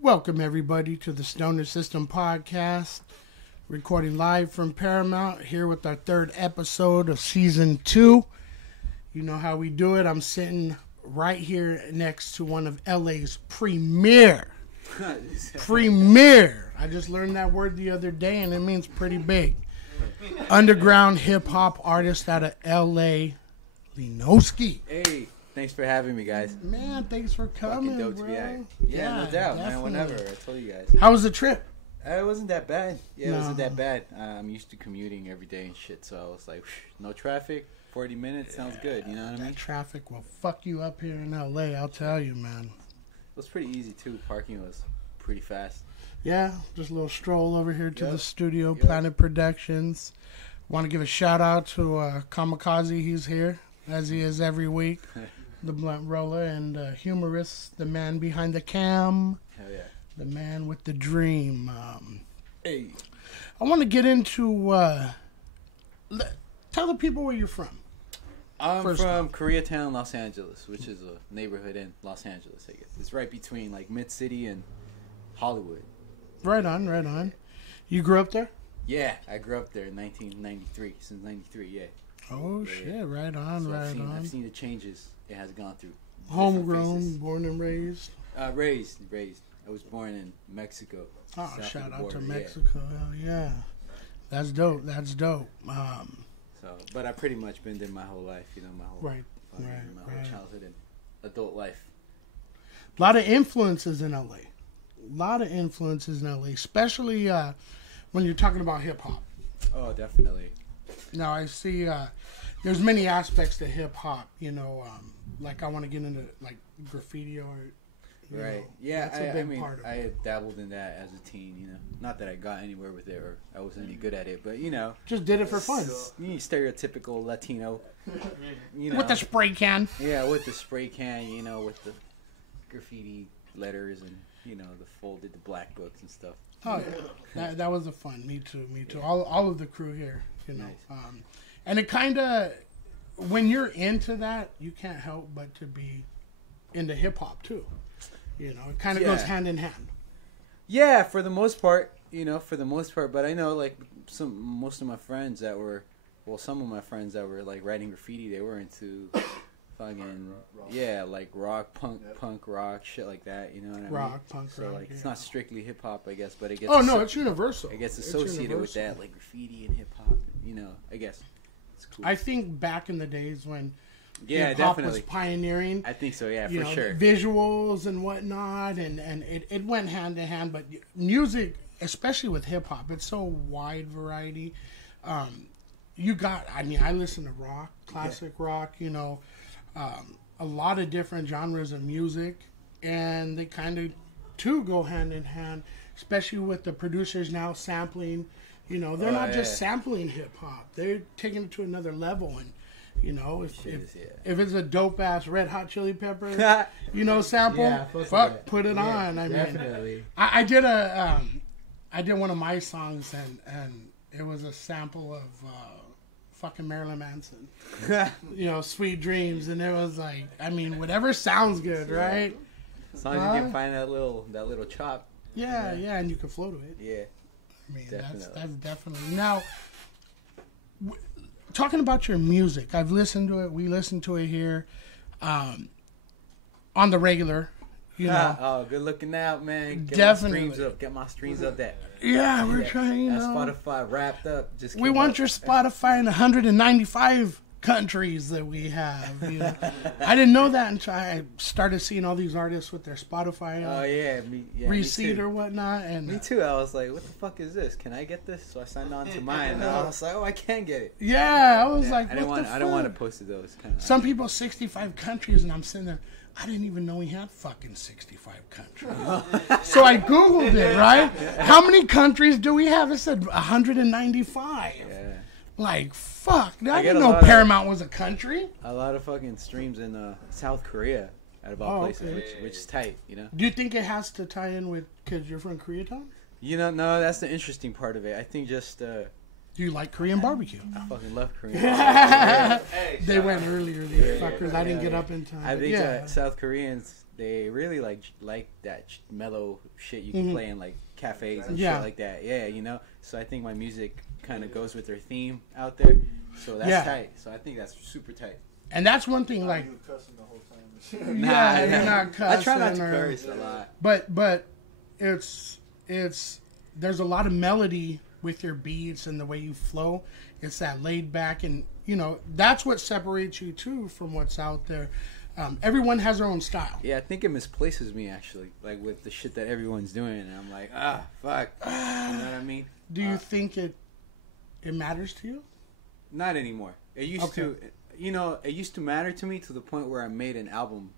Welcome, everybody, to the Stoner System Podcast. Recording live from Paramount here with our third episode of Season 2. You know how we do it. I'm sitting right here next to one of LA's premier. I just learned that word the other day, and it means pretty big. Underground hip-hop artist out of LA, Linoskiii. Hey, thanks for having me, guys. Man, thanks for coming, Fucking dope bro. to be back. Yeah, no doubt, definitely. man. Whenever. I told you guys. How was the trip? It wasn't that bad. Yeah, No. it wasn't that bad. I'm used to commuting every day and shit, so I was like, no traffic, 40 minutes, sounds good, you know what I mean? That traffic will fuck you up here in LA, I'll tell you, man. It was pretty easy, too. Parking was pretty fast. Yeah, just a little stroll over here to Yep. the studio, Yep. Planet Productions. Want to give a shout out to Kamikaze, he's here, as he is every week. The blunt roller and humorist, the man behind the cam, Hell yeah. the man with the dream. Hey. I want to get into, tell the people where you're from. I'm First from Koreatown, Los Angeles, which is a neighborhood in Los Angeles, I guess. It's right between, like, Mid-City and Hollywood. Right on. You grew up there? Yeah, I grew up there in 1993, since 93, yeah. Oh, Yeah. shit, right on, So right on. I've seen the changes it has gone through. Homegrown, Different born and raised. phases. Raised. I was born in Mexico. Oh, south of shout the out to border, Mexico. Hell yeah. That's dope. So, but I pretty much been there my whole life, you know, my whole Right, fucking- right, my whole right. childhood and adult life. A lot of influences in LA. Especially when you're talking about hip hop. Oh, definitely. Now, I see there's many aspects to hip hop, like I want to get into like graffiti art. Right. Yeah, that's a I big mean, part of I it. had dabbled in that as a teen, you know. Not that I got anywhere with it or I wasn't any good at it, but, you know. Just did it for fun. Stereotypical Latino, you know. With the spray can. Yeah, with the spray can, you know, with the graffiti letters and, you know, the black books and stuff. Oh, yeah. That was a fun. Me too. Yeah. All of the crew here, you know. Nice. And it kind of, when you're into that, you can't help but to be into hip hop too. You know, it kind of goes hand in hand. Yeah, for the most part, but I know like most of my friends that were, some of my friends that were like writing graffiti, they were into fucking like rock, punk rock, shit like that. You know what I mean? Rock, punk so rock. like Yeah. it's not strictly hip hop, I guess, but it gets. Oh no, it's universal. It gets It's associated with universal. that, like graffiti and hip hop. You know, I guess it's cool. I think back in the days when Yeah, hip hop definitely. was pioneering. I think so. Yeah, You for know, sure. visuals and whatnot, and it went hand in hand. But music, especially with hip hop, it's so wide variety. I listen to rock, classic rock, a lot of different genres of music, and they kind of too go hand in hand, especially with the producers now sampling. They're not just sampling hip hop; they're taking it to another level. And if it's a dope ass Red Hot Chili Peppers, sample, put it on. I mean, Definitely. I did one of my songs, and it was a sample of fucking Marilyn Manson. Sweet Dreams, and it was like, I mean, whatever sounds good, right? As long as you can find that little chop. Yeah, and you can flow to it. Yeah. I mean, Definitely. that's definitely. Now, talking about your music, I've listened to it. We listen to it here on the regular. Oh, good looking out, man. Definitely. Get my streams up there. Yeah, we're trying, That Spotify wrapped up. We want your Spotify in 195 countries that we have. I didn't know that until I started seeing all these artists with their Spotify receipt or whatnot. And me too. I was like, what the fuck is this? Can I get this? So I signed on to mine. And I was like, oh, I can get it. Yeah, I was like, I don't want to post to those. Some people 65 countries, and I'm sitting there. I didn't even know we had fucking 65 countries. So I Googled it, right? How many countries do we have? It said 195. Yeah. Like, fuck. I get didn't a know lot of- Paramount was a country. A lot of fucking streams in South Korea out of all places, okay. which is tight, you know? Do you think it has to tie in with, because you're from Koreatown? No, that's the interesting part of it. I think just, Do you like Korean barbecue? I fucking love Korean. They went earlier, these fuckers. I didn't get up in time. I but think yeah. South Koreans, they really like that mellow shit you can play in like cafes and Yeah. shit like that. Yeah, you know. So I think my music kind of goes with their theme out there. So that's tight. So I think that's super tight. And that's one thing, like, You cussing the whole time. yeah, you're not cussing. I try not to curse a lot. But it's there's a lot of melody with your beats and the way you flow. It's that laid back, and you know that's what separates you too from what's out there. Everyone has their own style. Yeah, I think it misplaces me actually, like with the shit that everyone's doing, and I'm like, fuck. You know what I mean? Do you think it matters to you? Not anymore. It used to, you know, it used to matter to me to the point where I made an album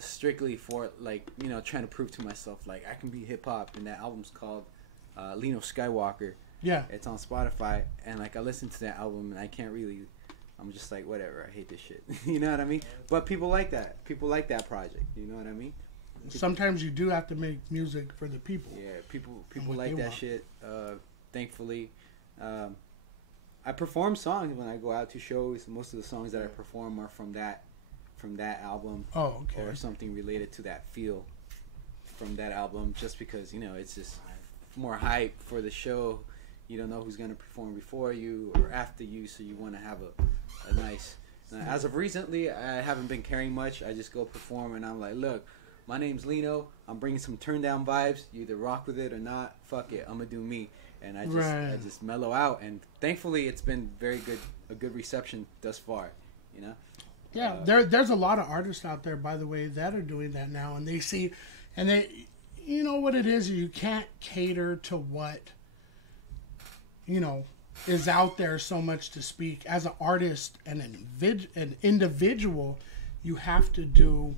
strictly for, like, you know, trying to prove to myself, like, I can be hip hop. And that album's called Linoskiii. Yeah. It's on Spotify. And, like, I listened to that album and I can't really, I'm just like, whatever, I hate this shit. You know what I mean? But people like that. People like that project. You know what I mean? Sometimes you do have to make music for the people. Yeah, people like that shit. Thankfully. I perform songs when I go out to shows. Most of the songs that I perform are from that album. Oh, okay. Or something related to that feel from that album, just because, you know, it's just more hype for the show. You don't know who's going to perform before you or after you, so you want to have a nice... as of recently, I haven't been caring much. I just go perform and I'm like, look, my name's Lino. I'm bringing some turn down vibes. You either rock with it or not. Fuck it. I'm going to do me. And I just mellow out, and thankfully it's been a good reception thus far, you know. Yeah, there's a lot of artists out there, by the way, that are doing that now, and they see, and they, you know what it is, you can't cater to what, you know, is out there so much to speak. As an artist and an individual, you have to do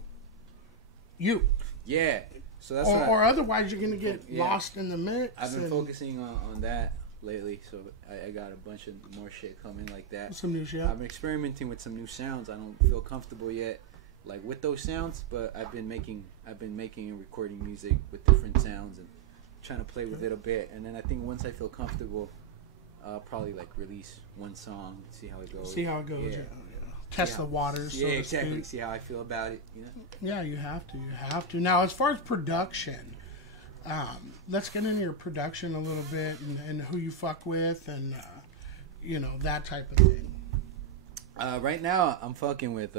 you. Yeah. So that's or otherwise you're gonna get lost in the mix. I've been focusing on that lately, so I got a bunch of more shit coming like that. Some new shit. I've been experimenting with some new sounds. I don't feel comfortable yet, like with those sounds, but I've been making and recording music with different sounds and trying to play with it a bit. And then I think once I feel comfortable, I'll probably like release one song, see how it goes. Yeah. Test the waters. Yeah, exactly. See how I feel about it. You know. Yeah, you have to. Now, as far as production, let's get into your production a little bit and who you fuck with and you know, that type of thing. Right now, I'm fucking with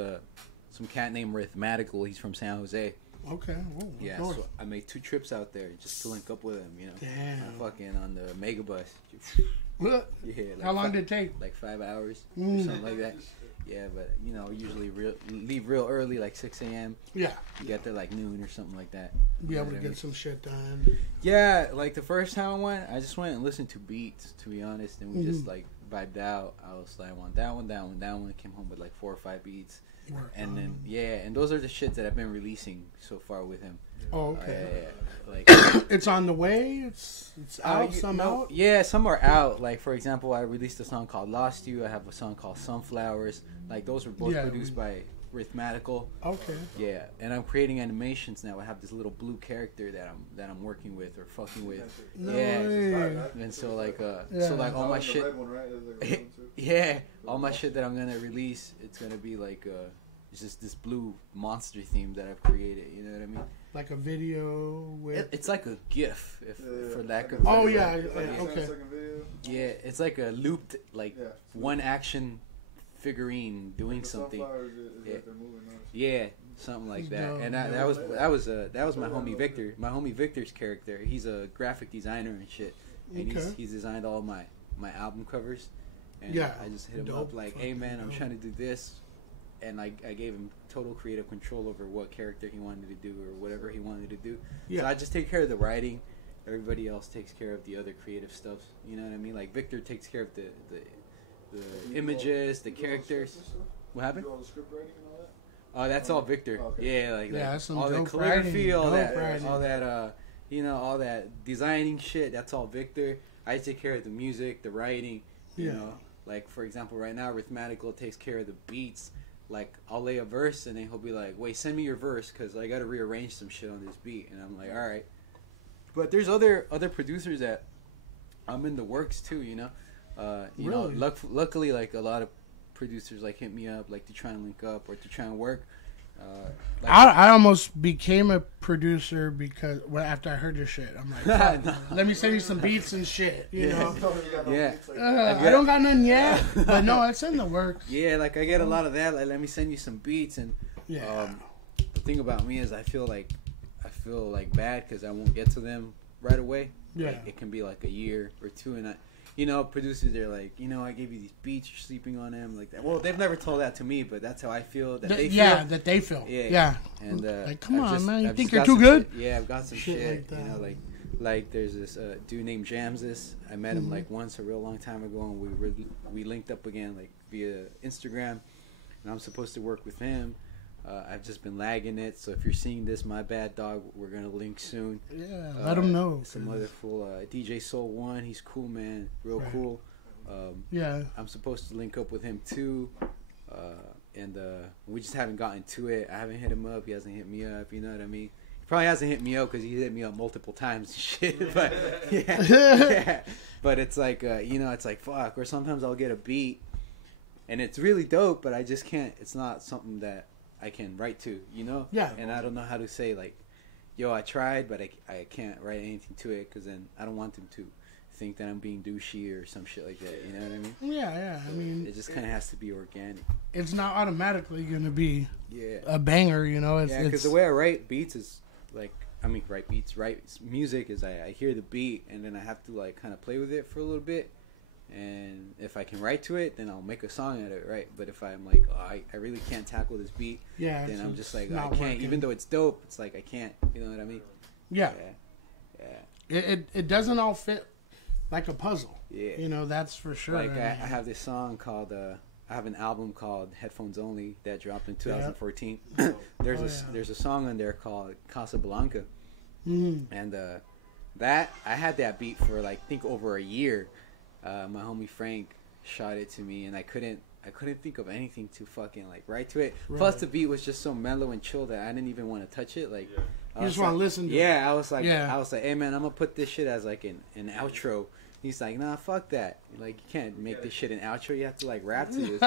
some cat named Rhythmatical. He's from San Jose. Okay. Whoa, yeah, so I made 2 trips out there just to link up with him. You know. Damn. I'm fucking on the mega bus. Yeah. Like How long did it take? Like 5 hours or something like that. Yeah, but you know, usually leave real early, like 6 a.m. Yeah. You get there like noon or something like that. Be able to get some shit done. Yeah, like the first time I went, I just went and listened to beats, to be honest, and we just like vibed out. I was like, I want that one. Came home with like 4 or 5 beats. And then and those are the shit that I've been releasing so far with him. Oh, okay. Like it's on the way. It's out. Some out. Yeah, some are out. Like for example, I released a song called "Lost You." I have a song called "Sunflowers." Like those were both produced by Rhythmatical. Okay. Yeah, and I'm creating animations now. I have this little blue character that I'm working with or fucking with. And so like all my shit. Yeah, all my shit that I'm gonna release, it's gonna be like it's just this blue monster theme that I've created. You know what I mean? Like a video with. It's like a GIF, for lack of. Oh yeah, okay. Yeah, it's like a looped one action figurine doing something. Yeah, something like that. And that was my homie Victor. My homie Victor's character. He's a graphic designer and shit. And he's designed all my album covers. And I just hit him up like, hey man, I'm trying to do this. And I gave him total creative control over what character he wanted to do or whatever he wanted to do. Yeah. So I just take care of the writing. Everybody else takes care of the other creative stuff. You know what I mean? Like Victor takes care of the images, the characters. What happened? All the script writing and all that? Oh, that's all Victor. Oh, okay. Yeah, like all that calligraphy, all that designing shit. That's all Victor. I take care of the music, the writing. You know, like for example, right now, Rhythmatical takes care of the beats. Like I'll lay a verse and then he'll be like, "Wait, send me your verse because I got to rearrange some shit on this beat." And I'm like, "All right." But there's other producers that I'm in the works too. You know, you know, luckily like a lot of producers like hit me up like to try and link up or to try and work. Like, I almost became a producer because after I heard your shit, I'm like, fuck, let me send you some beats and shit. You know, yeah. I don't got nothing yet, but no, it's in the works. Yeah, like I get a lot of that. Like, let me send you some beats, and Yeah. the thing about me is I feel like bad because I won't get to them right away. Yeah. Like, it can be like a year or two, and producers, they're like, I gave you these beats, you're sleeping on them, like that. Well, they've never told that to me, but that's how I feel. That they feel. That they feel. Yeah. Yeah. And like, come on, man, you I've think just you're got too some good? Shit. Yeah, I've got some shit. like that. Like there's this dude named Jamsis. I met him like once a real long time ago, and we linked up again like via Instagram, and I'm supposed to work with him. I've just been lagging it, so if you're seeing this, my bad, dog. We're gonna link soon. Yeah, let him know. Some other fool, DJ Soul One. He's cool, man. Real cool. Yeah. I'm supposed to link up with him too, and we just haven't gotten to it. I haven't hit him up. He hasn't hit me up. You know what I mean? He probably hasn't hit me up because he hit me up multiple times and shit. But yeah. But it's like it's like fuck. Or sometimes I'll get a beat, and it's really dope, but I just can't. It's not something that I can write to, Yeah. And I don't know how to say like, yo, I tried, but I can't write anything to it because then I don't want them to think that I'm being douchey or some shit like that. You know what I mean? Yeah. I mean, it just kind of has to be organic. It's not automatically gonna be Yeah. a banger, It's, Yeah, because the way I write beats is like, write music is I hear the beat and then I have to like kind of play with it for a little bit. And if I can write to it, then I'll make a song out of it, right? But if I'm like, I really can't tackle this beat, then I'm just like, I can't. Working. Even though it's dope, it's like I can't. You know what I mean? Yeah. Yeah. It doesn't all fit like a puzzle. Yeah. That's for sure. Like I have this song called I have an album called Headphones Only that dropped in 2014. There's a song on there called Casablanca, and that I had that beat for like I think over a year. My homie Frank shot it to me, and I couldn't think of anything to fucking like write to it. Right. Plus, the beat was just so mellow and chill that I didn't even want to touch it. Like, you just want to listen to it. Yeah, I was like, hey man, I'm gonna put this shit as like an outro. He's like, nah, fuck that. Like, you can't make this shit an outro. You have to like rap to this.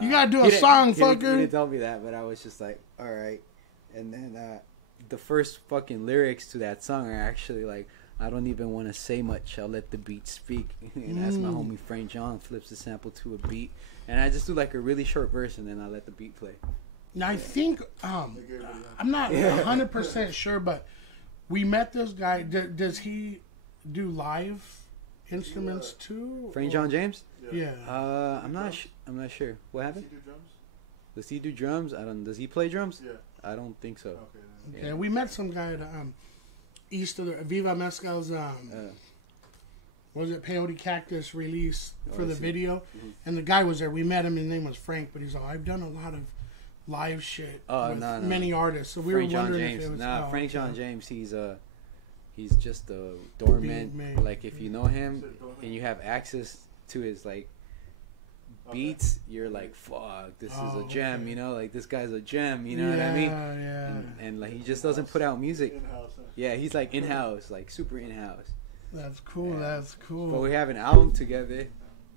You gotta do a song, fucker. He didn't tell me that, but I was just like, all right. And then the first fucking lyrics to that song are actually like, I don't even want to say much. I'll let the beat speak. And that's my homie Frank John flips the sample to a beat. And I just do like a really short verse and then I let the beat play. Now, I think, I'm not 100% sure, but we met this guy. Does he do live instruments too? Frank John James? Yeah. I'm not sure. What happened? Does he do drums? Does he play drums? Yeah. I don't think so. Okay. We met some guy at east of the Viva Mezcal's was it Peyote Cactus release for the video, and the guy was there. We met him. His name was Frank, but he's all, I've done a lot of live shit with many artists. So we Frank were wondering John James. if it was Frank John James. He's just a dormant. Beat man. Like if you know him and you have access to his like beats, you're like, fuck, this is a gem. Okay. Like this guy's a gem. You know what I mean? Yeah. And like he just doesn't put out music. In-house, huh? Yeah, he's like in-house, like super in-house. That's cool. Yeah. That's cool. But we have an album together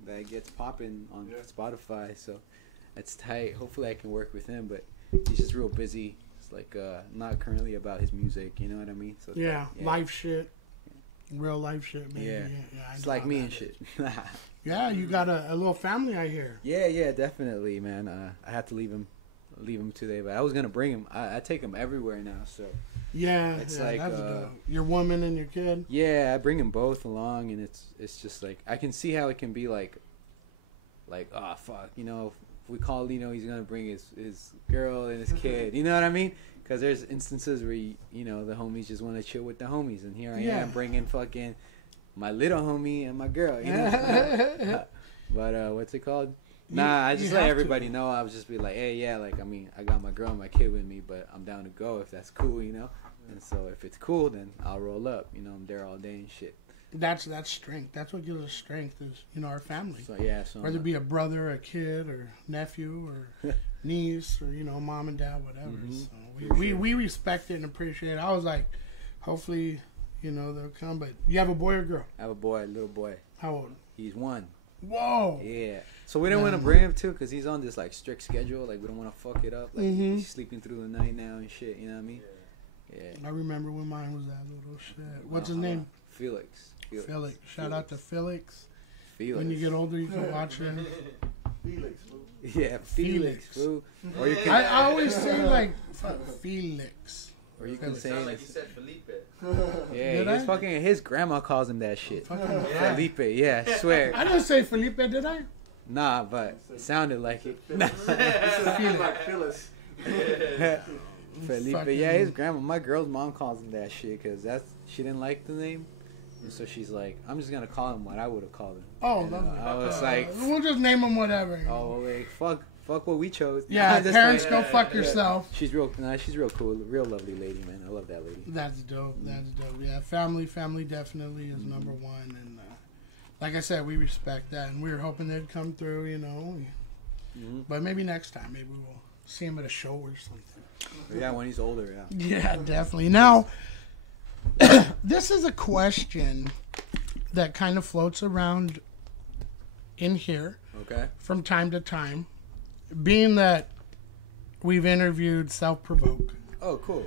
that gets popping on Spotify, so that's tight. Hopefully I can work with him, but he's just real busy. It's like not currently about his music, you know what I mean? So life shit. Real life shit, man. Yeah. I It's know like how me that and is. shit. Yeah, you got a little family, I hear. Yeah, definitely, man. I had to leave him today, but I was gonna bring him. I take him everywhere now, so Yeah, it's like that's dope. Your woman and your kid. yeah, I bring them both along, and it's just like I can see how it can be like oh fuck, if we call Lino, he's gonna bring his girl and his kid. You know what I mean? Because there's instances where the homies just want to chill with the homies, and here I am bringing fucking my little homie and my girl. But what's it called? Nah, I just let everybody know. I would just be like, hey, yeah, like I got my girl and my kid with me, but I'm down to go if that's cool, And so if it's cool, then I'll roll up. I'm there all day and shit. That's strength. That's what gives us strength is our family. So yeah, so whether it be a brother, a kid, or nephew, or niece, or mom and dad, whatever. So we respect it and appreciate it. I was like, hopefully, they'll come. But you have a boy or girl? I have a boy, a little boy. How old? He's 1. Whoa. Yeah. So we didn't want to bring him too, cause he's on this like strict schedule. Like we don't want to fuck it up. Like he's sleeping through the night now and shit. You know what I mean? Yeah. I remember when mine was that little shit. What's his name? Felix. Shout out to Felix. Felix. When you get older, you can watch him. Felix, bro. Yeah, Felix. Bro. Or you can. I always say like Felix. Or you can say. Sound like you said Felipe. Yeah, his grandma calls him that shit. Fucking Felipe. Yeah, I swear. I didn't say Felipe, did I? Nah, but it sounded like it. Felix. Like Phyllis. Felipe, Fucking- yeah, his grandma, my girl's mom calls him that shit because she didn't like the name, and so she's like, I'm just gonna call him what I would have called him. Oh, And, lovely. I was like, We'll just name him whatever. oh, like fuck what we chose. Yeah, Just parents, like- go fuck yourself. She's real cool, real lovely lady, man. I love that lady. That's dope. Yeah, family definitely is number one, and like I said, we respect that, and we were hoping they'd come through, you know. But maybe next time, maybe we'll see him at a show or something. Yeah, when he's older, yeah. Yeah, definitely. Now, this is a question that kind of floats around in here Okay. from time to time, being that we've interviewed Self-Provoke, Oh, cool.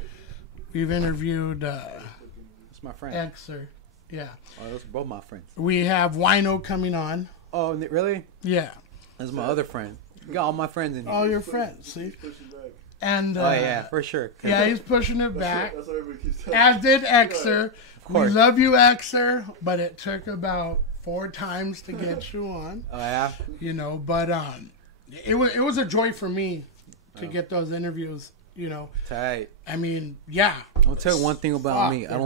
we've interviewed That's my friend. Xer, yeah. Oh, those are both my friends. We have Wino coming on, Oh, really? yeah. That's my other friend. You got all my friends in here. All your friends, see? Push it back. And Oh yeah, for sure. yeah, he's pushing it back. That's what everybody keeps telling As did Xer. We course. love you, Xer, but it took about 4 times to get you on. Oh yeah. You know, but it was a joy for me to get those interviews. You know, Tight. I mean, yeah. I'll tell you one thing about Fuck, me. I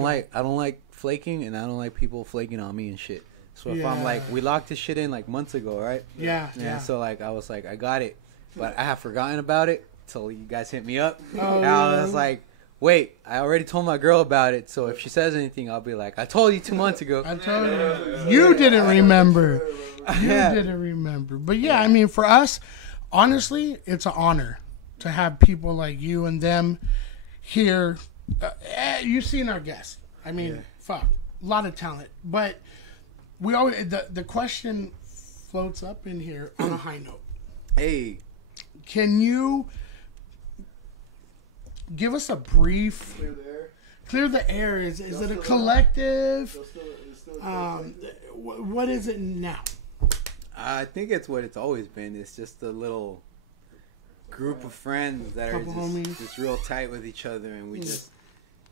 don't like flaking, and I don't like people flaking on me and shit. So if I'm Yeah. like, we locked this shit in like months ago, right? Yeah. So like, I was like, I got it, but I have forgotten about it till you guys hit me up. Oh, And I was like, wait, I already told my girl about it. So if she says anything, I'll be like, I told you 2 months ago. I told you, you didn't remember. You didn't remember. But yeah, I mean, for us, honestly, it's an honor to have people like you and them here. You've seen our guests. I mean, fuck, a lot of talent. But we always the question floats up in here on a high note. Hey, Can you give us a brief? Clear the air. Clear the air. Is it a collective? It's still a What is it now? I think it's what it's always been. It's just a little group of friends that are Couple homies. just real tight with each other, and we just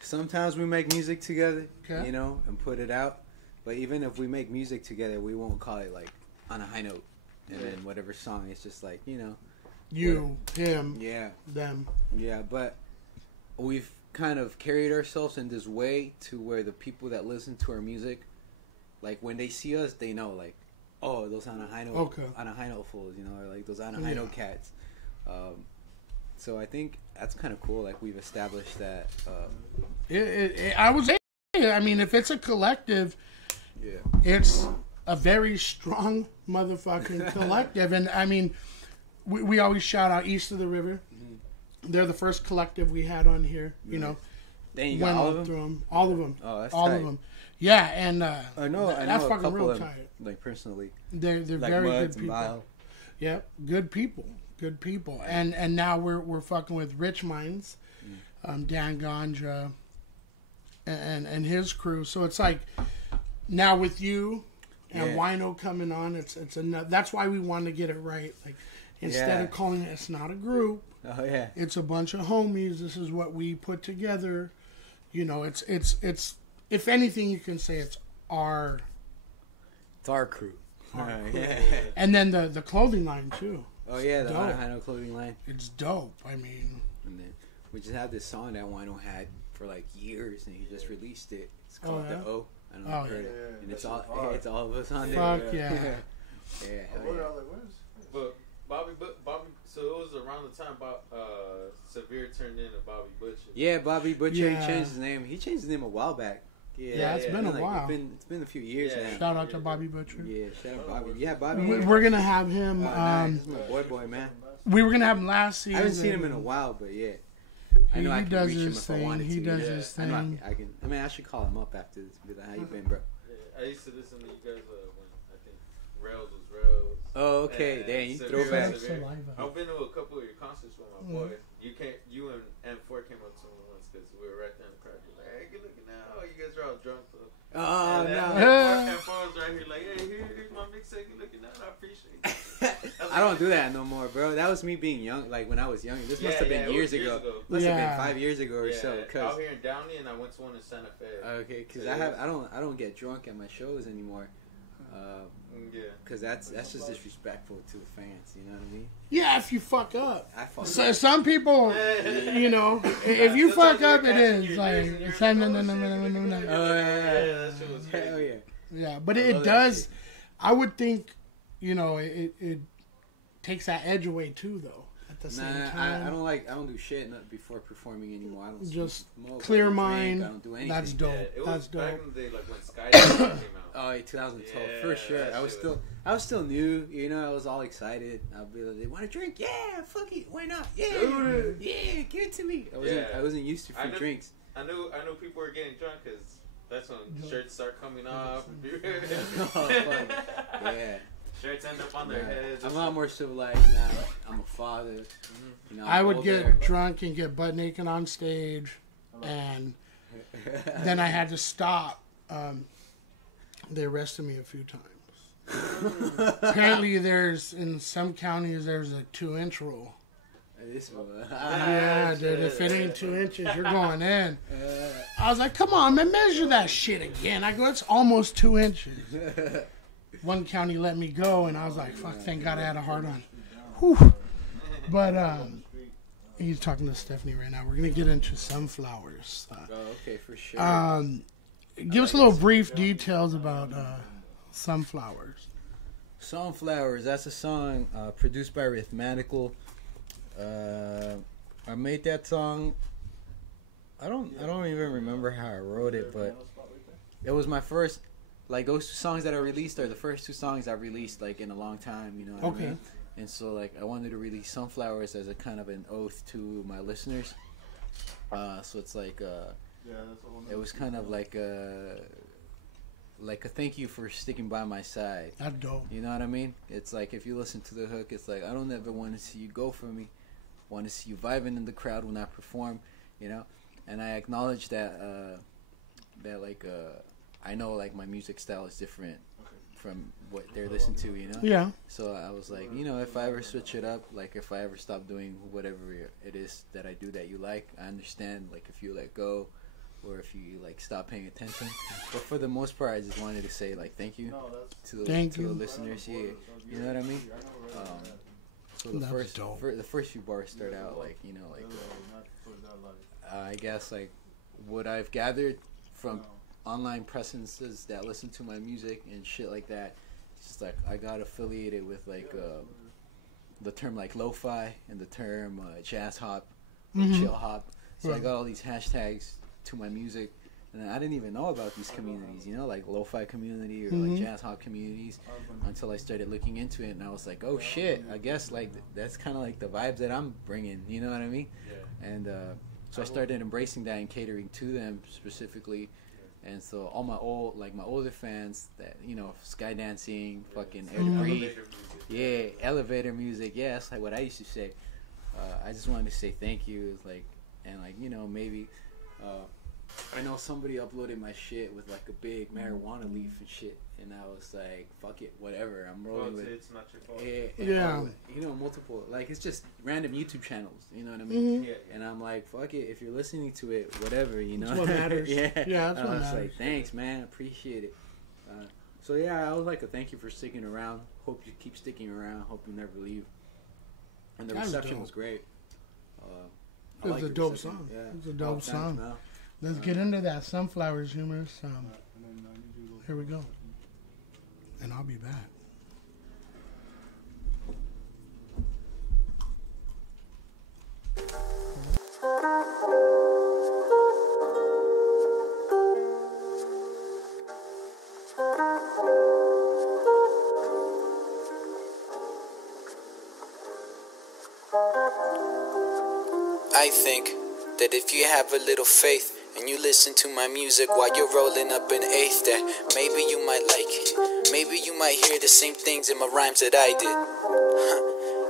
sometimes we make music together, Okay. you know, and put it out. But even if we make music together, we won't call it like on a high note, and then whatever song, it's just like, you know, You, him, yeah, them. yeah. But we've kind of carried ourselves in this way to where the people that listen to our music, like when they see us, they know like, oh, those on a high note, Okay. on a high note fools, you know, or like those on a high note cats. So I think that's kind of cool. Like we've established that. I mean, if it's a collective, Yeah. it's a very strong motherfucking collective. And I mean, we always shout out East of the River. They're the first collective we had on here. You know, Then you got all of them. through them, all of them, Oh, that's all tight. of them. Yeah, and I know that's a fucking couple real of them, tight. like personally, They're like very Muds good and people. Vile. Yep, good people. And now we're fucking with Rich Minds, Dan Ganja, and his crew. So it's like now with you and Wino coming on, it's enough. That's why we wanted to get it right. Like instead of calling it's not a group, Oh yeah. it's a bunch of homies. This is what we put together. You know, it's if anything, you can say it's our. It's our crew. Yeah. And then the clothing line too. Oh yeah, the Dope. High Note clothing line. It's dope. I mean, And then we just had this song that Wino had for like years, and he just released it. It's called yeah? The O. I don't know Oh, if you heard yeah. it. And That it's shit all hard. it's all of us on there. fuck yeah. Yeah, hell I yeah. was like, what is? But Bobby, so it was around the time Severe turned into Bobby Butcher. Yeah, Bobby Butcher Yeah. he changed his name. He changed his name a while back. Yeah, it's been a while. It's been a few years Yeah. now. Shout out to Bobby Butcher. Yeah, shout out Bobby. Yeah, Bobby. We're gonna have him. Oh, nice. This is my boy, man. We were gonna have him last season. I haven't seen him in a while, but yeah. I know I He can does reach him his if I thing. wanted He to. does yeah. his I know thing. I can. I mean, I should call him up after this. Be like, how you been, bro? Yeah, I used to listen to you guys when I think Rails was Rails. Oh, okay. Yeah, Damn, you severe, throw back. severe. Saliva. I've been to a couple of your concerts with my boy. You and M4 came up to me once because we were right there in the crowd. You're like, hey, good looking now. You guys are all drunk though. Oh, And no. M4 was right here like, hey, here's my mixtape. Good looking now. I appreciate it. I don't do that no more, bro. That was me being young, like when I was young. This must have been it years was ago. ago. Must have Yeah. been 5 years ago or Yeah, so. out here in Downey, and I went to one in Santa Fe. Okay, because So I don't get drunk at my shows anymore. Yeah. Because that's just disrespectful to the fans. You know what I mean? Yeah, if you fuck up. I fuck So up. some people, you know, if you Sometimes fuck up, you're it catching is your like ears and you're it's like, no, oh, no, no, shit, no, no, no, no. Oh yeah, that shit was crazy. hell yeah. Yeah, but I it love that does. shit. I would think, you know, it takes that edge away too, though. At the same Nah, time, I don't do shit before performing anymore. I don't Just smoke, clear I don't mind. drink, I don't do anything. That's dope. Yeah, it was That's back dope. in the day, like when Skydance came out. Oh, yeah, 2012 Yeah, for sure. that I was shit still new. You know, I was all excited. I'd be like, "They want a drink? Yeah, fuck it, why not? Yeah, Dude. yeah, give it to me." Yeah. I wasn't used to I free know- drinks. I knew people were getting drunk because that's when shirts start coming off. Oh, fuck. Yeah. Shirts end up on their Yeah. heads. I'm a lot more civilized now. I'm a father. You know, I I'm would older. get drunk and get butt naked on stage, and then I had to stop. They arrested me a few times. Apparently, in some counties there's a 2-inch rule. This one. Yeah, dude. If it ain't 2 inches, you're going in. I was like, come on, man, measure that shit again. I go, it's almost 2 inches. One county let me go, and I was like, fuck, thank God I had a hard on. Whew. But he's talking to Stephanie right now. We're gonna get into sunflowers. Oh, okay, for sure. Give us a little brief details about sunflowers. Sunflowers. That's a song produced by Rhythmatical. I made that song. I don't even remember how I wrote it, but it was my first. Like those 2 songs that I released are the first 2 songs I released like in a long time. You know what I Okay. mean? And so like I wanted to release Sunflowers as a kind of an oath to my listeners. So it's like it was kind of like a thank you for sticking by my side. That's dope. You know what I mean? It's like if you listen to the hook, it's like I don't ever want to see you go for me. Want to see you vibing in the crowd when I perform, you know. And I acknowledge that I know like my music style is different from what they're listening to, you know. Yeah. So I was like, you know, if I ever switch it up, like if I ever stop doing whatever it is that I do that you like, I understand. Like if you let go, or if you like stop paying attention. But for the most part, I just wanted to say like thank you to the listeners. Yeah, you know what I mean. So the first few bars start out like you know like I guess like what I've gathered from online presences that listen to my music and shit like that. It's just like I got affiliated with like the term like lo-fi and the term jazz hop, chill hop. So I got all these hashtags to my music, and I didn't even know about these communities, you know, like lo-fi community or like jazz hop communities, until I started looking into it, and I was like, oh shit, I guess like that's kind of like the vibes that I'm bringing, you know what I mean? Yeah. And so I started embracing that and catering to them specifically. And so all my older fans that, you know, sky dancing, fucking air to breathe, elevator music, yeah, that's like what I used to say. I just wanted to say thank you, like, and like, you know, maybe, I know somebody uploaded my shit with like a big marijuana leaf and shit, and I was like, fuck it, whatever, I'm rolling with it. It's not your fault. Yeah. You know, multiple, like, it's just random YouTube channels, you know what I mean? Yeah. And I'm like, fuck it, if you're listening to it, whatever, you know? That's what matters. Yeah, Yeah, that's and what I was matters. like, thanks, man, appreciate it. So yeah, I was like, a thank you for sticking around. Hope you keep sticking around. Hope you never leave. And the That was reception dope. was great. It was a dope song. Yeah. It was a dope Thanks, song. man. Let's get into that sunflowers humor. Here we go. And I'll be back. I think that if you have a little faith and you listen to my music while you're rolling up an eighth, that maybe you might like it. Maybe you might hear the same things in my rhymes that I did.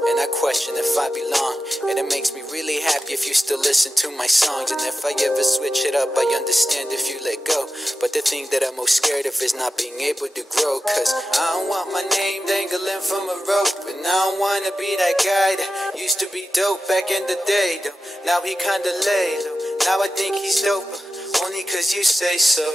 And I question if I belong, and it makes me really happy if you still listen to my songs. And if I ever switch it up, I understand if you let go. But the thing that I'm most scared of is not being able to grow, cause I don't want my name dangling from a rope, and I don't wanna be that guy that used to be dope back in the day, though. Now he kinda lay low. Now I think he's dope, only cause you say so.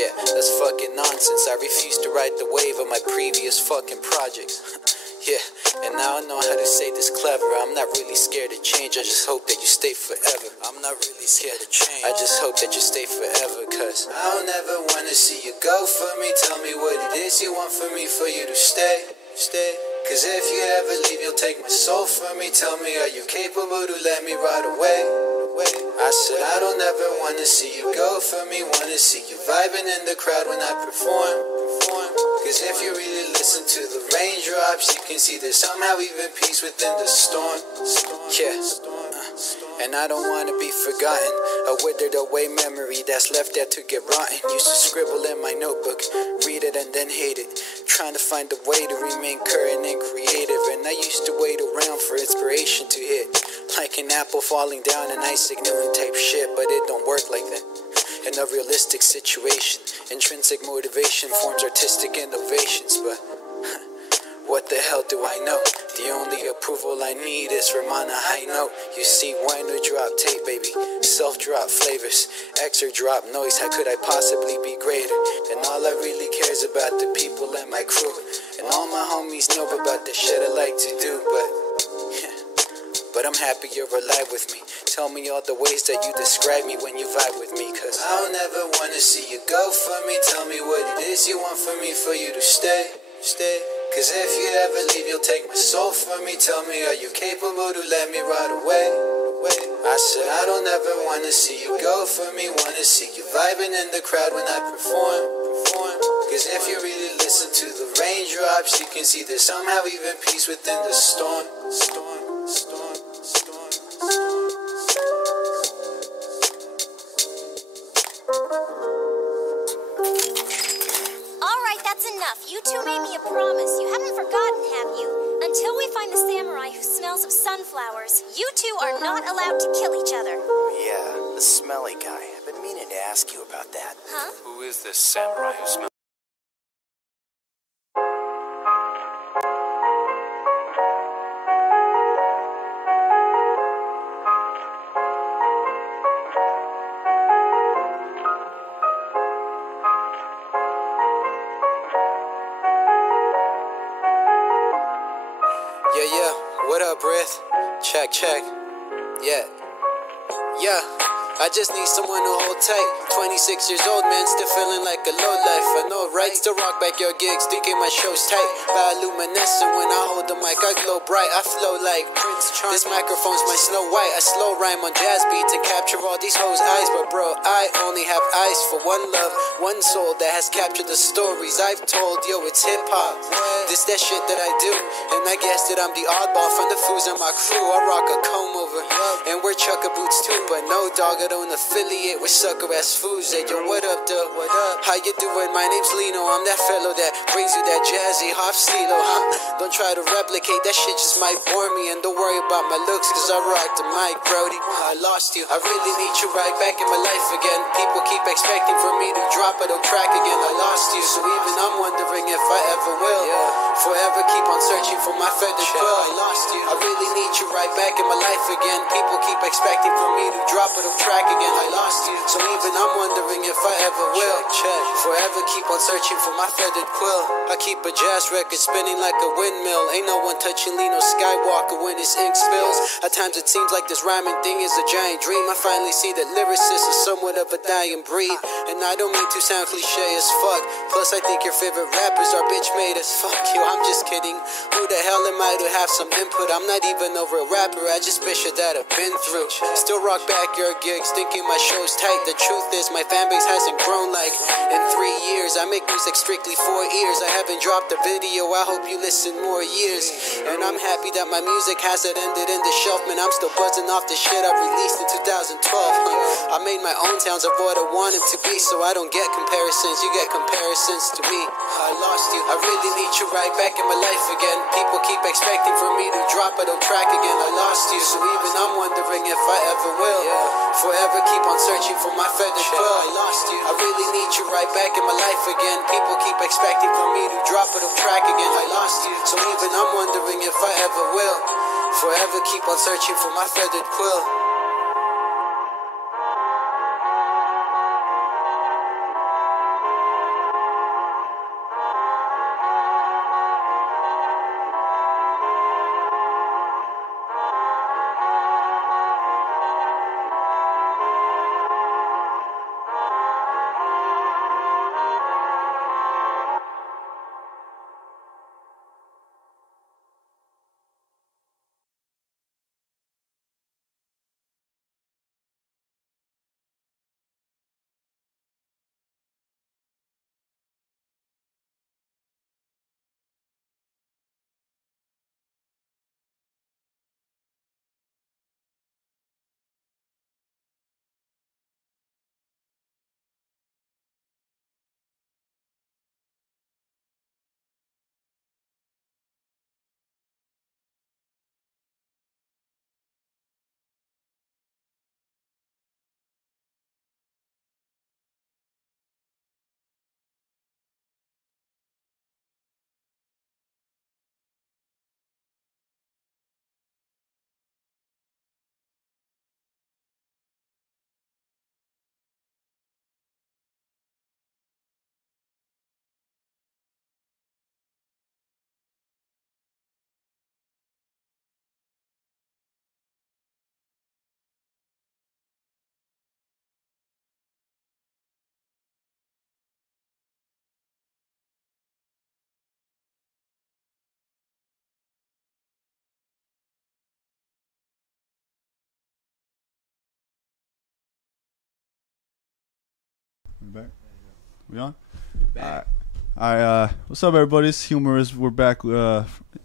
Yeah, that's fucking nonsense. I refuse to ride the wave of my previous fucking projects. Yeah, and now I know how to say this clever. I'm not really scared to change, I just hope that you stay forever. I'm not really scared to change, I just hope that you stay forever, cause I don't ever wanna see you go for me. Tell me what it is you want from me for you to stay. Cause if you ever leave, you'll take my soul from me. Tell me, are you capable to let me ride away? I said I don't ever wanna see you go for me. Wanna see you vibing in the crowd when I perform. Cause if you really listen to the raindrops, you can see there's somehow even peace within the storm. Yeah, and I don't wanna be forgotten, a withered away memory that's left there to get rotten. Used to scribble in my notebook, read it and then hate it, trying to find a way to remain current and creative. And I used to wait around for inspiration to hit, like an apple falling down an Isaac Newton type shit. But it don't work like that in a realistic situation. Intrinsic motivation forms artistic innovations, but what the hell do I know? The only approval I need is from on a high note. You see, when we drop tape, baby, self-drop flavors, extra drop noise, how could I possibly be greater? And all I really care is about the people and my crew, and all my homies know about the shit I like to do, but I'm happy you're alive with me. Tell me all the ways that you describe me when you vibe with me, cause I don't ever wanna see you go for me. Tell me what it is you want from me for you to stay. Cause if you ever leave, you'll take my soul from me. Tell me, are you capable to let me ride away? I said I don't ever wanna see you go for me. Wanna see you vibing in the crowd when I perform. Cause if you really listen to the raindrops, you can see there's somehow even peace within the storm. You two made me a promise. You haven't forgotten, have you? Until we find the samurai who smells of sunflowers, you two are not allowed to kill each other. Yeah, the smelly guy. I've been meaning to ask you about that. Huh? Who is this samurai who smells? Yeah, what up, Breath? Check. Yeah, I just need someone to hold tight. 26 years old, man, still feeling like a low life. I know, right? Still rock back your gigs, thinking my show's tight. Bioluminescent when I hold the mic, I glow bright. I flow like Prince Charming. This microphone's my Snow White. I slow rhyme on jazz beats and capture all these hoes' eyes. But bro, I only have eyes for one love, one soul that has captured the stories I've told. Yo, it's hip-hop. This that shit that I do, and I guess that I'm the oddball from the fools and my crew. I rock a comb over, and wear chucker boots too. But no, dog, I don't affiliate with sucker-ass fools. Hey, yo, what up, though? What up? How you doing? My name's Lino. I'm that fellow that brings you that jazzy half stilo, huh? Don't try to replicate that shit, just might bore me. And don't worry about my looks, cause I rock the mic, Brody. I lost you. I really need you right back in my life again. People keep expecting for me to drop it or crack again. I lost you, so even I'm wondering if I ever will. Forever keep on searching for my feathered quill. I lost you. I really need you right back in my life again. People keep expecting for me to drop it or crack again. I lost you, so even I'm wondering if I ever will. Forever keep on searching for my feathered quill. I keep a jazz record spinning like a windmill. Ain't no one touching Linoskiii when his ink spills. At times it seems like this rhyming thing is a giant dream. I finally see that lyricists is somewhat of a dying breed. And I don't mean to sound cliche as fuck. Plus I think your favorite rappers are bitch made as fuck. Yo, I'm just kidding. Who the hell am I to have some input? I'm not even a real rapper, I just bitch that I've been through. Still rock backyard gigs, thinking my show's tight. The truth truth is my fan base hasn't grown like in 3 years. I make music strictly for ears. I haven't dropped a video, I hope you listen more years. And I'm happy that my music hasn't ended in the shelf. Man, I'm still buzzing off the shit I released in 2012. I made my own towns of what I wanted to be, so I don't get comparisons, you get comparisons to me. I lost you, I really need you right back in my life again. People keep expecting for me to drop it on track again. I lost you, so even I'm wondering if I ever will. Forever keep on searching for my feathered quill. I lost you, I really need you right back in my life again. People keep expecting for me to drop it on track again. I lost you, so even I'm wondering if I ever will. Forever keep on searching for my feathered quill. We back? We on? Alright, what's up everybody? It's Humorous. We're back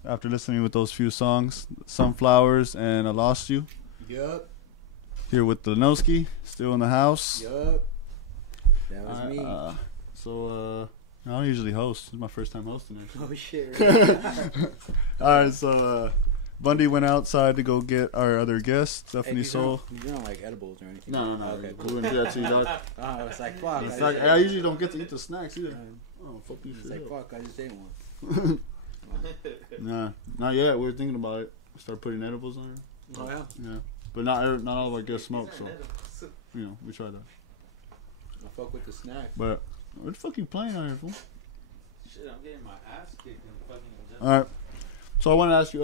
after listening with those few songs, Sunflowers and I Lost You. Yup. Here with the Linoskiii, still in the house. Yup. That was me. I don't usually host. This is my first time hosting it. Oh shit. Alright, so Bundy went outside to go get our other guest, Stephaniesoul. You don't like edibles or anything? No. Okay, We wouldn't do that to you, dog. I was like, fuck. It's like, I usually don't get to eat the snacks either. Oh, fuck you. It's like, fuck, I just ate one. Nah, not yet. We're thinking about it. Start putting edibles on her. Oh, yeah? Yeah. But not all of our guests smoke, so, we try that. I fuck with the snack. But, what the fuck you playing on here, fool? Shit, I'm getting my ass kicked in fucking. Alright. So I want to ask you,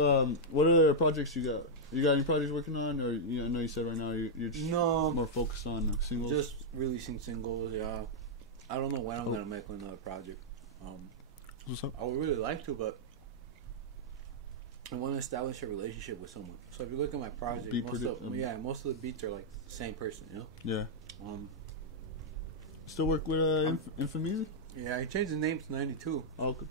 what other projects you got? You got any projects working on, or I know you said right now you're just more focused on singles. Just releasing singles. Yeah, I don't know when I'm gonna make another project. What's up? I would really like to, but I want to establish a relationship with someone. So if you look at my project, most of the beats are like the same person. You know. Yeah. Still work with Infamy? Yeah, I changed the name to 92. Oh, okay.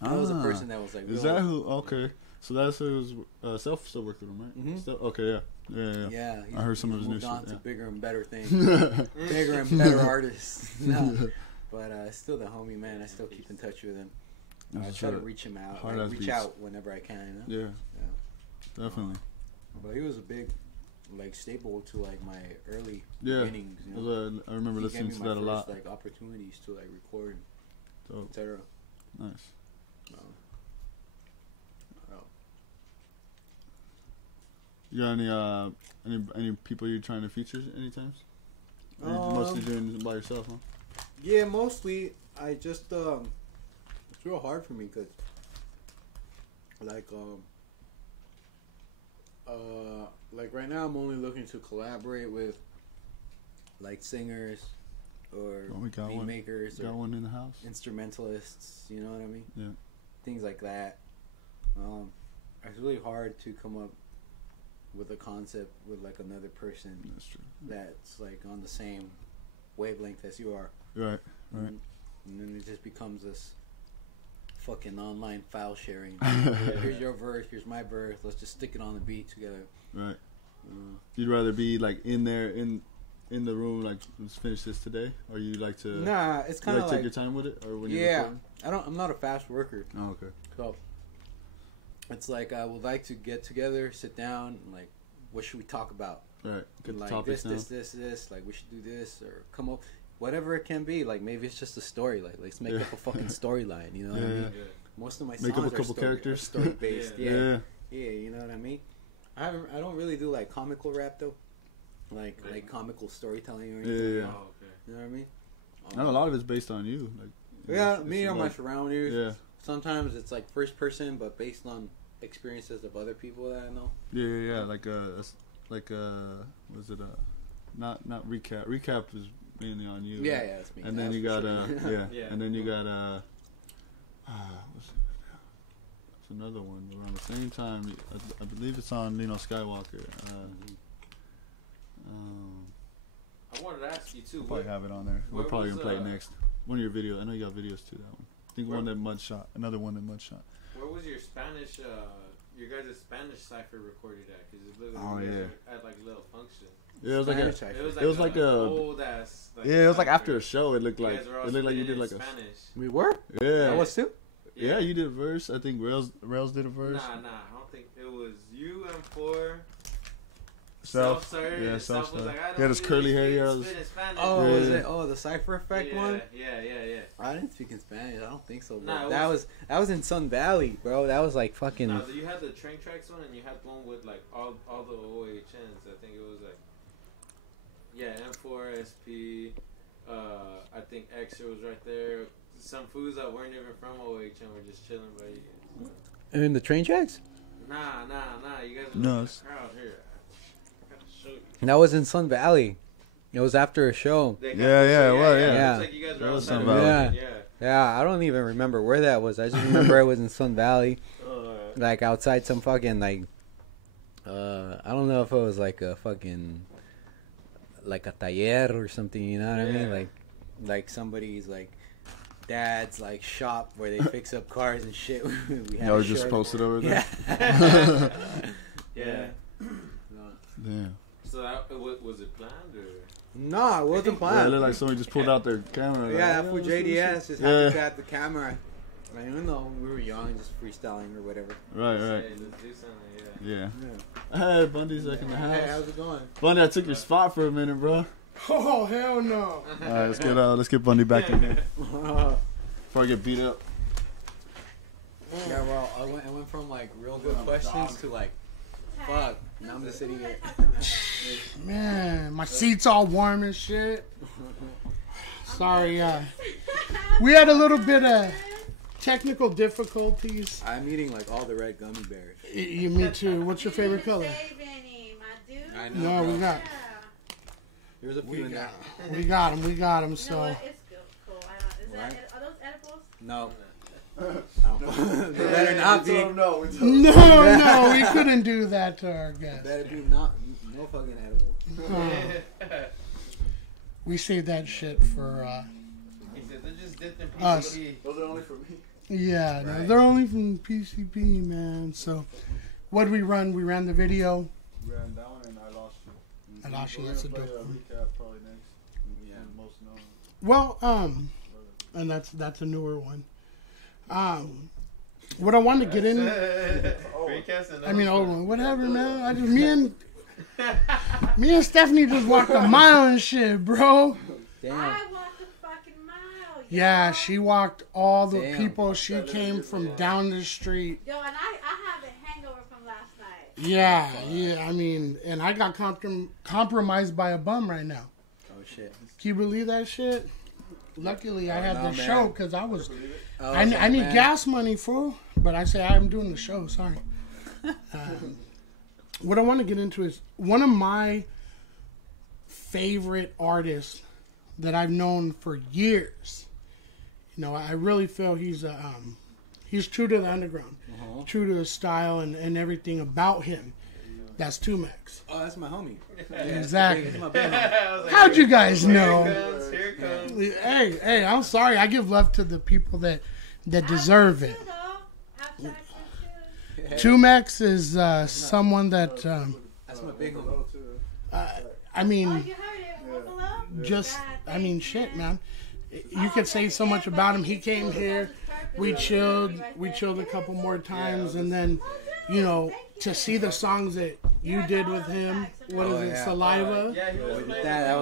That was a person that was like. Is that who? Okay. So that's who was Self still working with him, right? Mm-hmm. Okay, yeah. Yeah, I heard some of his new moved on shit. to bigger and better things, bigger and better artists. No. But still the homie, man. I still keep in touch with him. I try to reach him out. Reach out whenever I can. You know? Yeah. Definitely. But he was a big, staple to my early beginnings. You know? I remember listening to that a lot. Opportunities to record, etc. Nice. You got any people you're trying to feature anytime? Or you mostly doing it by yourself, huh? Yeah, mostly. I just it's real hard for me because right now I'm only looking to collaborate with singers or beat makers or one in the house, instrumentalists. You know what I mean? Yeah. Things like that. It's really hard to come up with a concept with like another person That's true. that's like on the same wavelength as you are. Right. Right. And then it just becomes this fucking online file sharing. Here's your verse, here's my verse. Let's just stick it on the beat together. Right. You'd rather be like in there in the room, like let's finish this today, or you like to Nah, it's kind of take like your time with it, or when you're yeah. recording? I'm not a fast worker, Oh, okay. so it's like I would like to get together, sit down, and like what should we talk about? Right. Get the Like topics down. this. Like we should do this or come up, whatever it can be. Like maybe it's just a story. Like let's make up a fucking storyline. You know what I mean? Yeah. Most of my Make up songs a couple are characters. story based. Yeah. Yeah, you know what I mean. I don't really do like comical rap though, like comical storytelling or anything. Yeah. Oh, okay. You know what I mean? And a lot of it's based on you. Like. Yeah, it's me or my like- surroundings. Yeah. Sometimes it's like first person, but based on experiences of other people that I know. Yeah. Like was it not recap? Recap is mainly on you. Yeah, right? yeah, that's me. And then That's you for got sure. Yeah. and then you got what's it? It's another one around the same time. I believe it's on Linoskiii. I wanted to ask you too. We'll probably have it on there. We're where probably was, gonna play it next. One of your videos. I know you got videos too. That one. I think Where- one that Mud shot. Another one that Mud shot. Where was your Spanish, your guys' Spanish cipher recorded at? Because it looked Oh, like you guys yeah. were at like a little function. Yeah, it was like Spanish a, cipher. It was like a a- old ass. Like, yeah. It was like cipher. after a show. It looked You like guys were all you did spitting like in a Spanish. We were. yeah. I was too. Yeah, you did a verse. I think Rails did a verse. Nah, I don't think it was you and four. Self, Self-serve. yeah, Self was self-serve. like, I don't He had his really curly hair, speak- yeah, it was- spit in Spanish. Oh, Yeah. was it? Oh, the cipher effect one. Yeah. I didn't speak in Spanish. I don't think so. Bro. Nah, it that was in Sun Valley, bro. That was like fucking. No, you had the train tracks one, and you had one with like all the OHNs. I think it was like, M4 SP. I think Extra was right there. Some foods that weren't even from OHN were just chilling by you. In the train tracks. Nah. You guys were No, in the it's- crowd here. I gotta show you. That was in Sun Valley. It was after a show. They got Yeah, this- yeah, well, yeah. Yeah. Looks like you guys were That was outside Sun of Valley. it. Yeah, I don't even remember where that was. I just remember it was in Sun Valley, like outside some fucking like. I don't know if it was like a fucking, like a taller or something. You know what I mean? Yeah. Like somebody's like dad's like shop where they fix up cars and shit. We had Y'all a were just show posted over there. Yeah. Yeah. Damn. So that, was it planned or? No, it wasn't Yeah, it planned. looked like somebody just pulled out their camera. like, Yeah, "Oh, for let's do this JDS shit." just Yeah. had to grab the camera. I don't know, we were young, just freestyling or whatever. Right. Hey, let's do something. Yeah. Yeah. Hey, Bundy's back in the Hey, house. how's it going? Bundy, I took your spot for a minute, bro. Oh hell no! All right, let's get Bundy back in here before I get beat up. Yeah, well, I went from like real good questions to like, fuck. Now I'm just sitting here. Man, my seat's all warm and shit. Sorry, we had a little bit of technical difficulties. I'm eating like all the red gummy bears. Me too. What's your favorite color? I know. No, we got. There's a few in there. We got them. We got them. You know So what? It's cool. Right. Are those edibles? No. They better not be. No, no, we couldn't do that to our guests. Better be not. No fucking edible. We saved that shit for. He said they're just dipped in Us. PCP. Those are only for me. Yeah, no, they're only from PCP, man. So, what did we run? We ran the video. Ran down and I lost you. I lost you. That's a dope one. recap probably next. Yeah. Most known. Well, and that's a newer one. What I wanted to get in. I mean, old one, whatever, man. I just me and Stephanie just walked a mile and shit, bro. Damn. I walked a fucking mile. Yeah, yo. she walked all the Damn. people. She came from down the street. Yo, and I have a hangover from last night. Yeah. I mean, and I got compromised by a bum right now. Oh shit. Can you believe that shit? Luckily, I had no, the man. show because I was. Oh, I need man. gas money, fool. But I say I'm doing the show. Sorry. What I want to get into is one of my favorite artists that I've known for years. You know, I really feel he's true to the underground, true to his style and everything about him That's 2Max. Oh, that's my homie. Exactly. He's my big homie. I was like, How'd you guys Here know? it comes, here it comes. Hey, I'm sorry. I give love to the people that deserve it. Yeah. 2Max is someone that That's my big homie. I mean, Oh, you heard it. One below? just God, I mean, thank shit, you. man. You could say so much about him. He came here, we chilled a couple more times, and then, you know, to see the songs that you did with him. What is Oh, it, yeah. Saliva? Yeah, he was playing. That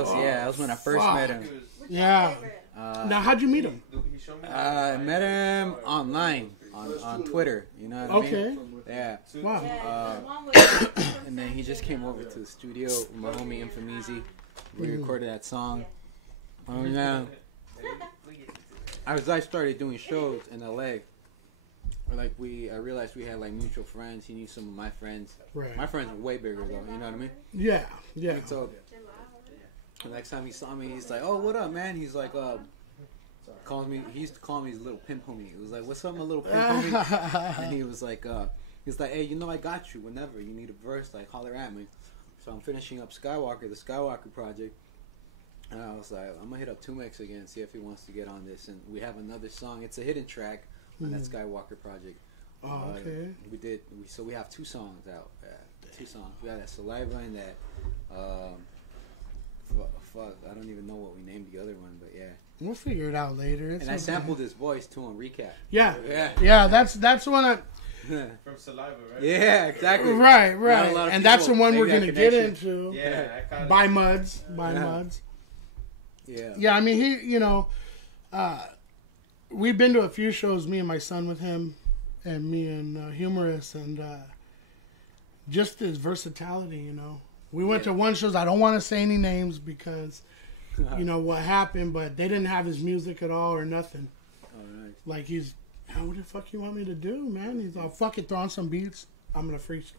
was when I first Fuck. met him. Yeah. Now, how'd you meet him? He showed me. I met him online on Twitter. You know what I mean? Okay. Yeah. Wow. And then he just came over to the studio with my homie Infamizi. We recorded that song. Oh yeah. As I started doing shows in LA, like I realized we had like mutual friends. He knew some of my friends. Right. My friends were way bigger though. You know what I mean? Yeah. Yeah. So the next time he saw me, he's like, "Oh, what up, man?" He's like, calls me. He used to call me his little pimp homie. It was like, "What's up, my little pimp homie?" And he was like, "Hey, you know, I got you. Whenever you need a verse, like holler at me." So I'm finishing up the Skywalker project. And I was like, I'm gonna hit up 2Max again, see if he wants to get on this. And we have another song. It's a hidden track on that Skywalker project. Oh, okay. We have 2 songs out. 2 songs. We got that Saliva and that. Fuck, I don't even know what we named the other one, but yeah. We'll figure it out later. It's And I okay. sampled his voice too on Recap. Yeah. Yeah. Yeah. That's one of. From Saliva, right? Yeah, exactly. Right. Not a lot of And that's the people one we're make that gonna get connection. into. Yeah, I caught it. By Muds. Yeah. Yeah, I mean, we've been to a few shows, me and my son with him, and me and Humorous, and just his versatility, you know. We went to one shows, I don't want to say any names because, you know, what happened, but they didn't have his music at all or nothing. Oh, nice. Like, what the fuck you want me to do, man? He's all, fuck it, throw on some beats, I'm going to freestyle.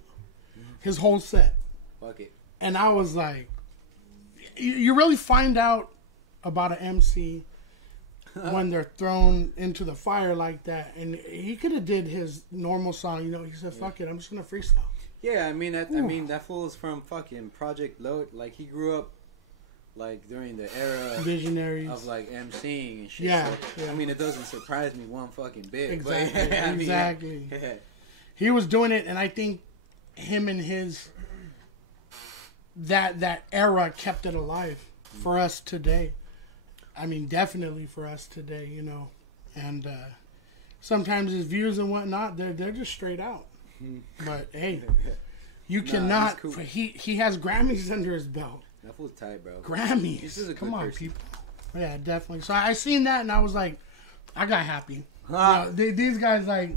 His whole set. Fuck it. And I was like, you really find out about an MC when they're thrown into the fire like that, and he could have did his normal song, you know. He said, "Fuck it, I'm just gonna freestyle." Yeah, I mean that fool's from fucking Project Load. Like he grew up like during the era Visionaries of like MCing and shit. Yeah, So, yeah. I mean, it doesn't surprise me one fucking bit. Exactly, But, I mean, exactly. Yeah. He was doing it, and I think him and his that era kept it alive for us today. I mean, definitely for us today, you know. And sometimes his views and whatnot, they're just straight out. But hey, you cannot. he's cool. He has Grammys under his belt. That fool's tight, bro. Grammys. This is a Come good on, person. people. Yeah, definitely. So I seen that and I was like, I got happy. Ah. You know, these guys, like,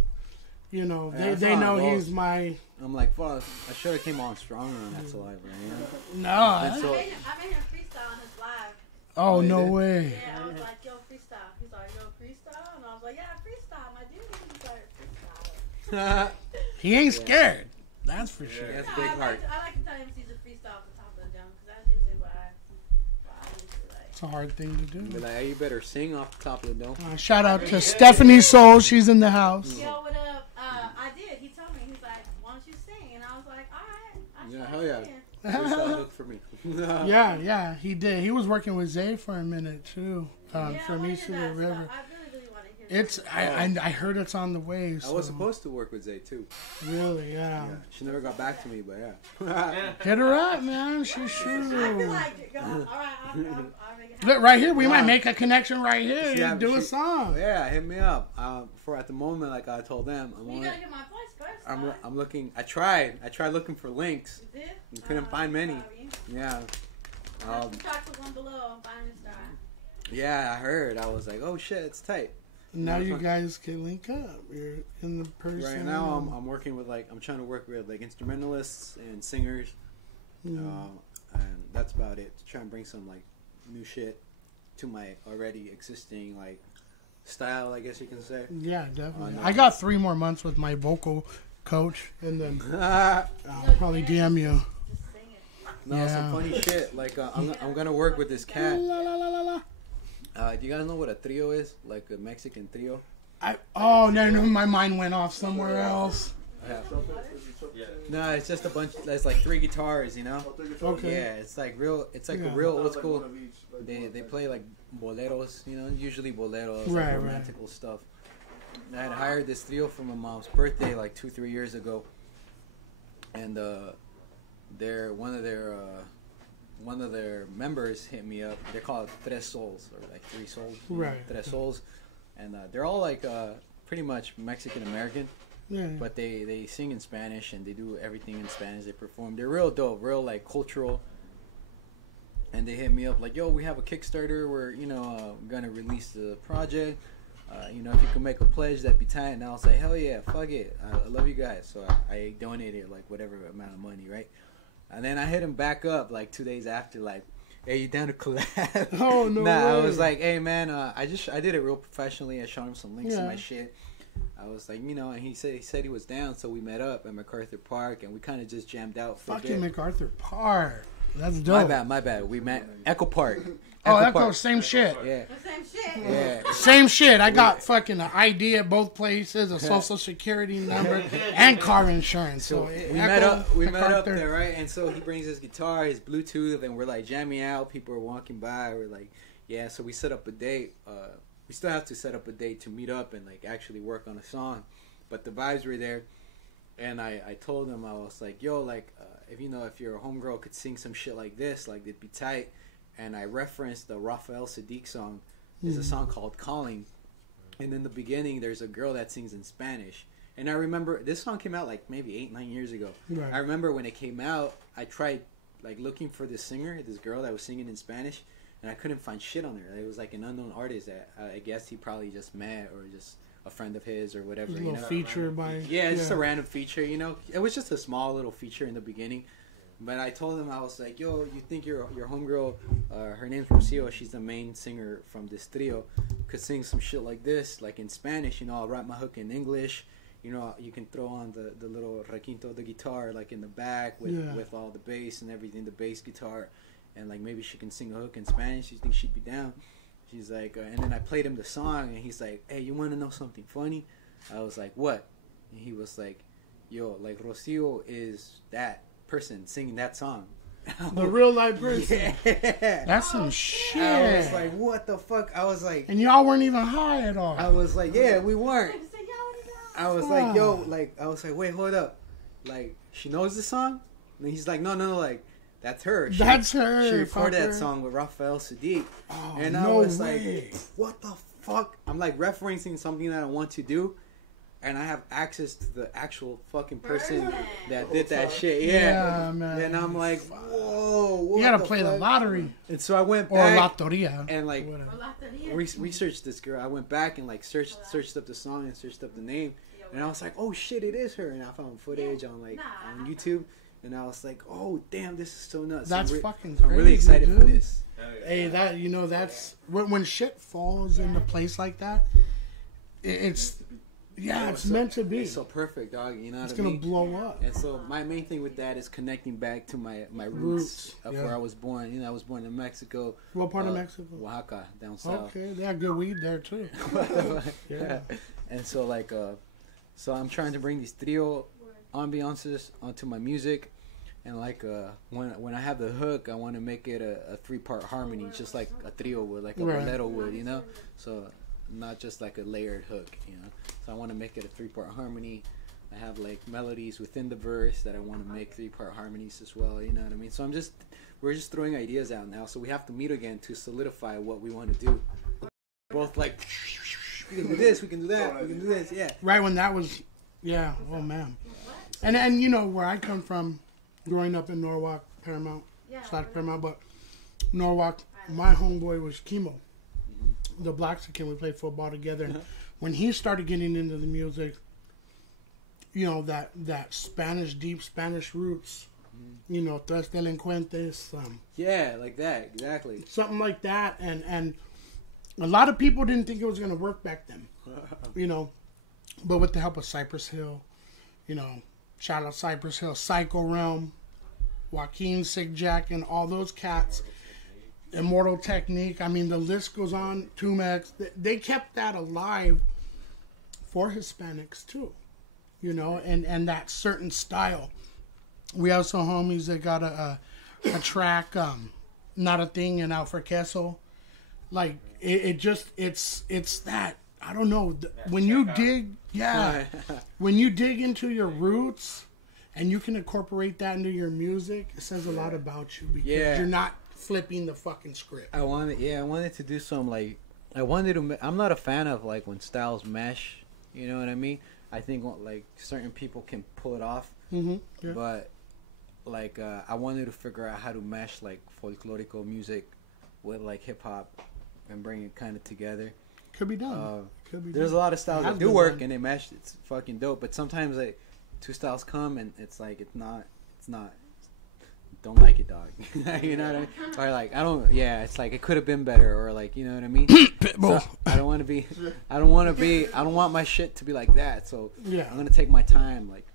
you know, Yeah, they that's know how it he's goes. my. I'm like, fuck. I should have came on stronger on that Saliva, man. No. I made him freestyle on his live. Oh, no you did? way. Yeah, I was like, yo, freestyle. He's like, yo, freestyle? And I was like, yeah, freestyle, my dude. He's like, freestyle. He ain't scared. That's for sure. That's No, big I heart. like to tell him he's a freestyle off the top of the dome, because that's usually what I usually like. It's a hard thing to Be do. like, hey, you better sing off the top of the dome. Shout out to Stephaniesoul. She's in the house. Yo, what up? I did. He told me, he's like, why don't you sing? And I was like, all right. Yeah, hell yeah. Sing. Freestyle hook for me. Yeah, he did. He was working with Zay for a minute too. Yeah, From I wanna East to hear the that River. stuff. I really want to hear It's that. I heard it's on the way. I So was supposed to work with Zay too. really, yeah. Yeah. She never got back to me, but yeah. Hit her up, man. She I should. feel like it. Go. All right, I'll make it happen. Look right here. We might make a connection right here. Yeah, and do a she- song. Yeah, hit me up. For at the moment, like I told them, You gotta get my voice first. I'm looking. I tried looking for links. You did? You couldn't find many. Yeah. Talk to one below and find a star. Yeah, I heard. I was like, oh shit, it's tight. Now you guys can link up. You're in the person. Right now, I'm working with I'm trying to work with like instrumentalists and singers, and that's about it. To try and bring some like new shit to my already existing like style, I guess you can say. Yeah, definitely. no. I got 3 more months with my vocal coach, and then I'll probably DM you. Just sing it. No, Yeah. some funny shit. Like I'm gonna work with this cat. La, la, la, la, la. Do you guys know what a trio is? Like a Mexican trio? No, my mind went off somewhere else. Yeah. No, it's just a bunch. There's like 3 guitars, you know. Okay. Yeah, it's like real. It's like Yeah. a real old school. They play like boleros, you know, usually boleros, like Right, romantical stuff. And I had hired this trio for my mom's birthday like 2-3 years ago, and one of their members hit me up. They're called Tres Souls, or like 3 souls. Right. Tres Souls, and they're all like pretty much Mexican American. Yeah. But they sing in Spanish and they do everything in Spanish. They perform. They're real dope, real like cultural. And they hit me up like, yo, we have a Kickstarter. We're gonna release the project. If you can make a pledge, that'd be tight. And I was like, hell yeah, fuck it. I love you guys. So I donated like whatever amount of money, right? And then I hit him back up like 2 days after, like, hey, you down to collab? Oh no. Nah, way. I was like, hey man, I did it real professionally. I showed him some links to Yeah. my shit. I was like, and he said he was down, so we met up at MacArthur Park, and we kind of just jammed out for a fucking bit. MacArthur Park. That's dope. My bad. We met Echo Park. Oh, Echo, Park. same shit. Yeah, The same shit. yeah. Same shit. I got fucking an ID at both places, a social security number, and car insurance. So We met up there, right? And so he brings his guitar, his Bluetooth, and we're like jamming out. People are walking by. We're like, yeah. So we set up a date. We still have to set up a date to meet up and like actually work on a song, but the vibes were there. And I told him, I was like, yo, like if your homegirl could sing some shit like this, like it'd be tight. And I referenced the Raphael Sadiq song. There's a song called Calling, and in the beginning there's a girl that sings in Spanish. And I remember this song came out like maybe 8-9 years ago. Right. I remember when it came out, I tried like looking for this singer, this girl that was singing in Spanish, and I couldn't find shit on her. It was like an unknown artist that I guess he probably just met, or just a friend of his or whatever. Just a little feature by. Yeah, it's just a random feature, It was just a small little feature in the beginning. But I told him, I was like, yo, you think your homegirl, her name's Rocio, she's the main singer from this trio, could sing some shit like this, like in Spanish, I'll write my hook in English, you can throw on the little requinto, the guitar, like in the back with all the bass and everything, the bass guitar, and like maybe she can sing a hook in Spanish. You think she'd be down? She's like, and then I played him the song, and he's like, hey, you want to know something funny? I was like, what? And he was like, yo, like Rocio is that person singing that song. The real life person. Yeah. That's some shit. I was like, what the fuck? I was like, and y'all weren't even high at all. I was like, yeah, we weren't. Say, yo, what is that? I was like, yo, like, I was like, wait, hold up. Like, she knows the song? And he's like, no, like, that's her. That's her. She recorded fucker. that song with Raphael Sadiq. Oh, And no I was way. like, what the fuck? I'm like referencing something that I want to do, and I have access to the actual fucking person that did that shit. Yeah, man. And I'm like, whoa, what You gotta the play the fuck? lottery. And so I went Or back Loteria. and like Whatever. researched this girl. I went back and like searched up the song and searched up the name, and I was like, oh shit, it is her. And I found footage on like on YouTube, and I was like, oh damn, this is so nuts. That's fucking I'm really crazy, excited for dude. this. Hey, that's when shit falls into place like that. It's meant to be. It's so perfect, dog. You know what It's I gonna mean? blow up. And so my main thing with that is connecting back to my roots of where I was born. I was born in Mexico. What part of Mexico? Oaxaca, down south. Okay, they have good weed there too. Yeah. And so like so I'm trying to bring these trio ambiances onto my music, and like when I have the hook, I want to make it a 3-part harmony, just like a trio would, like a bolero would, so not just like a layered hook, so I want to make it a 3-part harmony. I have like melodies within the verse that I want to make 3-part harmonies as well, you know what I mean? So we're just throwing ideas out now, so we have to meet again to solidify what we want to do. Both like, we can do this, we can do that, we can do this, yeah. Right when that was, oh man. And where I come from, growing up in Norwalk, Paramount, but Norwalk, my homeboy was Chemo, the Blaxican. We played football together. And when he started getting into the music, that Spanish, deep Spanish roots, Tres Delincuentes. Yeah, like that, exactly. Something like that. And a lot of people didn't think it was going to work back then, But with the help of Cypress Hill, shout out Cypress Hill, Psycho Realm, Joaquin, Sick Jack, and all those cats, Immortal Technique. I mean, the list goes on. Tumex. They kept that alive for Hispanics too. you know, and that certain style. We have some homies that got a track, Not a Thing and Out for Queso. Like, it's that, I don't know, when you dig, when you dig into your roots and you can incorporate that into your music, it says a lot about you because you're not flipping the fucking script. I wanted to do some, like, I'm not a fan of, like, when styles mesh, you know what I mean? I think, like, certain people can pull it off, but, like, I wanted to figure out how to mesh, like, folklorico music with, like, hip-hop and bring it kind of together. Could be done. There's a lot of styles that do work and they mesh. It's fucking dope. But sometimes, like, two styles come and it's like it's not. Don't like it, dog. You know what I mean? Or like I don't. Yeah, it's like it could have been better. Or like you know what I mean? So I don't want to be. I don't want my shit to be like that. So I'm gonna take my time, like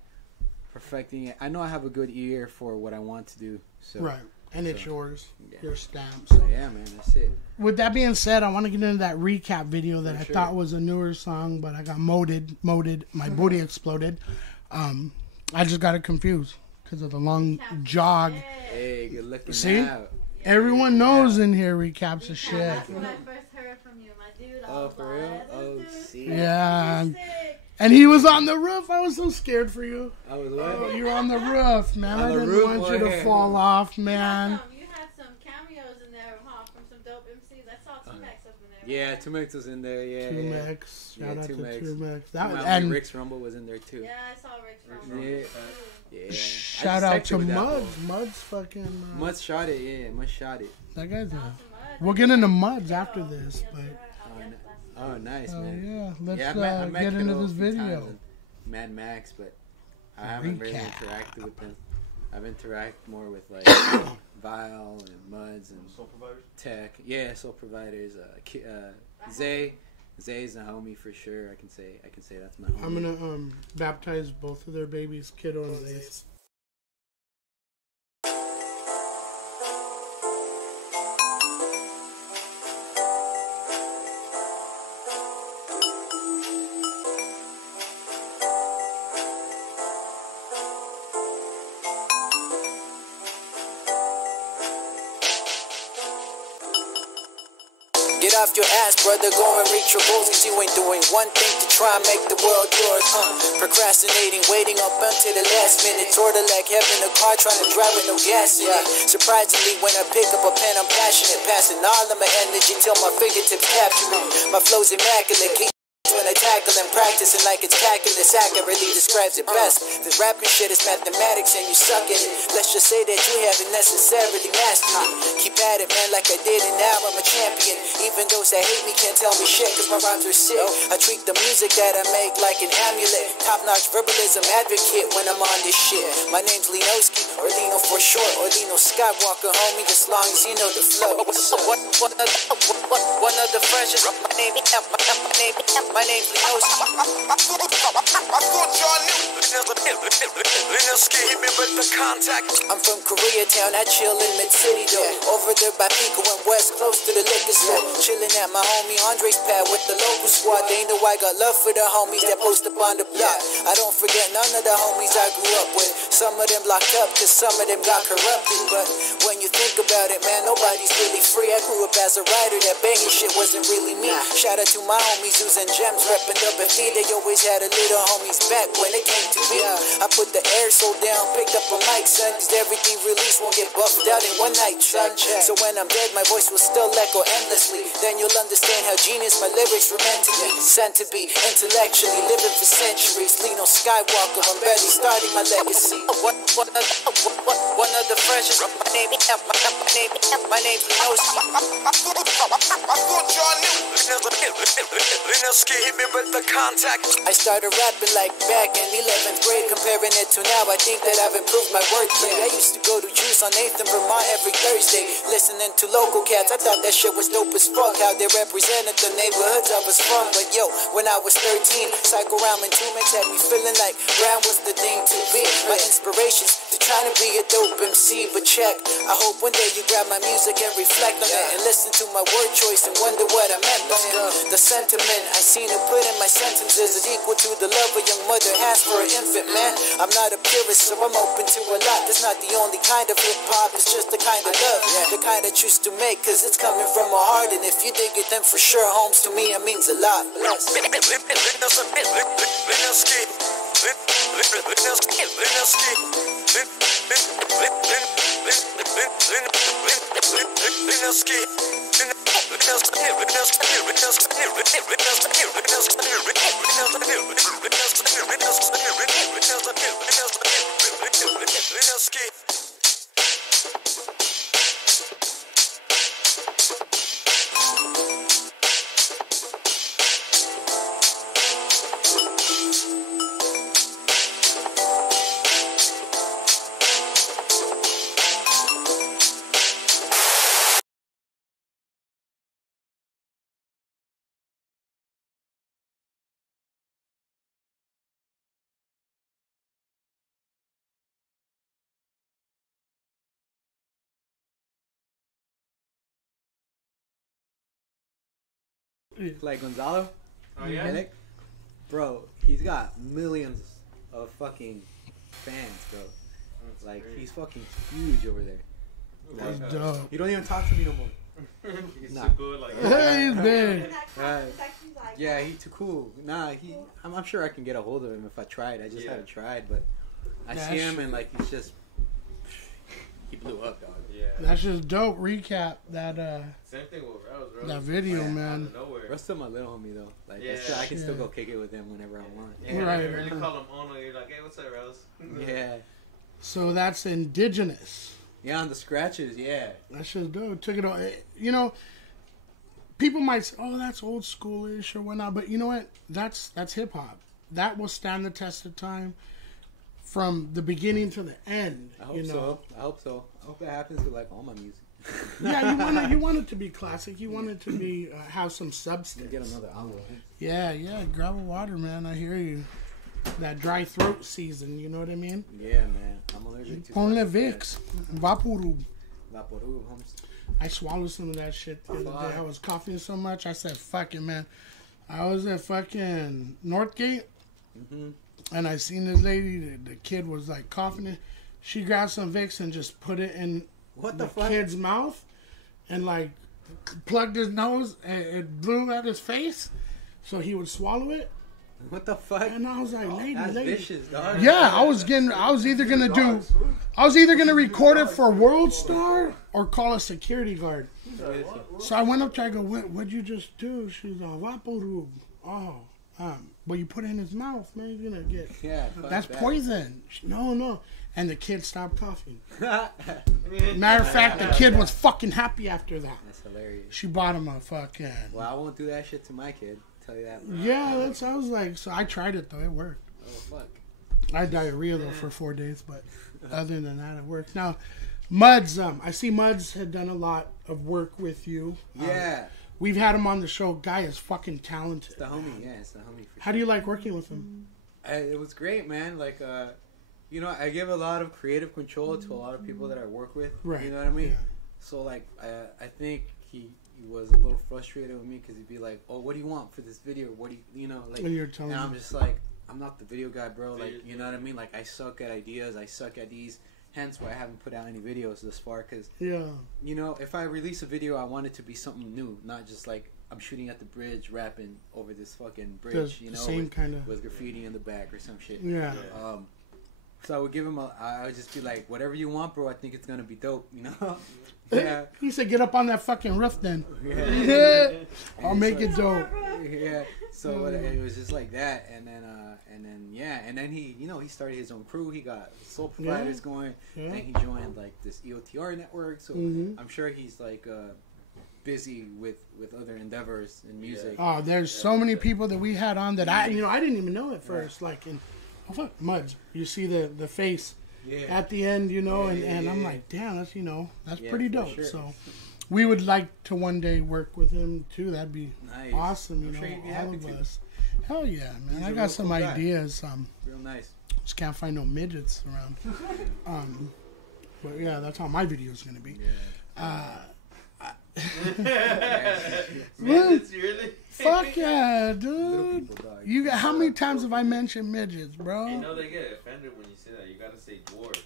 perfecting it. I know I have a good ear for what I want to do. So right. And it's yours. Your stamp. So yeah, man, that's it. With that being said, I want to get into that recap video that I thought was a newer song, but I got moded. My booty exploded. I just got it confused because of the long jog. Hey, good looking. See? Out. Everyone knows in here recaps of shit. That's when I first heard from you, my dude. Oh, for real? Oh, see. Yeah. And he was on the roof. I was so scared for you. I was what? Oh, you were on the roof, man. On I the didn't roof, want you to boy. fall off, man. You had some cameos in there, huh? From some dope MCs. I saw Tumex up in there. Yeah, Tumex was in there. Yeah, Tumex. Shout out to Tumex. That was, and Rick's Rumble was in there too. Yeah, I saw Rick's Rumble. Yeah. Shout out to Muds. Muds fucking. Muds shot it. Yeah, Muds shot it. That guy's we'll get into Muds after this, but. Oh, nice, man. Yeah, let's get into this video. Mad Max, but I haven't really interacted with them. I've interacted more with like Vile and Muds and Soul Providers. Tech. Yeah, Soul Providers. Zay's a homie for sure. I can say that's my homie. I'm gonna baptize both of their babies, Kiddo and Zay. Get off your ass, brother, go and reach your goals, cause you ain't doing one thing to try and make the world yours, Procrastinating, waiting up until the last minute, sorta like having a car trying to drive with no gas in it. Surprisingly, when I pick up a pen, I'm passionate, passing all of my energy till my fingertips capture me. My flow's immaculate, keep when I tackle and practicing like it's calculus accurately describes it best. This rapping shit is mathematics and you suck at it. Let's just say that you haven't necessarily mastered it. Keep at it, man, like I did, and now I'm a champion. Even those that hate me can't tell me shit, cause my rhymes are sick. I treat the music that I make like an amulet. Top-notch verbalism advocate when I'm on this shit. My name's Linoskiii, or Lino for short, or Linoskiii Walker, homie, as long as you know the flow. One of the freshest. My name's Linoskiii. I thought y'all knew. Linoskiii hit me with the contact. I'm from Koreatown, I chill in mid-city though. Over there by Pico and West, close to the liquor store. Chilling at my homie Andre's pad with the local squad. They know I got love for the homies that post up on the block. I don't forget none of the homies I grew up with. Some of them locked up, cause some of them got corrupted. But when you think about it, man, nobody's really free. I grew up as a writer, that banging shit wasn't really me. Shout out to my homies using gems, repping WFD. They always had a little homies back when it came to me. I put the air so down, picked up a mic, son, cause everything released won't get buffed out in one night, son. So when I'm dead, my voice will still echo endlessly. Then you'll understand how genius my lyrics were meant to be. Sent to be intellectually living for centuries. Linoskiii Walker, I'm barely starting my legacy. One of the freshest. My name's Linoskiii. I thought y'all knew. Linoskiii hit me with the contact. I started rapping like back in 11th grade. Comparing it to now, I think that I've improved my wordplay. I used to go to Juice on 8th and Vermont every Thursday, listening to local cats. I thought that shit was dope as fuck, how they represented the neighborhoods I was from. But yo, when I was 13, Psycho Round and Tumex had me feeling like Brown was the thing to be. My inspirations to try to be a dope MC. But check, I hope one day you grab my music and reflect on it, and listen to my word choice and wonder what I meant by it. The sentiment, I I seen it put in my sentences is equal to the love a young mother has for an infant, man. I'm not a purist, so I'm open to a lot. That's not the only kind of hip-hop, it's just the kind of love, the kind I choose to make, cause it's coming from my heart. And if you dig it, then for sure, Holmes, to me it means a lot. Bless. Like Gonzalo? Oh, yeah? Hennick? Bro, he's got millions of fucking fans, bro. That's Like, great. he's fucking huge over there. That's Like, dope. you don't even talk to me no more. He's Nah. too good, like. Hey, he's big. Yeah, he's too cool. Nah, I'm sure I can get a hold of him if I tried. I just haven't tried, but I see him and like he's just he blew up, dog. Yeah. That's just dope. Recap that Same thing with Rose. that video, Out man. of nowhere. Russ still my little homie though. Like Yeah. I can still Yeah. go kick it with him whenever I want. Yeah, Right. you really call him Ono. You're like, hey, what's up, Rose? Yeah. So that's indigenous. Yeah, on the scratches, yeah. That's just dope. Took it all. You know, people might say, "Oh, that's old schoolish or whatnot," but you know what? That's hip hop. That will stand the test of time from the beginning to the end. I hope you know? so. I hope so. I hope it happens with like all my music. Yeah, you want it to be classic. You want it to be have some Get substance. another album. Yeah, grab a water, man. I hear you. That dry throat season, you know what I mean? Yeah, man. I'm allergic to Ponle fucking Vicks, Vaporub. Vaporub, homies. I swallowed some of that shit the other day. I was coughing so much. I said, "Fuck it, man." I was at fucking Northgate, and I seen this lady. The kid was like coughing. She grabbed some Vicks and just put it in What the the fuck? kid's mouth, and like plugged his nose, and it blew at his face, so he would swallow it. What the fuck? And I was like, "Lady, That's lady." vicious, dog. Yeah, I was either gonna record it for World Star or call a security guard. So I went up to her, I go, what'd you just do? She's on Vaporub. Oh, well, you put it in his mouth, man. You're gonna get, Yeah, fuck that's that. poison. No. And the kid stopped coughing. Matter of fact, the kid was fucking happy after that. That's hilarious. She bought him a fucking, Well, I won't do that shit to my kid. Tell you that. yeah, I was like, so I tried it though, it worked. Oh fuck. I had diarrhea though for 4 days, but other than that, it worked. Now, Muds, I see Muds had done a lot of work with you. Yeah. We've had him on the show. Guy is fucking talented. It's the homie. Yeah, it's the homie. For How do you like working with him? It was great, man. Like, you know, I give a lot of creative control to a lot of people that I work with. Right. You know what I mean? Yeah. So, like, I think he was a little frustrated with me because he'd be like, "Oh, what do you want for this video? What do you know?" Like, When you're telling and I'm him. just like, I'm not the video guy, bro. Like, you know what I mean? Like, I suck at ideas. I suck at these. Hence why I haven't put out any videos this far. Because, Yeah. you know, if I release a video, I want it to be something new, not just like I'm shooting at the bridge, rapping over this fucking bridge, The you know, same kind of. with graffiti in the back or some shit. Yeah. So I would give him I would just be like, whatever you want, bro. I think it's gonna be dope, you know. Yeah, He said, "Get up on that fucking roof, then." yeah, I'll make it dope. yeah. So it was just like that, and then he, you know, he started his own crew. He got soul providers going, Yeah. and he joined like this EOTR network. So I'm sure he's like busy with other endeavors in music. Oh, there's so many people that we had on that I didn't even know at first. Like oh fuck, Muds. You see the face at the end, you know, and I'm like, damn, that's that's Yeah, pretty for dope. sure. So we would like to one day work with him too. That'd be Nice. awesome, I'm sure he'd be all happy of to. us. Hell yeah, man! He's I a got real some cool guy. ideas. Real nice. Just can't find no midgets around. But yeah, that's how my video's gonna be. Midgets, really? Fuck yeah, Little dude. people, dog. You got how many times have I mentioned midgets, bro? You know they get offended when you say that. You gotta say dwarves.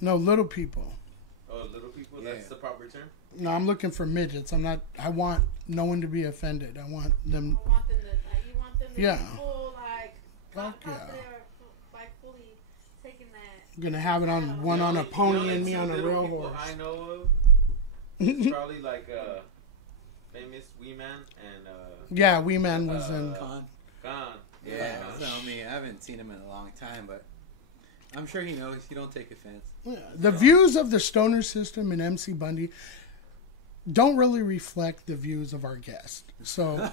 No, little people. Oh, little people? Yeah. That's the proper term? No, I'm looking for midgets. I'm not. I want no one to be offended. I want them. I want them to, like, you want them to Yeah. be full, like, Fuck yeah. they're, like, fully taking that. Gonna have it on one on a pony and me two on a little real people horse. I know of. It's probably like famous Wee Man and Yeah, Wee Man was in. Con. Khan. Yeah, so, I mean, I haven't seen him in a long time, but I'm sure he knows. He don't take offense. Yeah. The views of the Stoner System and MC Bundy don't really reflect the views of our guest. So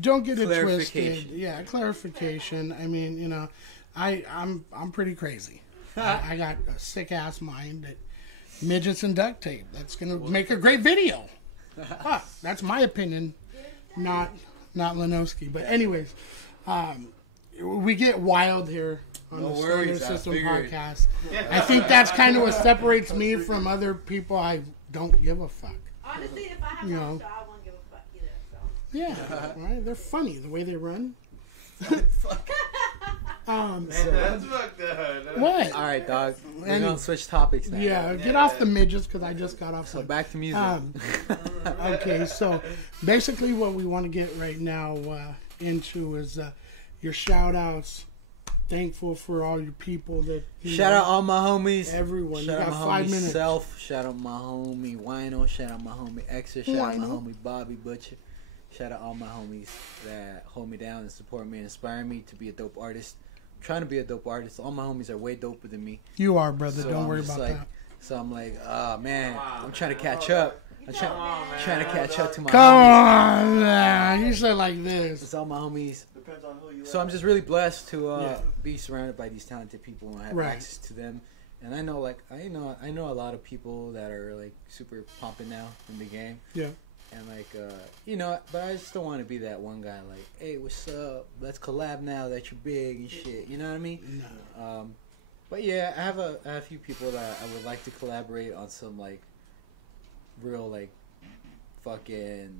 don't get it twisted. Clarification. Yeah, clarification. I mean, you know, I'm pretty crazy. I got a sick ass mind that midgets and duct tape. That's gonna make a great video. That's my opinion, not Linoskiii. But anyways, we get wild here on No the worries, Stoner I System figured. podcast. I think that's kind of what separates me from other people. I don't give a fuck. Honestly, if I have You my know. own show, I won't give a fuck either, so. Yeah, right. They're funny the way they run. Man, that's fucked up. What? All right, dog. We're And- gonna switch topics now. Yeah, get off the midgets because I just got off. So Some. back to music. Okay, so basically what we want to get right now into is your shout outs. Thankful for all your people that you Shout know, out all my homies. everyone. Shout you out got my 5 homie minutes. Self. Shout out my homie Wino. Shout out my homie Exer. Shout out my Wino. homie Bobby Butcher. Shout out all my homies that hold me down and support me and inspire me to be a dope artist. I'm trying to be a dope artist. All my homies are way doper than me. You are, brother. So Don't I'm worry just about like, that. So I'm like, oh man, I'm trying to catch up. I'm trying to catch up to my Come homies. on, man. You say like this. It's all my homies. Depends on who you So I'm just really blessed to Yeah. be surrounded by these talented people and have Right. access to them. And I know, like, I know a lot of people that are like super pumping now in the game. Yeah. And like, you know, but I just don't want to be that one guy. Like, hey, what's up? Let's collab now that you're big and shit. You know what I mean? No. But yeah, I have a few people that I would like to collaborate on some like real like fucking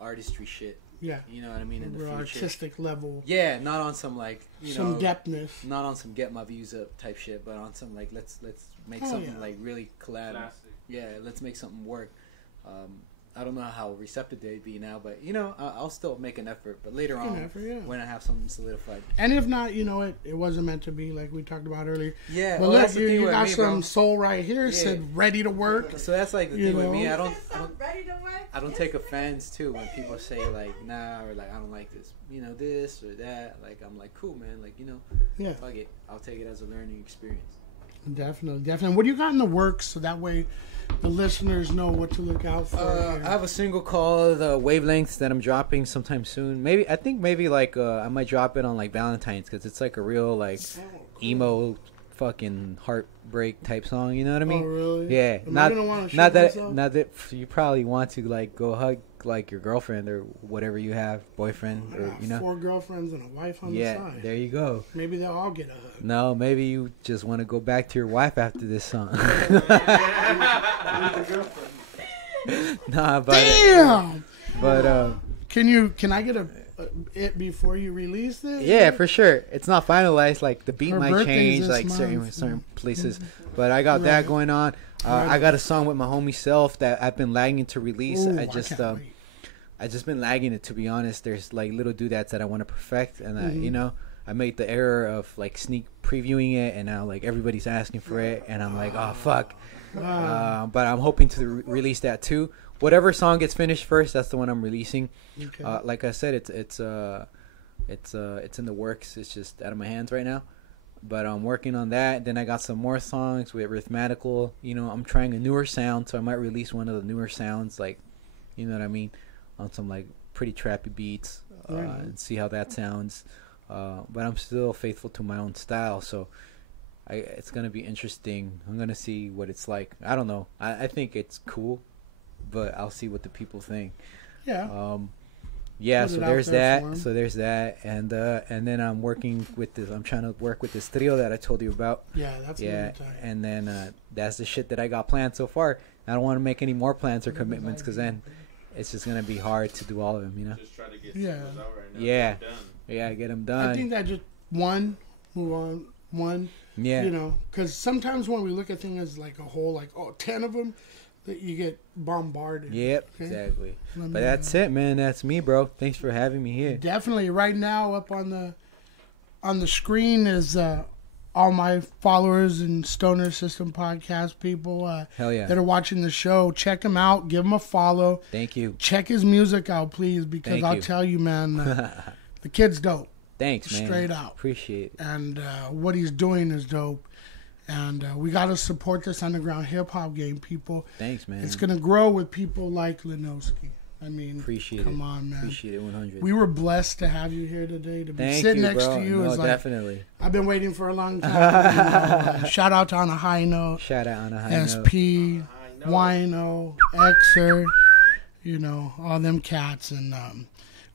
artistry shit. Yeah. You know what I mean? In the Real future. artistic level. Yeah, not on some like Some know, depthness. not on some get my views up type shit, but on some like let's make Oh, something yeah. like really collab. Yeah, let's make something work. I don't know how receptive they'd be now, but you know, I'll still make an effort. But later Make an on, effort, yeah. when I have something solidified. And if not, you know it wasn't meant to be, like we talked about earlier. Yeah, But well, look, that's the you, thing you with got me, some bro. soul right here, Yeah. said ready to work. So that's like the You thing with know? me. I You don't said something ready to work? I don't take offense too when people say like nah or like I don't like this, you know, this or that. Like I'm like cool, man. Like you know, Yeah, fuck it. I'll take it as a learning experience. definitely. What do you got in the works so that way the listeners know what to look out for? here? I have a single called Wavelengths that I'm dropping sometime soon. Maybe I think like I might drop it on like Valentine's because it's like a real like emo fucking heartbreak type song. You know what I mean? Oh, really? Yeah. Am I gonna wanna shoot not that myself? not that you probably want to like go hug like your girlfriend or whatever you have, boyfriend I or got you know. 4 girlfriends and a wife on the Yeah, side. there you go. Maybe they'll all get a hug. No, maybe you just want to go back to your wife after this song. Nah, Damn! but Can I get it before you release this? yeah, for sure. It's not finalized. Like the beat Her might birthday's change, this like month. certain places. But I got that Right. going on. I got a song with my homie Self that I've been lagging to release. Ooh, I just can't wait. I just been lagging it, to be honest. There's like little dudettes that I want to perfect, and you know, I made the error of like sneak previewing it, and now like everybody's asking for it, and I'm like, oh fuck. But I'm hoping to release that too. Whatever song gets finished first, that's the one I'm releasing. Okay. Like I said, it's in the works. It's just out of my hands right now. But I'm working on that. Then I got some more songs with Rhythmatical. You know, I'm trying a newer sound, so I might release one of the newer sounds, like, you know what I mean, on some like pretty trappy beats, Right. and see how that sounds. But I'm still faithful to my own style, so it's gonna be interesting. I'm gonna see what it's like. I don't know. I think it's cool, but I'll see what the people think. Yeah. Yeah, Put so it out there's there that. for 'em. So there's that, and then I'm working with this. I'm trying to work with this trio that I told you about. Yeah, that's Yeah, another time. and then that's the shit that I got planned so far. I don't want to make any more plans or commitments because then it's just gonna be hard to do all of them, you know. Just try to get Yeah. singles out right now. Yeah. Get them done. Yeah, get them done. I think that just move on, one. Yeah. You know, because sometimes when we look at things as like a whole, like 10 of them, that you get bombarded. Yep, Okay? exactly. Let But me, that's it, man. That's me, bro. Thanks for having me here. Definitely, right now up on the screen is all my followers and Stoner System podcast people Hell yeah. that are watching the show. Check him out. Give him a follow. Thank you. Check his music out, please, because Thank I'll you. tell you, man, the kid's dope. Thanks, man. Straight out. Appreciate it. And what he's doing is dope. And we got to support this underground hip-hop game, people. Thanks, man. It's going to grow with people like Linoskiii. I mean, Appreciate it. come on, man. Appreciate it 100. We were blessed to have you here today, to be Thank sitting you, next bro. to you. No, Is like, definitely. I've been waiting for a long time. Shout out to On a High Note, Shout out on a high note. SP, Wino, Xer, you know, all them cats. And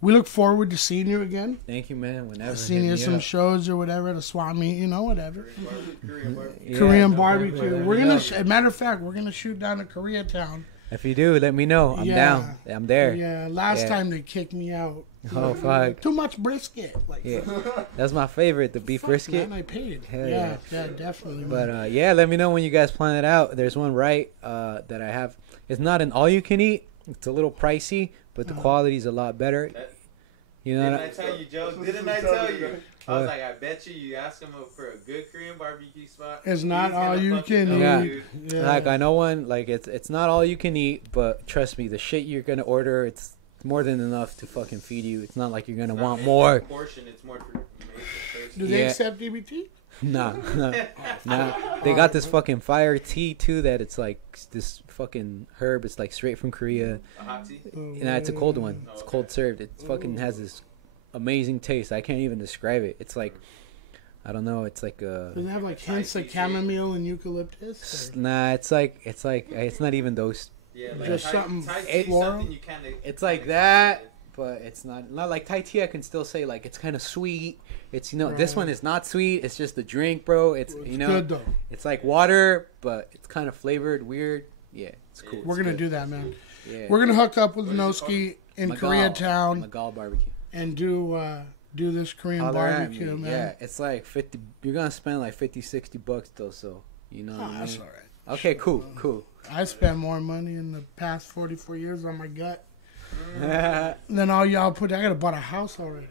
we look forward to seeing you again. Thank you, man. Whenever. Seeing you hit at me some up. shows or whatever, the swap meet, you know, whatever. Yeah, Korean no, barbecue. definitely. We're gonna, matter of fact, we're gonna shoot down to Koreatown. If you do, let me know. I'm Yeah. down. I'm there. Yeah, last Yeah. time they kicked me out. Oh, fuck. Too much brisket. Like, Yeah. That's my favorite, the beef fuck, brisket. man, I paid. Hell yeah, yeah. definitely. Man. But yeah, let me know when you guys plan it out. There's one that I have. It's not an all you can eat. It's a little pricey, but the quality's a lot better. You know Didn't what I tell you, Joe? Didn't I tell you? I was like, I bet you ask him for a good Korean barbecue spot. It's not he's gonna all you fucking can know, eat. dude. Yeah. Like I know one, like it's not all you can eat, but trust me, the shit you're gonna order, it's more than enough to fucking feed you. It's not like you're gonna want more. Portion, it's more for Do they Yeah. accept DBT? Nah. They got this fucking fire tea too that it's like this fucking herb. It's like straight from Korea. a hot tea. Nah, it's a cold one. It's cold served. It fucking has this amazing taste. I can't even describe it. It's like, I don't know. It's like a. Does it have like hints of chamomile and eucalyptus? Or? Nah, it's not even those. Yeah, like Just Thai- something Thai tea, floral? something you kinda, It's like that, but it's not like Thai tea. I can still say like it's kind of sweet. It's this Right. one is not sweet. It's just a drink, bro. It's It's you know, good though. it's like water, but it's kind of flavored weird. Yeah, it's cool. We're gonna do that, man. Yeah. We're gonna hook up with Linoskiii in Koreatown Magal barbecue. and do this Korean Holler at barbecue, me. man. Yeah, it's like 50. You're gonna spend like 50, 60 bucks though. So you know. Oh, What I that's mean? all right. Okay, cool. I spent more money in the past 44 years on my gut than all y'all put. I gotta bought a house already.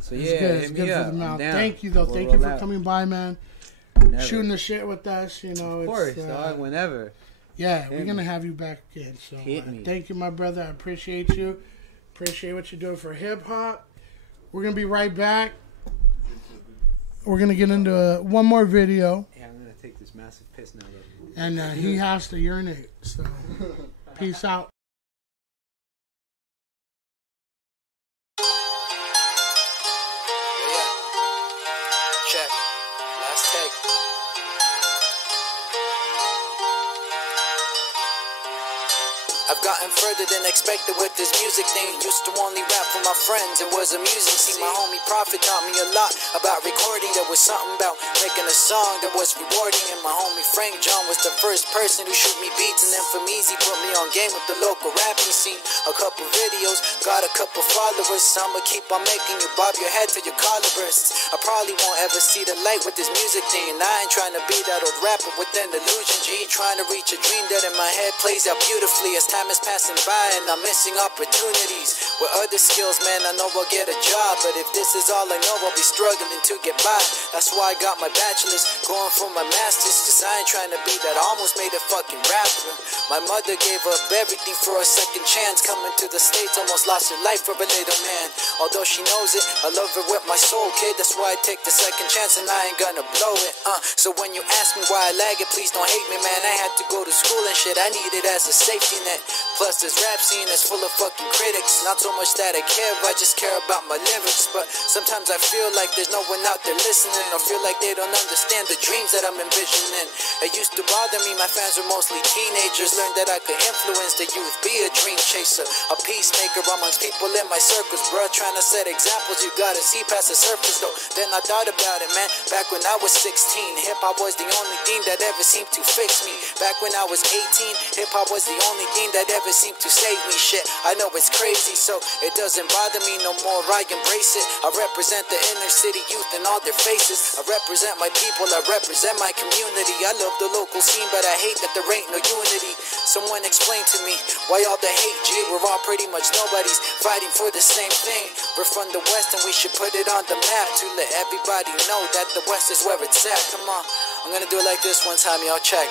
So It's yeah, good. It's hit good me for up. the I'm mouth. down. Thank you though. We'll Thank you roll for out. coming by, man. Whenever. Shooting the shit with us. You know, Of course, it's, dog. Whenever. yeah, we're Hit gonna me. have you back again. So Hit me. thank you, my brother. I appreciate you. Appreciate what you're doing for hip hop. We're gonna be right back. We're gonna get into one more video, Yeah, I'm gonna take this massive piss now though. and he has to urinate. So peace out. Yeah. Check. Last take. I've gotten further than expected with this music thing. Used to only rap for my friends, it was amusing. See, my homie Prophet taught me a lot about recording. There was something about making a song that was rewarding. And my homie Frank John was the first person who shoot me beats. And then from Easy put me on game with the local rapping scene. A couple videos, got a couple followers. I'ma keep on making you bob your head till your collar bursts. I probably won't ever see the light with this music thing. And I ain't trying to be that old rapper with an illusion. G, trying to reach a dream that in my head plays out beautifully as time is passing by and I'm missing opportunities. With other skills, man, I know I'll get a job, but if this is all I know, I'll be struggling to get by. That's why I got my bachelor's, going for my master's, cause I ain't trying to be that almost made a fucking rapper. My mother gave up everything for a second chance. Coming to the States, almost lost her life for a little man. Although she knows it, I love her with my soul, kid. That's why I take the second chance and I ain't gonna blow it. So when you ask me why I lag it, please don't hate me, man. I had to go to school and shit, I need it as a safety net. Plus this rap scene is full of fucking critics, not so so much that I care, I just care about my lyrics. But sometimes I feel like there's no one out there listening, or feel like they don't understand the dreams that I'm envisioning. It used to bother me, my fans were mostly teenagers. Learned that I could influence the youth, be a dream chaser, a peacemaker amongst people in my circles, bruh. Trying to set examples, you gotta see past the surface though. Then I thought about it, man. Back when I was 16, hip-hop was the only thing that ever seemed to fix me. Back when I was 18, hip-hop was the only thing that ever seemed to save me. Shit, I know it's crazy, so it doesn't bother me no more. I embrace it. I represent the inner city youth in all their faces. I represent my people, I represent my community. I love the local scene, but I hate that there ain't no unity. Someone explain to me why all the hate, G. We're all pretty much nobodies fighting for the same thing. We're from the West and we should put it on the map to let everybody know that the West is where it's at. Come on, I'm gonna do it like this one time, y'all. Check.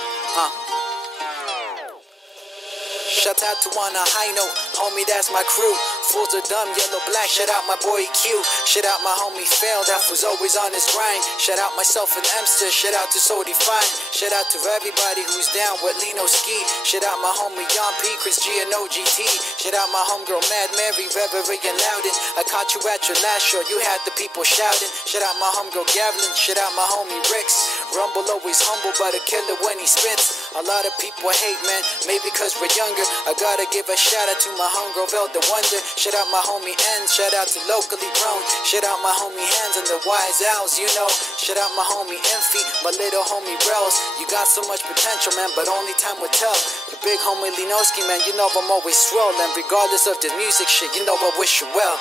Shout out to on a high note, homie, that's my crew. Fools are dumb, yellow, black, shout out my boy Q. Shout out my homie Fail, that was always on his grind. Shout out myself and Emster, shout out to So Define. Shout out to everybody who's down with Linoskiii. Shout out my homie Yon P, Chris G and OGT. Shout out my homegirl Mad Mary, Reverie and Loudon. I caught you at your last show, you had the people shouting. Shout out my homegirl Gavlin, shout out my homie Ricks. Rumble always humble, but a killer when he spits. A lot of people hate, man, maybe cause we're younger. I gotta give a shout out to my homegirl Vel the Wonder. Shout out my homie N, shout out to Locally Grown. Shout out my homie Hands and the Wise Owls, you know. Shout out my homie Infy, my little homie Rels. You got so much potential, man, but only time will tell. Your big homie Linoskiii, man, you know I'm always swirling. Regardless of the music shit, you know I wish you well.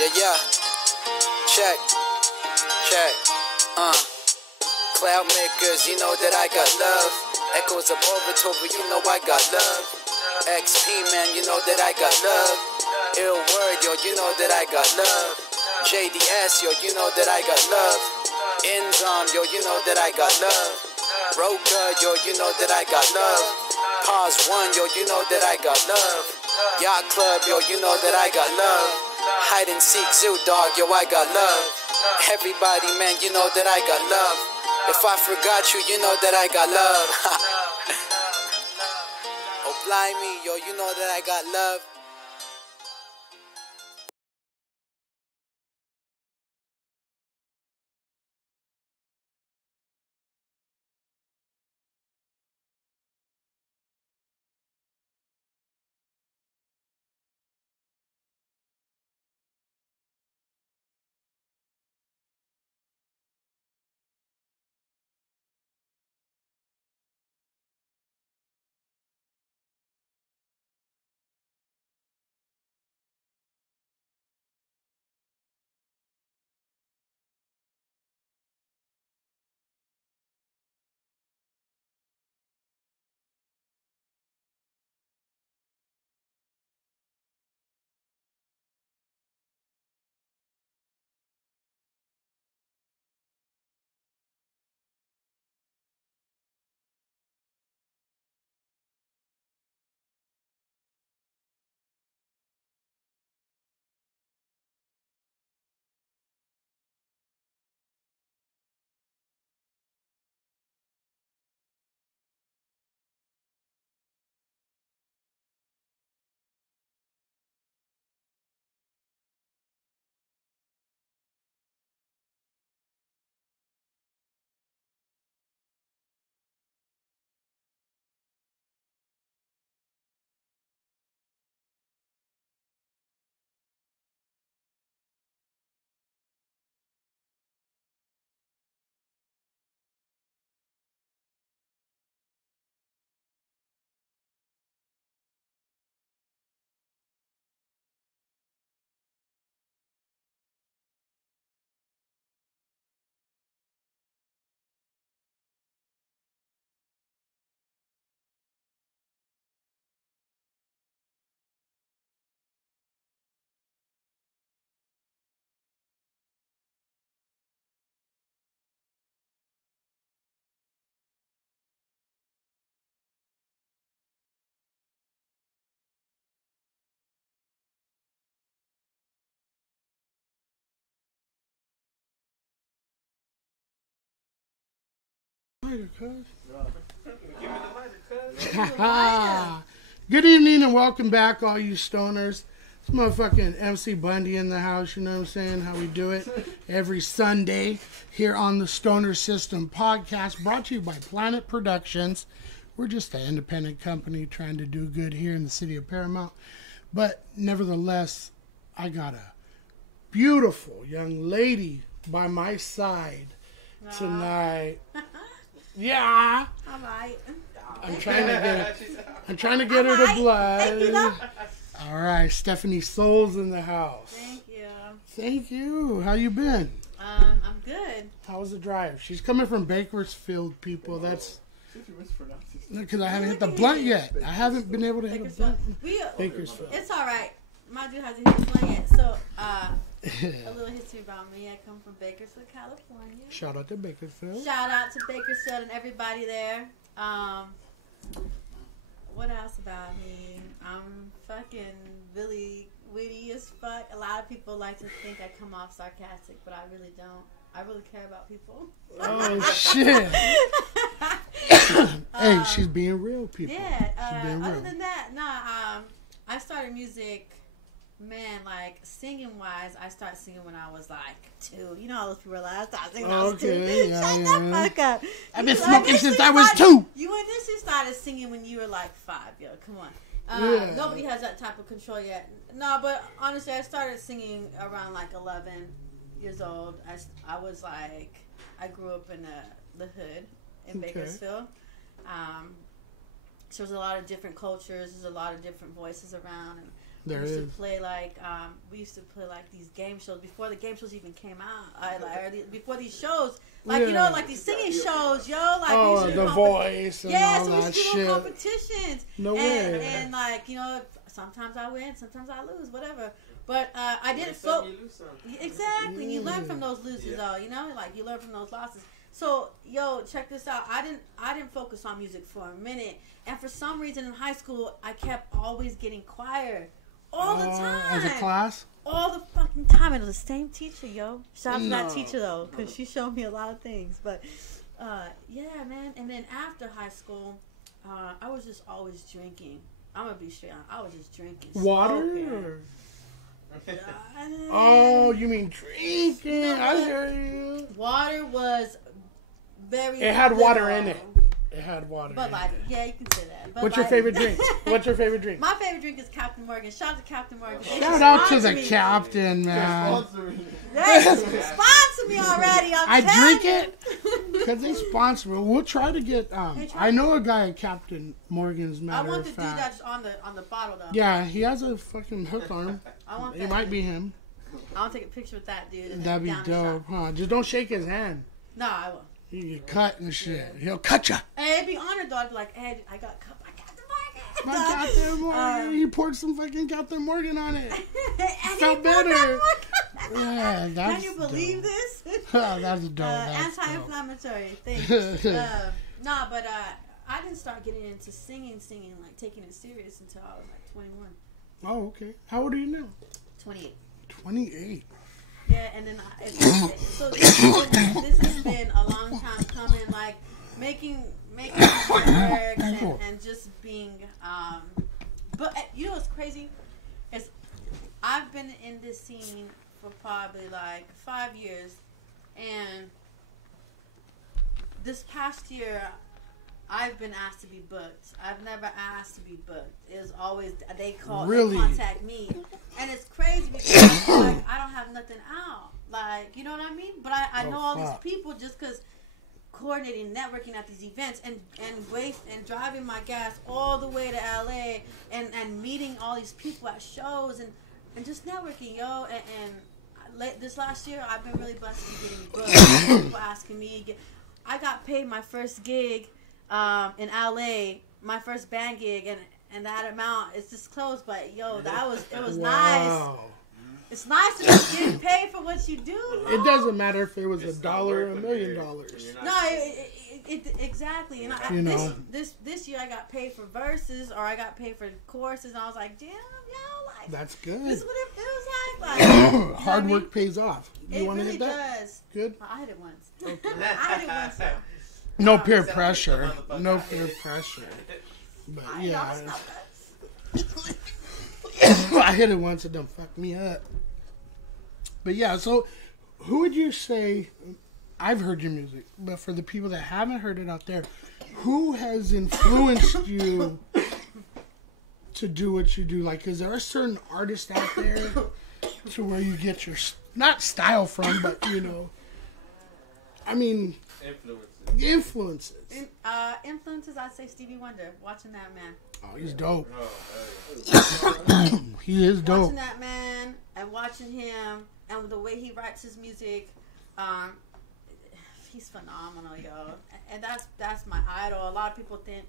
Yeah. Check. Cloud makers, you know that I got love. Echoes of Oratory, you know I got love. XP, man, you know that I got love. Ill Word, yo, you know that I got love. JDS, yo, you know that I got love. Inzom, yo, you know that I got love. Roka, yo, you know that I got love. Pause 1, yo, you know that I got love. Yacht Club, yo, you know that I got love. Hide and Seek Zoo, dog, yo, I got love. Everybody, man, you know that I got love. If I forgot you, you know that I got love. Oh, blimey, yo, you know that I got love. Good evening and welcome back, all you stoners. It's motherfucking MC Bundy in the house, you know what I'm saying? How we do it every Sunday here on the Stoner System podcast, brought to you by Planet Productions. We're just an independent company trying to do good here in the city of Paramount. But nevertheless, I got a beautiful young lady by my side tonight. Yeah. All right. I'm trying to get her to blood. All right, Stephaniesoul's in the house. Thank you. Thank you. How you been? I'm good. How was the drive? She's coming from Bakersfield, people. That's because I haven't hit the blunt yet. I haven't been able to hit a blunt. Bakersfield. It's all right. My dude hasn't hit the blunt yet. So, a little history about me. I come from Bakersfield, California. Shout out to Bakersfield. Shout out to Bakersfield and everybody there. What else about me? I'm fucking really witty as fuck. A lot of people like to think I come off sarcastic, but I really don't. I really care about people. Oh, shit. Hey, she's being real, people. Yeah. She's being real. Other than that, I started music, man, like singing wise, I started singing when I was like 2. You know how those people are like, I started singing when I was 2. Yeah, Shut the fuck up. I've been smoking since I was 2. You initially started singing when you were like 5, yo. Come on. Nobody has that type of control yet. No, but honestly, I started singing around like 11 years old. I was like, I grew up in the hood in Bakersfield. So there's a lot of different cultures. There's a lot of different voices around. And we used to play like these game shows before the game shows even came out. Before these shows, like you know, like these singing shows, yo, like The Voice, and all so we that used to do shit. Competitions. No way. And like you know, sometimes I win, sometimes I lose, whatever. But I didn't focus. Exactly, you learn from those losses, though. You know, like you learn from those losses. So, yo, check this out. I didn't focus on music for a minute, and for some reason in high school, I kept always getting choir. All the time. As a class? All the fucking time. And it was the same teacher, yo. Shout out to that teacher, though, because she showed me a lot of things. But, yeah, man. And then after high school, I was just always drinking. I'm going to be straight on. I was just drinking. Water? Oh, you mean drinking? No, I hear you. Water was very... It had water in it. It had water. But like, yeah, you can say that. But what's your favorite drink? What's your favorite drink? My favorite drink is Captain Morgan. Shout out to Captain Morgan. Shout out to the captain, man. They sponsor me already. I drink it because they sponsor me. We'll try to get. I know a guy at Captain Morgan's. Matter I want of the fact. dude that's on the bottle though. Yeah, he has a fucking hook arm. I want that. It might be him. I want to take a picture with that dude. That'd be dope, huh? Just don't shake his hand. No, I won't. You get cut and shit. Yeah. He'll cut you. Hey, it'd be honored though. I'd be like, hey, I got the Morgan. My Captain Morgan. You poured some fucking Captain Morgan on it. Felt better. Yeah, that's Can you believe this? That's dope. Anti-inflammatory. Thanks. Nah, but I didn't start getting into singing, like taking it serious until I was like 21. Oh, okay. How old are you now? 28. 28. Yeah, and then so this has been a long time coming, like making work and just being. But you know what's crazy is I've been in this scene for probably like 5 years, and this past year I've been asked to be booked. I've never asked to be booked. It was always they contact me, and it's crazy because like I don't have nothing out. Like, you know what I mean? But I know all these people just because coordinating, networking at these events, and driving my gas all the way to LA, and meeting all these people at shows and just networking, yo. And this last year I've been really blessed to be getting booked. People asking me. I got paid my first gig. In LA, my first band gig, and that amount is disclosed, but yo, it was nice. It's nice to be getting paid for what you do. It doesn't matter if it was $1 or $1 million. No, exactly. And this year I got paid for verses, or I got paid for courses, and I was like, damn, yo, like that's good. This is what it feels like. Hard work pays off. You want to hit that? Does. Good. I hit it once. I hit it once. No peer pressure. No peer pressure. But yeah. I hit it once, it done fucked me up. But yeah, so who would you say? I've heard your music, but for the people that haven't heard it out there, who has influenced you to do what you do? Like, is there a certain artist out there to where you get your not style from, but I mean, influences. Influences, I'd say Stevie Wonder. Watching that man. Oh, he's dope. He is dope. Watching that man and watching him and the way he writes his music, he's phenomenal, yo. And that's my idol. A lot of people think,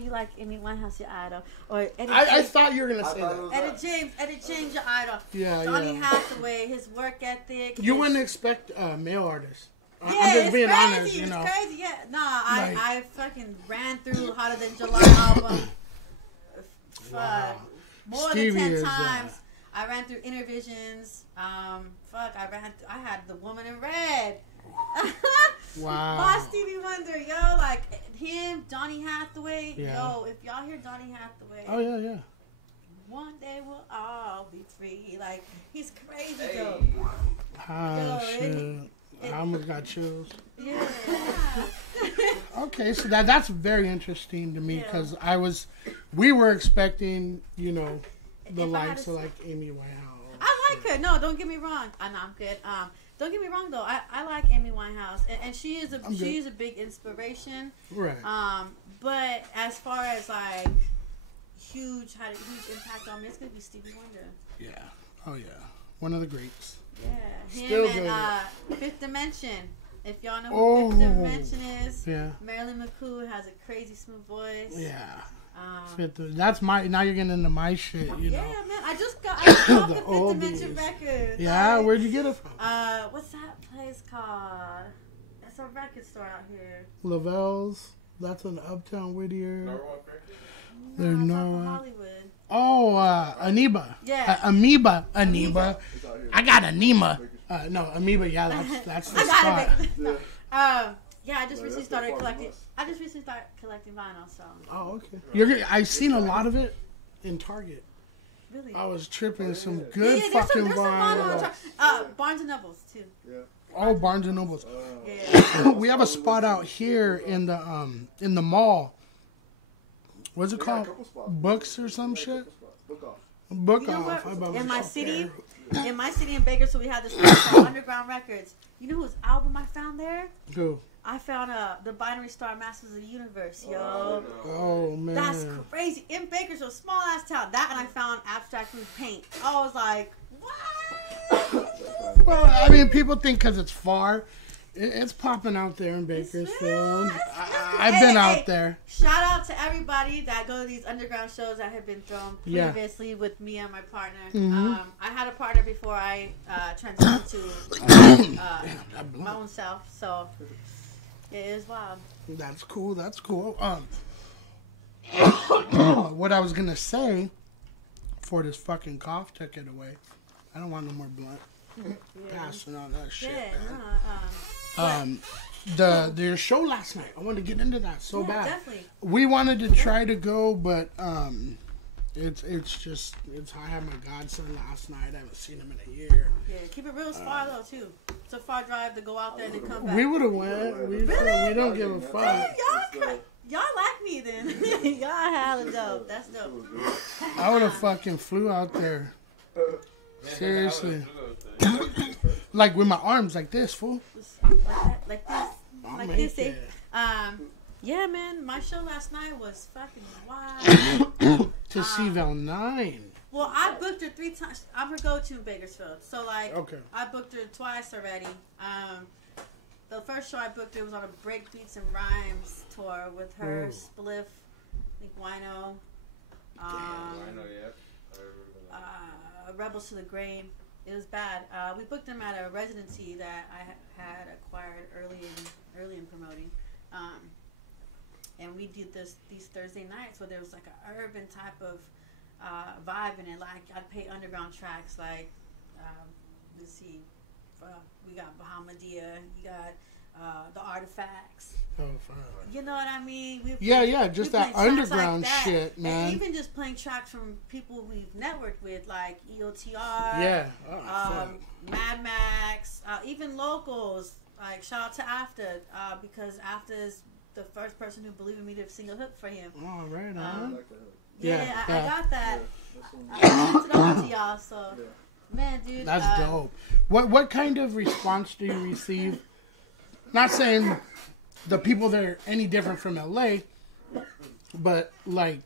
you like Amy Winehouse, your idol, or Eddie I thought you were gonna say that. Eddie James, your idol. Yeah, Donny Hathaway, his work ethic. You wouldn't expect male artists. Yeah, I'm just being crazy. honest, It's know. crazy. Yeah, I fucking ran through Hotter Than July album. More Stevie than 10 is, times. I ran through Intervisions. I had The Woman in Red. Wow. My Stevie Wonder, yo, like him, Donny Hathaway. Yeah. Yo, if y'all hear Donny Hathaway, Oh yeah. one day we'll all be free. Like, he's crazy, though. Shit. I almost got chills. Yeah. Okay, so that's very interesting to me because we were expecting, the likes of like Amy Winehouse. I like her. No, don't get me wrong. No, I'm good. Don't get me wrong though. I like Amy Winehouse, and she is a big inspiration. Right. But as far as like huge impact on me, it's gonna be Stevie Wonder. Yeah. Oh yeah. One of the greats. Yeah. Still Him good. and Fifth Dimension. If y'all know who Fifth Dimension is, Yeah. Marilyn McCoo has a crazy smooth voice. Yeah. That's my. Now you're getting into my shit. Yeah, man. I just got the Fifth oldies. Dimension record. Yeah. Like, Where'd you get it from? what's that place called? It's a record store out here. Lavelle's. That's an Uptown Whittier. No, There's it's no off of one. Hollywood. Oh, Amoeba. Yeah. Amoeba. I got Anema. No, Amoeba. Yeah, that's the I got spot. it. Yeah, I just recently started collecting. Vinyl. So. Oh, okay. I've seen a lot of it in Target. Really? I was tripping some good there's fucking some vinyl. Barnes and Nobles too. Yeah. Oh, Barnes and Nobles. Yeah. We have a spot out here in the mall. What's it They got a called? couple spots. Books or some shit? Book off. Book You know off. what? In my city in Bakersfield, we had this place called Underground Records. You know whose album I found there? Who? I found the Binary Star Masters of the Universe, yo. Oh man. That's crazy. In Bakersfield, small ass town. That and I found Abstract Rude Paint. I was like, what? Well, I mean, people think because it's far. It's popping out there in Bakersfield. I've been out there. Shout out to everybody that go to these underground shows that have been thrown previously with me and my partner. Mm-hmm. I had a partner before I transitioned to my own self, so it is wild. That's cool. That's cool. What I was gonna say before this fucking cough took it away. I don't want no more blunt. Passing all that shit. Their show last night. I wanted to get into that so bad. Definitely. We wanted to try to go, but it's I had my godson last night. I haven't seen him in a year. Yeah, keep it real far though too. It's a far drive to go out there and then come back. We would have went. We don't give a fuck. Y'all like me then. Y'all hella dope. That's dope. I would have fucking flew out there. Seriously. Like with my arms like this, fool. Like this. I'll Like make this. it. Yeah, man. My show last night was fucking wild. To see Val 9. Well, I booked her 3 times. I'm her go-to in Bakersfield. So, like, Okay. I booked her twice already. The first show I booked her was on a Break Beats and Rhymes tour with her, Spliff, I think Wino, Rebels to the Grain. It was bad. We booked them at a residency that I had acquired early in promoting. And we did these Thursday nights where there was like an urban type of vibe in it. Like I'd play underground tracks like let's see, we got Bahamadia, you got the Artifacts. Oh, fine. You know what I mean? Just that underground shit, man. And even just playing tracks from people we've networked with, like EOTR, Mad Max, even locals. Like, shout out to After, because After is the first person who believed in me to sing a hook for him. Oh, right on. I got that. I sent it over to y'all, so. Man, dude. That's dope. What kind of response do you receive? Not saying the people there are any different from LA, but like,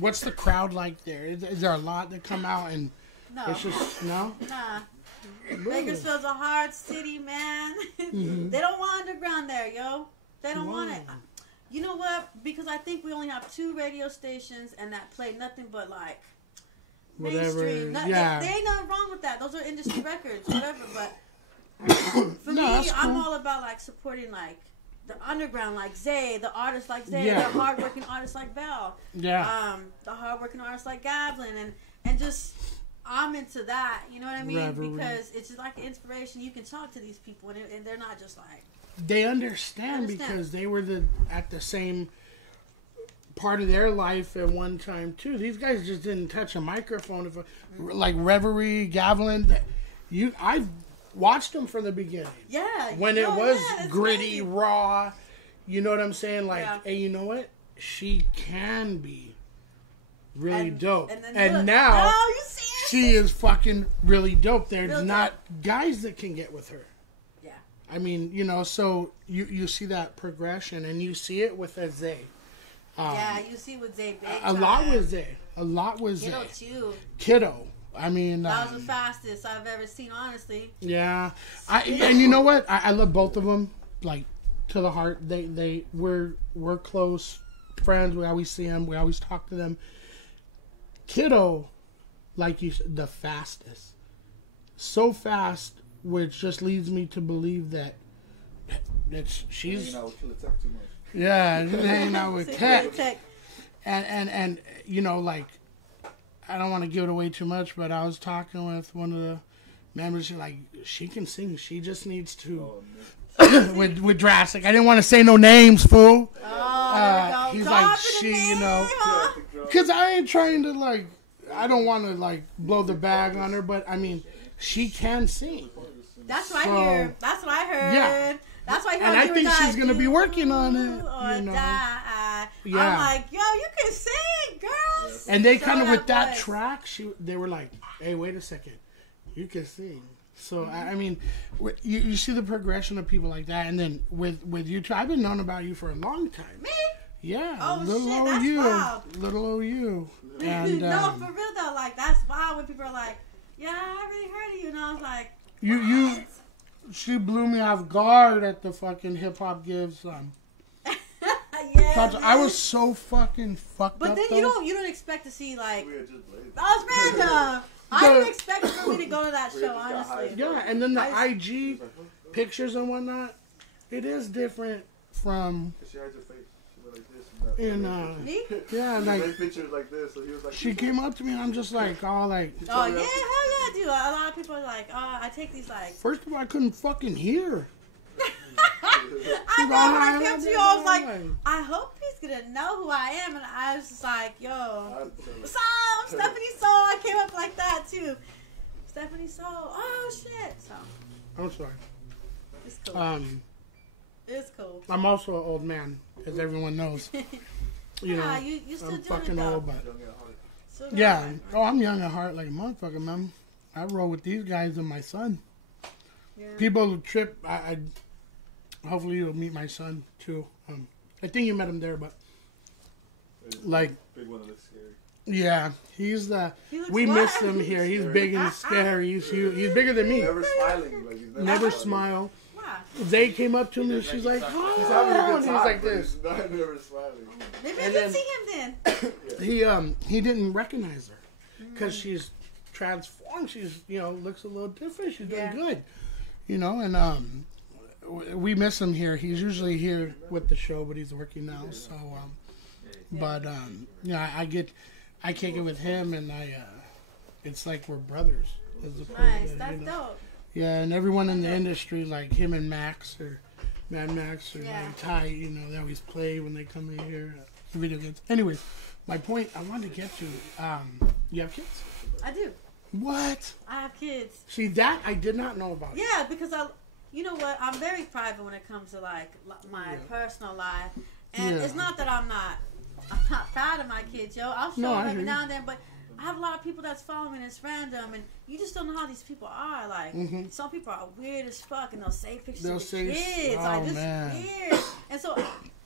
what's the crowd like there? Is there a lot that come out and it's just no? Nah. Bakersfield's a hard city, man. Mm-hmm. They don't want underground there, yo. They don't want it. You know what? Because I think we only have 2 radio stations and that play nothing but like mainstream. There ain't nothing wrong with that. Those are industry records, whatever. But for me, I'm all about like supporting like the underground, like Zay, the artists like Zay, the hardworking artists like Val, the hardworking artists like Gavlin, and just I'm into that. You know what I mean? Because it's just like an inspiration. You can talk to these people, and they're not just like they understand because they were at the same part of their life at one time too. These guys just didn't touch a microphone. Like Reverie, Gavlin, I've watched them from the beginning. Yeah. When it was gritty, raw. You know what I'm saying? Like, hey, you know what? She can be really dope. And now she is fucking really dope. There's not guys that can get with her. Yeah. I mean, you know, so you see that progression, and you see it with Zay. You see with Zay big A lot with Zay. Kiddo too. Kiddo. I mean, that was the fastest I've ever seen, honestly. Yeah, and you know what? I love both of them, like to the heart. We're close friends. We always see them. We always talk to them. Kiddo, like you said, the fastest, so fast, which just leads me to believe that she's hanging out with Killer Tech too much. Yeah, she's hanging out with Tech, and you know, like. I don't want to give it away too much, but I was talking with one of the members. Like, she can sing. She just needs to. with Drastic. I didn't want to say no names, fool. He's like, you know. Because I ain't trying to, like, I don't want to, like, blow the bag on her, but, I mean, she can sing. That's what I hear. That's what I heard. Yeah. That's why I think she's going to be working on it. You know. I'm like, yo, you can sing, girl. And they kind of, with that track, they were like, hey, wait a second. You can sing. So, I mean, you see the progression of people like that. And then with you two, I've been knowing about you for a long time. Me? Yeah. Oh, little shit, old that's you. wild. Little old you. And, no, for real, though. Like, that's wild when people are like, yeah, I really heard of you. And I was like, she blew me off guard at the fucking hip hop gives. I was so fucking fucked up. But then you don't expect to see like that was random. I didn't expect for me to go to that show, honestly. Yeah, and then the IG pictures and whatnot, it is different from. She hides her face. She went like this. Me? Yeah, like pictures like this. So he was like. She came up to me and I'm just like, all like. Oh yeah, hell yeah, dude. A lot of people are like, I take these like. First of all, I couldn't fucking hear. I know when I came to you, I was like, I hope he's gonna know who I am, and I was just like, yo, what's up, Stephaniesoul? I came up like that too, Stephaniesoul. Oh shit! So I'm sorry. It's cool. It's cool. I'm also an old man, as everyone knows. You know, you still I'm doing fucking it, old, but yeah. Oh, I'm young at heart like a motherfucker, man. I roll with these guys and my son. Yeah. People trip. I hopefully you'll meet my son too. I think you met him there, but like big one that looks scary. Yeah, we miss him here. He's big and scary. He's huge. He's bigger than me. Never smiling. Like he's never smile. Wow. They came up to me and she's like, "Oh," and he's like this. He's never smiling. Maybe I can see him then. He didn't recognize her because she's transformed. She's looks a little different. She's doing good, and we miss him here. He's usually here with the show, but he's working now. So, I kick it with him, and it's like we're brothers. Nice, that's dope. Yeah, and everyone in the industry, like him and Max, are Mad Max or Yeah. like Ty, you know, they always play when they come in here. Video games. Anyways, my point I wanted to get to, you have kids? I do. What? I have kids. See, that I did not know about. Yeah, because you know what? I'm very private when it comes to like my personal life, and it's not that I'm not proud of my kids, yo. I'll show them every now and then, but I have a lot of people that's following me and it's random, and you just don't know how these people are. Like, some people are weird as fuck, and they'll say pictures of kids. Like, this is weird. And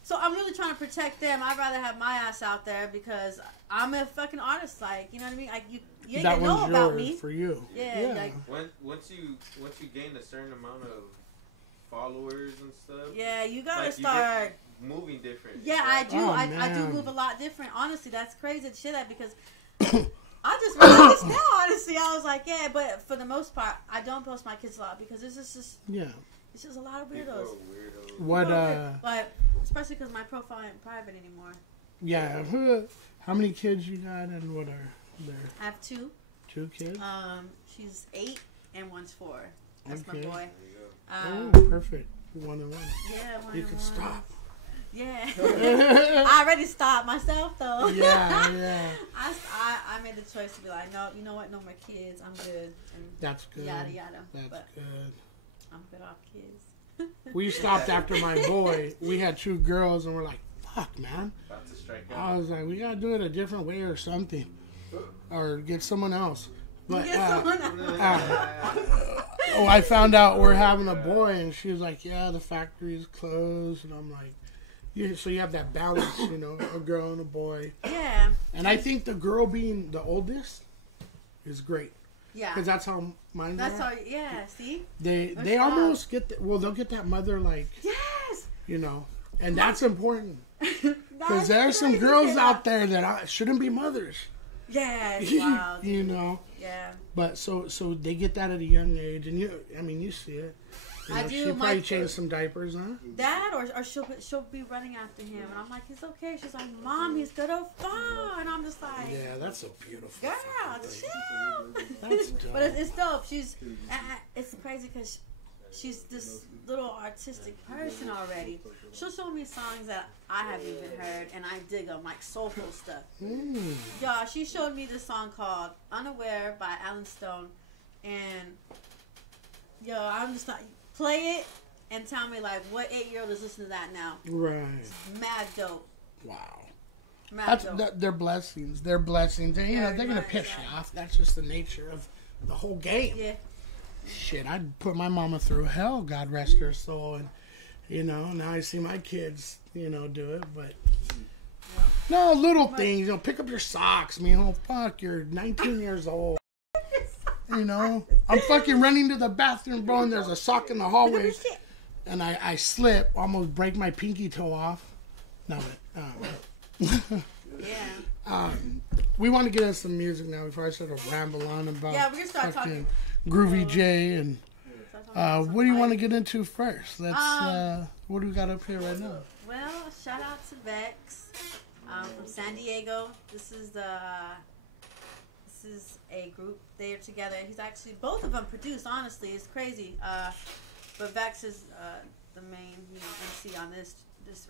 so I'm really trying to protect them. I'd rather have my ass out there because I'm a fucking artist. Like, you know what I mean? Like, you ain't gonna know about me. For you. Yeah. Like, once you gain a certain amount of followers and stuff. Yeah, you gotta like, start moving different. Yeah, I do. I do move a lot different. Honestly, that's crazy to shit at because I just realized this now. Honestly, I was like, yeah, but for the most part, I don't post my kids a lot because it's just it's just a lot of weirdos. What but especially because my profile ain't private anymore. Yeah. How many kids you got and what are there? I have 2. 2 kids. She's 8 and one's 4. That's my boy. Oh, perfect. 1 and 1. Yeah, 1 You and can 1. stop. Yeah. I already stopped myself though. Yeah. I made the choice to be like, no, you know what? No more kids. I'm good. And that's good. Yada yada. That's good. I'm good off kids. We stopped after my boy. We had 2 girls, and we're like, fuck, man. About to strike out. I was like, we gotta do it a different way or something, or get someone else. But I found out we're having a boy, and she was like, yeah, the factory's closed, and I'm like, yeah. So you have that balance, you know, a girl and a boy. Yeah. And I think the girl being the oldest is great. Yeah. Because that's how mine That's are. how. Yeah. See. They almost get they'll get that mother like. Yes. You know, and that's important. Because there's some girls out there that shouldn't be mothers. Yeah, it's wild. You know. Yeah. But so they get that at a young age, and you see it. You know, I do. She probably changed some diapers, huh? That or she'll be running after him, and I'm like, it's okay. She's like, Mom, he's good or far, and I'm just like, yeah, that's so beautiful. Girl, chill. That's dope. But it's dope. It's crazy because she's this little artistic person already. She'll show me songs that I haven't even heard, and I dig them, like soulful stuff. Yeah, she showed me this song called "Unaware" by Alan Stone, and I'm just like, play it and tell me like what 8-year-old is listening to that now. Right. It's mad dope. Wow. Mad dope. They're blessings. They're blessings. And, they're gonna piss you off. That's just the nature of the whole game. Yeah. Shit, I'd put my mama through hell, God rest her soul, and now I see my kids, do it, but no little things, pick up your socks, fuck, you're 19 years old. I'm fucking running to the bathroom, bro, and there's a sock in the hallway, and I slip, almost break my pinky toe off. No, we want to get into some music now before I start to ramble on about we're gonna start talking Groovy J and what do you want to get into first? Let's what do we got up here right now? Well, shout out to Vex from San Diego. This is a group. They are together. He's actually, both of them produce. Honestly, it's crazy. But Vex is the main MC on this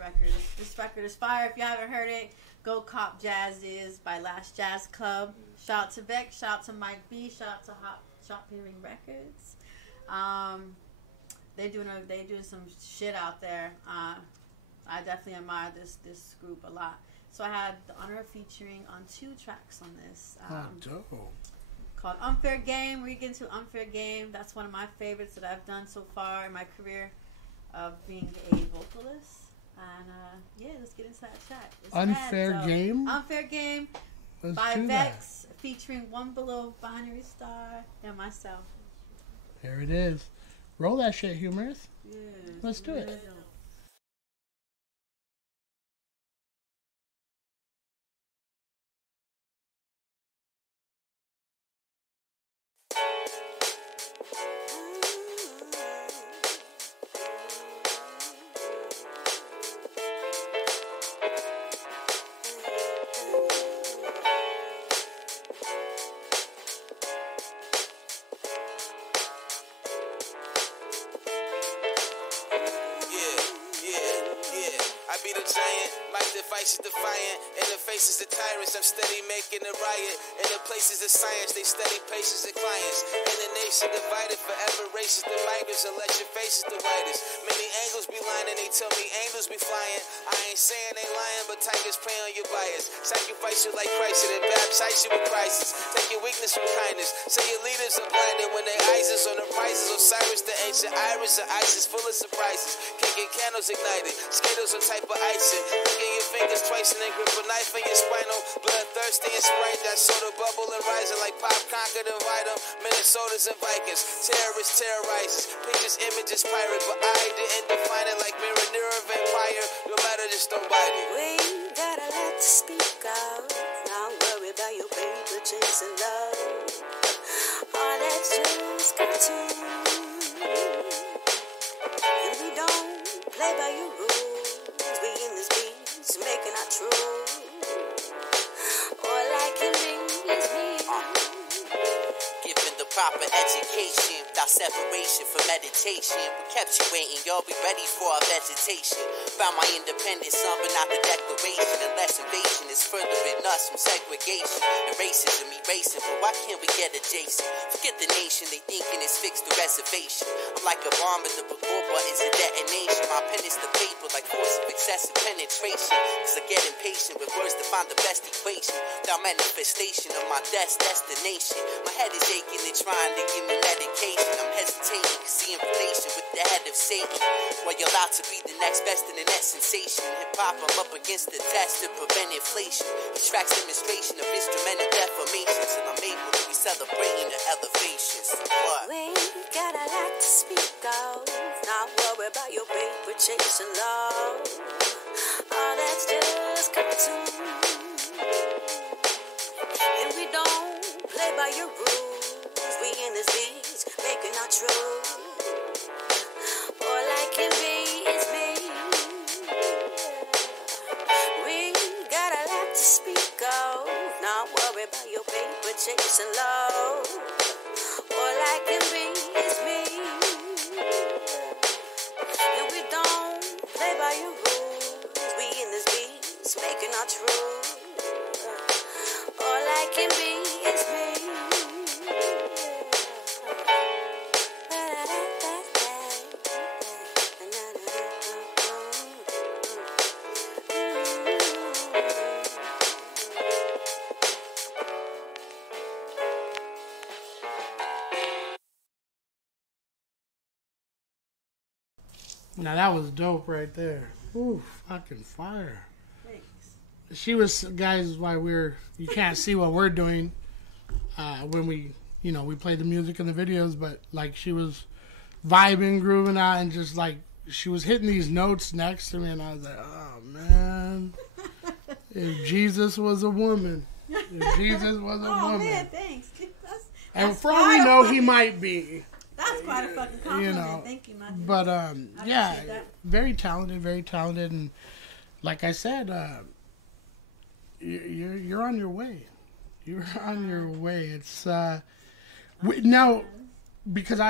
record. This record is fire. If you haven't heard it, go cop Jazz Is by Last Jazz Club. Shout out to Vex. Shout out to Mike B. Shout out to Hot Shop Hearing Records. They doing some shit out there. I definitely admire this group a lot. So I had the honor of featuring on 2 tracks on this. Dope. Called Unfair Game. We get into Unfair Game. That's one of my favorites that I've done so far in my career of being a vocalist. And let's get into that track. Unfair Game? Unfair Game by Vex featuring One Below Binary Star and myself. There it is. Roll that shit, Humorous. Yeah, Let's do it. Yeah. righteous defiant. In the faces of tyrants, I'm steady making a riot. In the places of science, they study patience and clients. In the nation divided, forever racist and migrants, unless your face is the whitest. Many angles be lying and they tell me angels be flying. I ain't saying they lying, but tigers prey on your bias. Sacrifice you like Christ and baptize you with crisis. Take your weakness from kindness. Say your leaders are blinded when they eyes is on the prizes. Osiris, the ancient iris, and ISIS full of surprises. Kicking candles ignited, Skittles on type of icing. Licking your fingers twice and then grip a knife in your spinal. Bloodthirsty and Sprite, that soda bubble and rising like Pop conquered and Vital. Minnesotas and Vikings, terrorists terrorizes. Pictures, images, pirate, but I didn't define it like mirror, near a vampire. No matter, just don't bite it. We got a lot to speak of. Not worry about your paper chasing love. All that's just cartoon. And we don't play by your rules. We in this beats making our truth. All I can be is me. Given the proper education, without separation from meditation. We kept you waiting, y'all be ready for our vegetation. Found my independence, son, but not the declaration. Unless invasion is furthering us from segregation and racism erasing. But why can't we get adjacent? Forget the nation, they thinking it's fixed the reservation. I'm like a bomb with the record buttons and detonation. My pen is the paper like force of excessive penetration. Cause I get impatient with words to find the best equation. Without manifestation of my destination. My head is aching and trying to give me medication. I'm hesitating cause the information with the head of Satan. While you're allowed to be the next best and the next sensation. Hip-hop, I'm up against the test to prevent inflation. These tracks demonstration of instrumental deformations. And I'm able to be celebrating the elevations. What? We got a lot to speak of. Not worry about your paper chasing love. All that's just cartoon. And we don't play by your rules. We in this beats making our truth. All I can be is me. We got a lot to speak of. Not worry about your paper chasing love. All I can be is me. And we don't play by your rules. We in this beats making our truth. All I can be is me. Now that was dope right there. Ooh, fucking fire. Thanks. She was, guys, why you can't see what we're doing when we play the music and the videos, but like she was vibing, grooving out, and just like she was hitting these notes next to me, and I was like, oh man, if Jesus was a woman. If Jesus was a woman. Oh man, thanks. And for all we know, he might be. That's quite a fucking compliment. Thank you, my dude. But yeah, that. very talented, and like I said, you're on your way. You're on your way. It's now because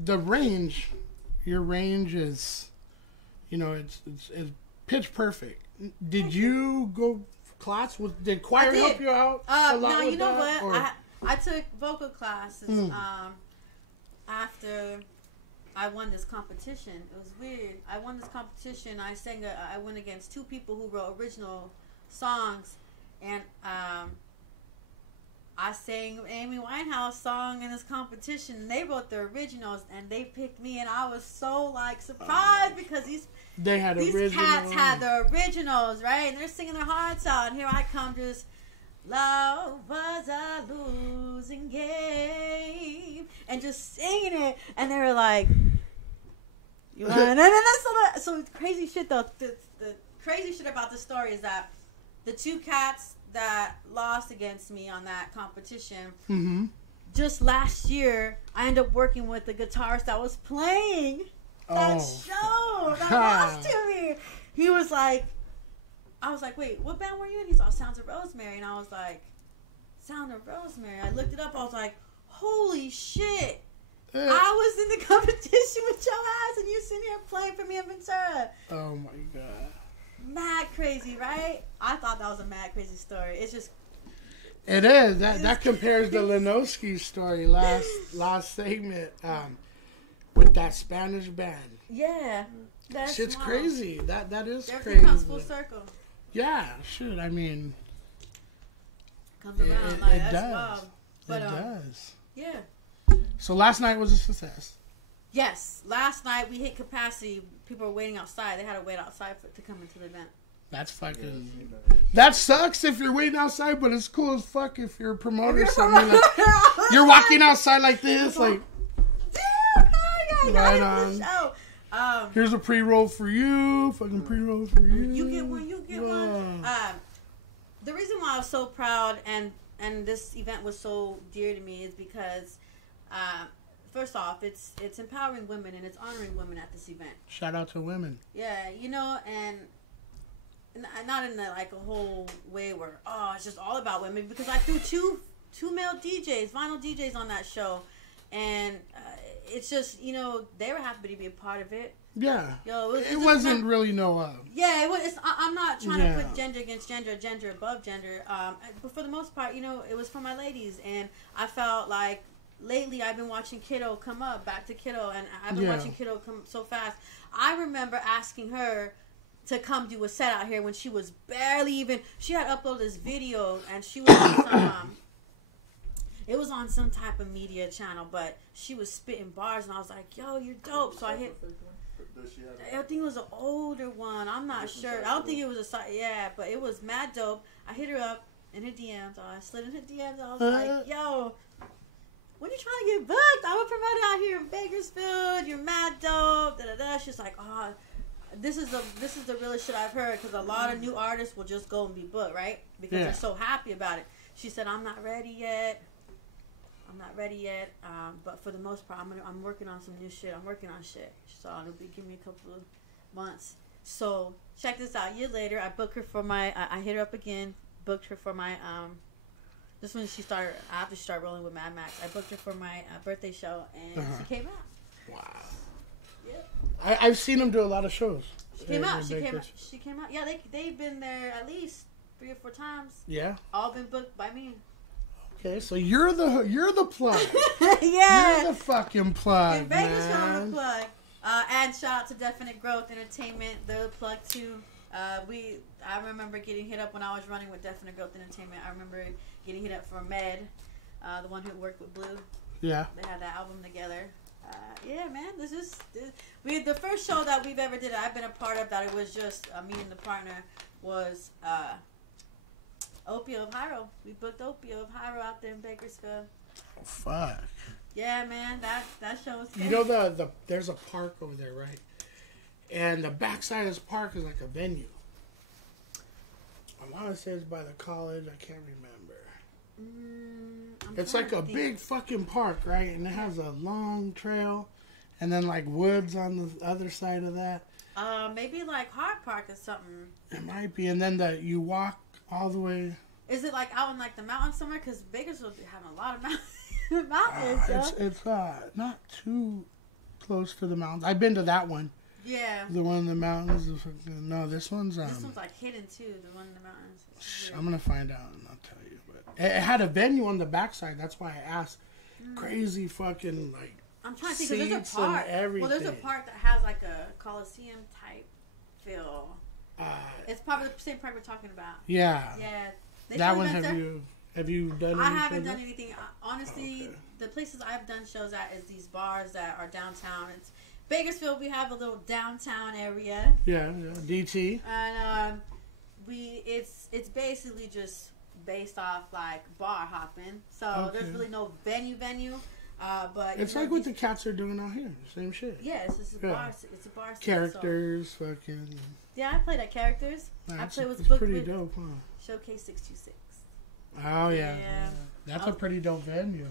your range is, it's pitch perfect. Did you go class? Did choir help you out? No, you know what? I took vocal classes. After I won this competition. It was weird. I won this competition. I went against two people who wrote original songs, and I sang Amy Winehouse song in this competition. They wrote the originals, and they picked me, and I was so surprised because these cats had the originals, right? And they're singing their hearts out, and here I come just. Love was a losing game, and just singing it, and they were like, "You want?" So crazy shit though. The crazy shit about this story is that the two cats that lost against me on that competition, just last year, I ended up working with the guitarist that was playing that show that lost to me. He was like. I was like, wait, what band were you in? He's all Sounds of Rosemary. And I was like, Sound of Rosemary. I looked it up. I was like, holy shit. I was in the competition with your ass and you sitting here playing for me in Ventura. Oh, my God. mad crazy, right? I thought that was a mad crazy story. It's just. It is. That compares the Linoskiii story last segment with that Spanish band. Yeah. That's Shit's wild. crazy. That is Everything crazy. comes full circle. Yeah, shit. I mean, Comes around it like that's does. wild. But, it does. Yeah. So last night was a success. Yes. Last night we hit capacity. People were waiting outside. They had to wait outside to come into the event. That's fucking. That sucks if you're waiting outside, but it's cool as fuck if you're a promoter or something. Like, you're walking outside like this, like. Right on. Here's a pre-roll for you. Fucking pre-roll for you. You get one. You get one. The reason why I was so proud and this event was so dear to me is because, first off, it's empowering women and it's honoring women at this event. Shout out to women. Yeah, you know, and not in like a whole way where it's just all about women, because I threw two male DJs, vinyl DJs on that show, and it's just, you know, they were happy to be a part of it. Yeah. Yo, it wasn't really no. Yeah, it was. I'm not trying to put gender against gender, gender above gender. But for the most part, you know, it was for my ladies, and I felt like lately I've been watching Kiddo come up, back to Kiddo, and I've been watching Kiddo come so fast. I remember asking her to come do a set out here when she was barely even. She had uploaded this video, and she was on some. It was on some type of media channel, but she was spitting bars, and I was like, "Yo, you're dope." So I hit. I think it was an older one. I'm not sure. I don't think it was a side. Yeah, but it was mad dope. I hit her up in her DMs. I slid in her DMs. I was like, "Yo, when you trying to get booked? I'm a promoter out here in Bakersfield. You're mad dope." Da da da. She's like, "Oh, this is the realest shit I've heard, because a lot of new artists will just go and be booked, right? Because they're so happy about it." She said, "I'm not ready yet. But for the most part, I'm working on some new shit. I'm working on shit. So it'll be give me a couple of months." So check this out. A year later, I booked her for my. I hit her up again. Booked her for my. This when she started. After she started rolling with Mad Max, I booked her for my birthday show, and she came out. Wow. Yep. I've seen them do a lot of shows. She came out. She came out. Yeah, they've been there at least 3 or 4 times. Yeah. All been booked by me. Okay, so you're the plug. Yeah. You're the fucking plug, In Vegas, man. I'm the plug. And shout out to Definite Growth Entertainment. They're the plug too. I remember getting hit up when I was running with Definite Growth Entertainment. I remember getting hit up from Med, the one who worked with Blue. Yeah. They had that album together. Yeah, man, the first show that we've ever did, I've been a part of, that it was just me and the partner, was Opio of Hyro. We booked Opio of Hyro out there in Bakersfield. Oh, fuck. Yeah, man, that show was crazy. You know there's a park over there, right? And the backside of this park is like a venue. I want to say it's by the college. I can't remember. It's like a big fucking park, right? And it has a long trail, and then like woods on the other side of that. Maybe like Hard Park or something. It might be. And then you walk all the way. Is it like out in like the mountains somewhere? Because Bakersfield be having a lot of mountains. It's not too close to the mountains. I've been to that one. Yeah. The one in the mountains. No, this one's like hidden too. The one in the mountains. I'm gonna find out and I'll tell you. But it had a venue on the backside. That's why I asked. Crazy fucking like. I'm trying to think, because there's a park. Well, there's a park that has like a Coliseum type feel. It's probably the same park we're talking about. Yeah. Yeah. That one, have you done? I haven't done anything. Honestly, the places I've done shows at is these bars that are downtown. It's Bakersfield. We have a little downtown area. Yeah, DT. And it's basically just based off like bar hopping. So there's really no venue. But it's like what the cats are doing out here. Same shit. Yeah, it's a bar. It's a bar. Characters, fucking. Yeah, I played at Characters. I played with pretty dope, huh? Showcase 626. Oh yeah. That's a pretty dope venue.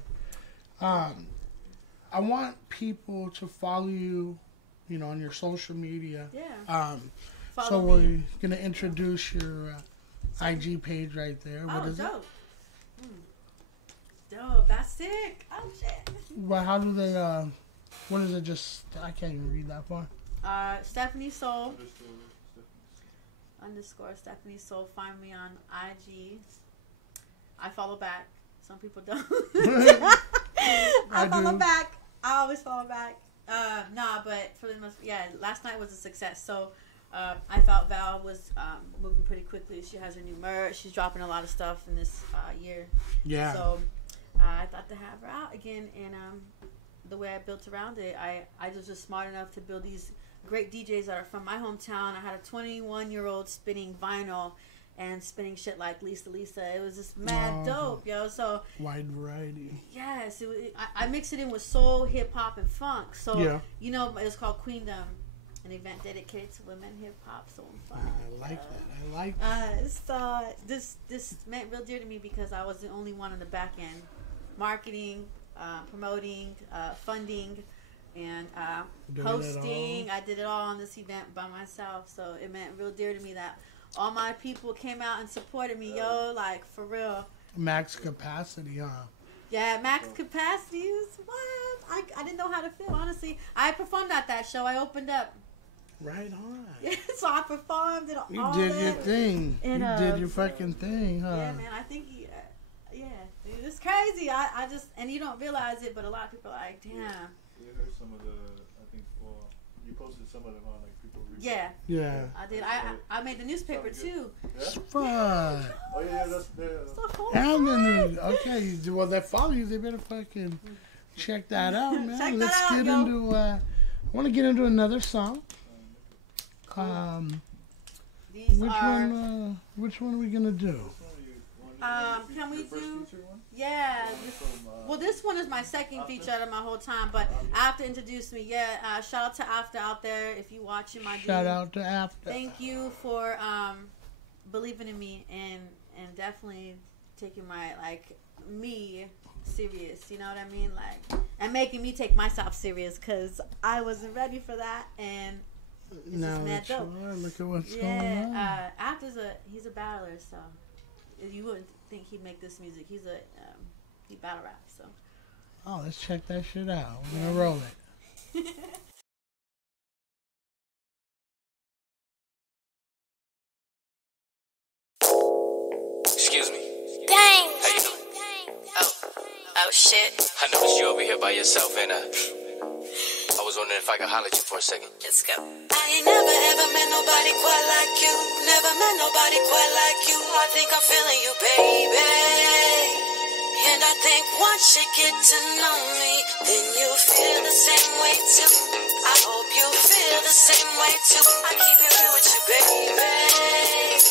I want people to follow you, on your social media. Yeah. So we're gonna introduce your IG page right there. What is dope. Dope. That's sick. Oh shit. Well, how do they? What is it? Just I can't even read that far. Stephaniesoul. _Stephaniesoul. Find me on IG. I follow back. Some people don't. I follow back. I always follow back. But for the most, last night was a success. So I thought Val was moving pretty quickly. She has her new merch. She's dropping a lot of stuff in this year. Yeah. So I thought to have her out again, and the way I built around it, I was just smart enough to build these great DJs that are from my hometown. I had a 21-year-old spinning vinyl and spinning shit like Lisa. It was just mad dope, yo. So wide variety. Yes, I mixed it in with soul, hip hop, and funk. So you know, it was called Queendom, an event dedicated to women, hip hop, soul, and funk. I like that. So this meant real dear to me because I was the only one on the back end, marketing, promoting, funding, and hosting. I did it all on this event by myself. So it meant real dear to me that all my people came out and supported me, yo, like, for real. Max capacity, huh? Yeah, max capacity is wild. I didn't know how to feel, honestly. I performed at that show. I opened up. Right on. Yeah, so I performed and all You did your thing. And, you did your fucking thing, huh? Yeah, man, I think dude, it's crazy. I just, and you don't realize it, but a lot of people are like, damn. You heard some of the, I think, well, you posted some of them on, like, people. Yeah. I did. I made the newspaper too. Yeah? Fun. Oh yeah, that's And then, okay, well, that follow you, they better fucking check that out, man. Check Let's that out, get into, I want to get into another song. Which one are we going to do? Can we do? Yeah. This one is my second feature out of my whole time, but After introduced me. Yeah. Shout out to After out there if you watching my. Shout out to After. Thank you for believing in me and definitely taking my me serious. You know what I mean? And making me take myself serious because I wasn't ready for that and. Now that you are, look at what's going on. After's he's a battler, so you wouldn't think he'd make this music. He battle rap, so. Oh, let's check that shit out. We're gonna roll it. Excuse me. Dang. How you doing? Oh shit. I noticed you over here by yourself, and I was wondering if I could holler at you for a second. Let's go. I ain't never ever met nobody quite like you. Never met nobody quite like you. I think I'm feeling you, baby. And I think once you get to know me, then you'll feel the same way too. I hope you feel the same way too. I keep it real with you, baby.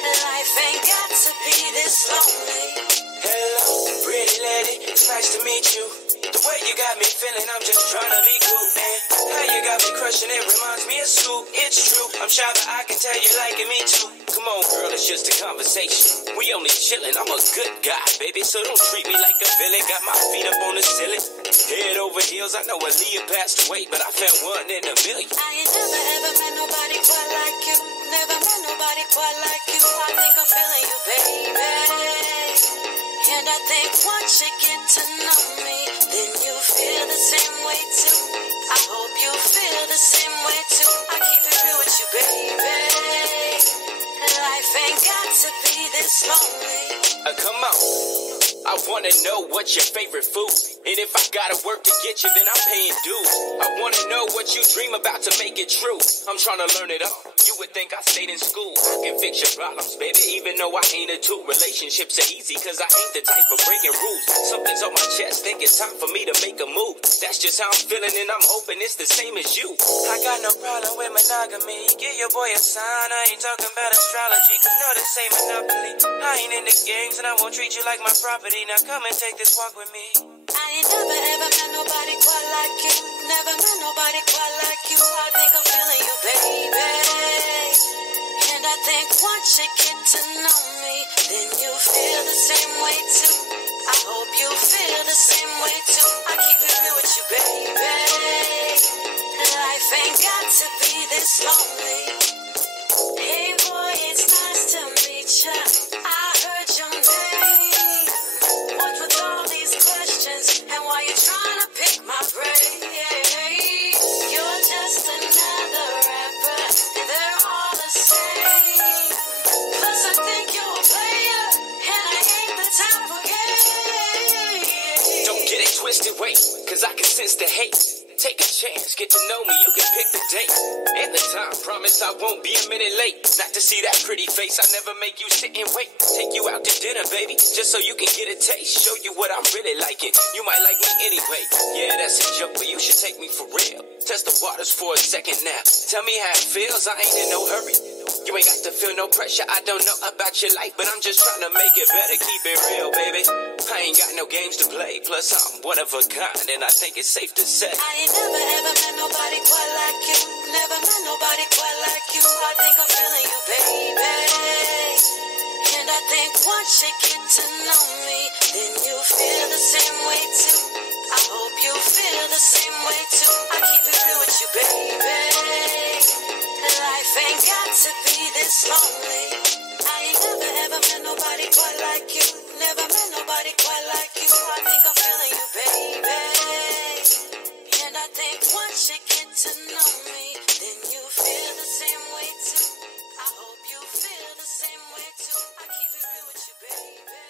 Life ain't got to be this lonely. Hello, pretty lady, it's nice to meet you. The way you got me feeling, I'm just trying to be cool. And how you got me crushing, it reminds me of Scoop. It's true, I'm shy, but I can tell you liking me too. Come on, girl, it's just a conversation. We only chillin', I'm a good guy, baby, so don't treat me like a villain. Got my feet up on the ceiling, head over heels. I know Aaliyah passed away, but I found one in a million. I ain't never ever met nobody quite like you. Never met nobody quite like you. I think I'm feeling you, baby. And I think once you get to know me, then you feel the same way too. I hope you feel the same way too. I keep it real with you, baby. Life ain't got to be this lonely. Come on, I wanna know what's your favorite food. And if I gotta work to get you, then I'm paying dues. I wanna know what you dream about to make it true. I'm trying to learn it all. You would think I stayed in school. I can fix your problems, baby, even though I ain't a two. Relationships are easy, cause I ain't the type of breaking rules. Something's on my chest, think it's time for me to make a move. That's just how I'm feeling, and I'm hoping it's the same as you. I got no problem with monogamy. Give your boy a sign. I ain't talking about astrology, cause no, this ain't Monopoly. I ain't into games, and I won't treat you like my property. Now come and take this walk with me. I ain't never ever met nobody quite like you. Never met nobody quite like you. I think I'm feeling you, baby. And I think once you get to know me, then you feel the same way too. I hope you feel the same way too. I keep it real with you, baby. Life ain't got to be this lonely. Hey boy, it's nice to meet ya. I heard your name. What's with all these questions? And why you trying to pick my brain? You're just another rapper, and they're all the same. sense to hate. Take a chance, get to know me, you can pick the date and the time. Promise I won't be a minute late. Not to see that pretty face, I never make you sit and wait. Take you out to dinner, baby, just so you can get a taste. Show you what I'm really liking. You might like me anyway. Yeah, that's a joke, but you should take me for real. Test the waters for a second now. Tell me how it feels, I ain't in no hurry. You ain't got to feel no pressure, I don't know about your life, but I'm just trying to make it better, keep it real, baby. I ain't got no games to play, plus I'm one of a kind, and I think it's safe to say I ain't never ever met nobody quite like you. Never met nobody quite like you. I think I'm feeling you, baby. And I think once you get to know me, then you'll feel the same way too. I hope you feel the same way too. I keep it real with you, baby. Life ain't got to be this lonely. I ain't never ever met nobody quite like you. Never met nobody quite like you. I think I'm feeling you, baby. And I think once you get to know me, then you feel the same way too. I hope you feel the same way too. I keep it real with you, baby.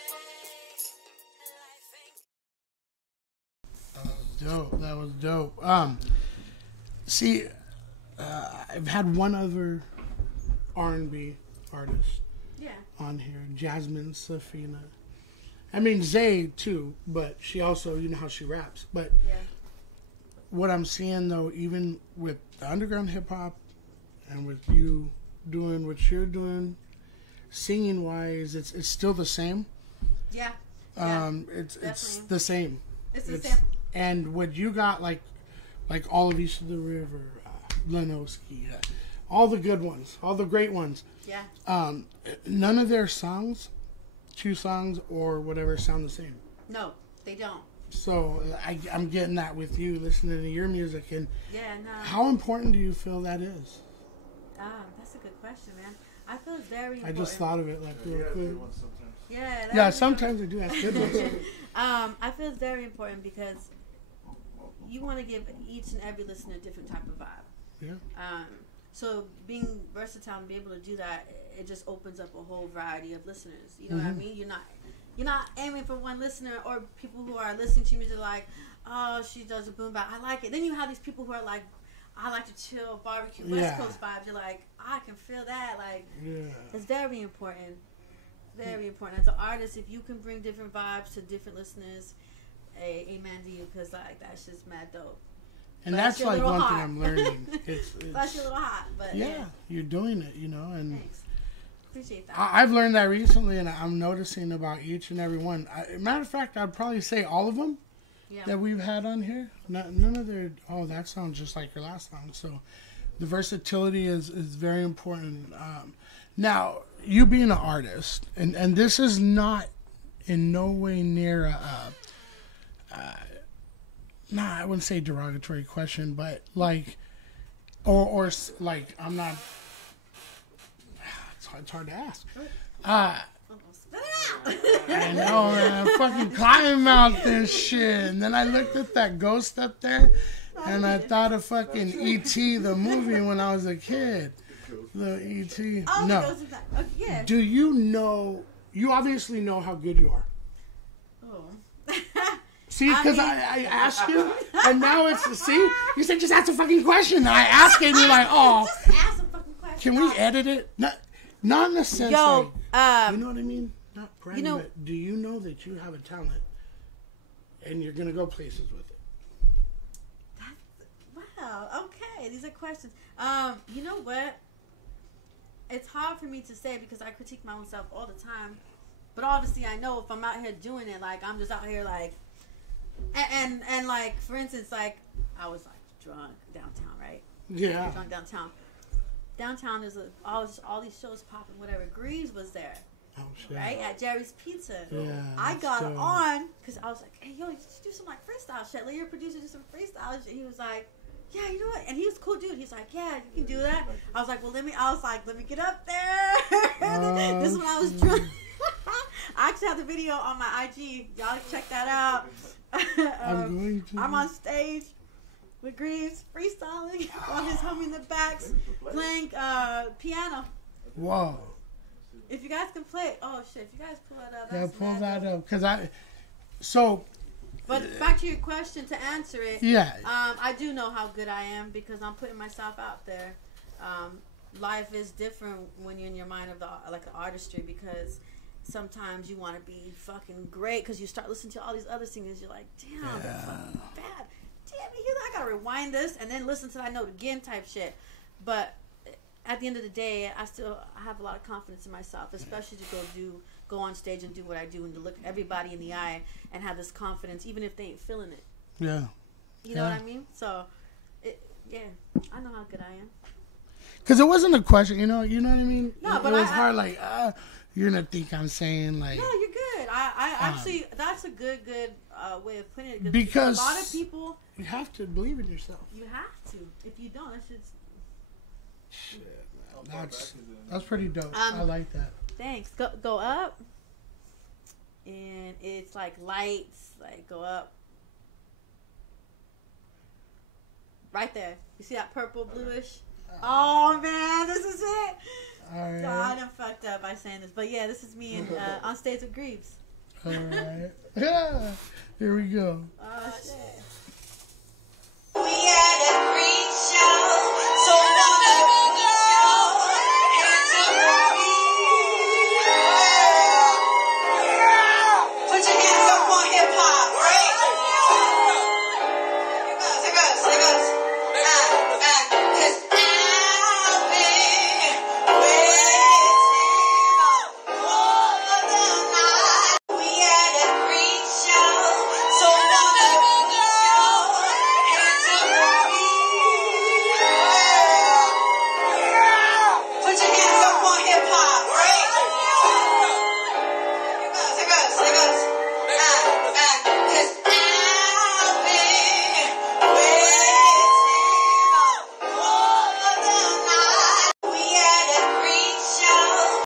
Life ain't Dope. That was dope. See, I've had one other R&B artist on here, Jasmine Safina. I mean, Zay too, but she also, you know how she raps. But what I'm seeing though, even with the underground hip hop and with you doing what you're doing, singing wise, it's still the same. Yeah. It's the same. It's the same. And what you got, like all of East of the River, Linoskiii, all the good ones, all the great ones. Yeah. None of their songs, 2 songs or whatever, sound the same. No, they don't. So I'm getting that with you listening to your music, and no. How important do you feel that is? That's a good question, man. I feel it's very important. I just thought of it real quick. Yeah, sometimes I do have good ones. I feel it's very important because you want to give each and every listener a different type of vibe. Yeah. So being versatile and be able to do that, it just opens up a whole variety of listeners. You know what I mean? You're not aiming for one listener or people who are listening to music like, oh, she does a boom bap, I like it. Then you have these people who are like, I like to chill, barbecue, West Coast vibes. You're like, I can feel that. Like, it's very important. Very important. As an artist, if you can bring different vibes to different listeners, amen to you, because like that's just mad dope. And that's like one thing I'm learning. It's Plus you're a little hot, but you're doing it, you know. And thanks. Appreciate that. I've learned that recently, and I'm noticing about each and every one. Matter of fact, I'd probably say all of them that we've had on here. None of their, oh, that sounds just like your last song. So the versatility is very important. Now, you being an artist, and this is not in no way near I wouldn't say derogatory question, but like, or like, I'm not, it's hard to ask. I know, man, I'm fucking climbing out this shit. And then I looked at that ghost up there, and I thought of fucking E.T. the movie when I was a kid. The E.T. No. Do you know, you obviously know how good you are. See, because I asked you, and now it's, see, you said just ask a fucking question. I asked it, and you're like, oh. Just ask a fucking question. Can we edit it? Not in the sense like, you know what I mean? Not bragging, but do you know that you have a talent, and you're going to go places with it? Wow, okay, these are questions. You know what? It's hard for me to say because I critique my own self all the time. But obviously I know if I'm out here doing it, like, I'm just out here, like, and like, for instance, like, I was, like, drunk downtown, right? Yeah. Drunk downtown. Downtown, there's all these shows popping, whatever. Greaves was there. Oh, shit. Right? At Jerry's Pizza. Yeah. I got on, because I was like, hey, yo, you should do some, like, freestyle shit. Let your producer do some freestyle shit. He was like, yeah, you know what? And he was a cool dude. He's like, yeah, you can do that. I was like, well, let me get up there. This is when I was drunk. I actually have the video on my IG. Y'all check that out. I'm going to. I'm on stage with Greaves freestyling while his homie in the back's playing piano. Whoa. If you guys can play, oh shit, if you guys pull that up. Yeah, pull that up. Because But back to your question, to answer it, Yeah. I do know how good I am because I'm putting myself out there. Life is different when you're in your mind of the artistry, because sometimes you want to be fucking great because you start listening to all these other singers. You're like, damn, they're fucking bad. Damn, I gotta rewind this and then listen to that note again type shit. But at the end of the day, I have a lot of confidence in myself, especially to go on stage and do what I do and to look everybody in the eye and have this confidence, even if they ain't feeling it. Yeah. You know what I mean? So, I know how good I am. Because it wasn't a question, you know what I mean? No, it but was hard, like, you're going to think I'm saying, like... No, you're good. I actually, that's a good way of putting it. Because a lot of people... You have to believe in yourself. You have to. If you don't, that's just... Shit, man. That's pretty dope. I like that. Thanks. Go up. And it's like lights, like go up. Right there. You see that purple, bluish? Oh, man, this is it. All right. God, I done fucked up by saying this. But yeah, this is me on stage with Greaves. All right. Yeah. Here we go. Oh, shit. We had a great show, so now let me go. Hands up for me. Put your hands up for hip hop, right? It goes. Cause I've been waiting all the night. We had a great show, so now let me go. Hands up for me. Put your hands up for hip hop, right? It goes. Cause I've been waiting all the night. We had a great show.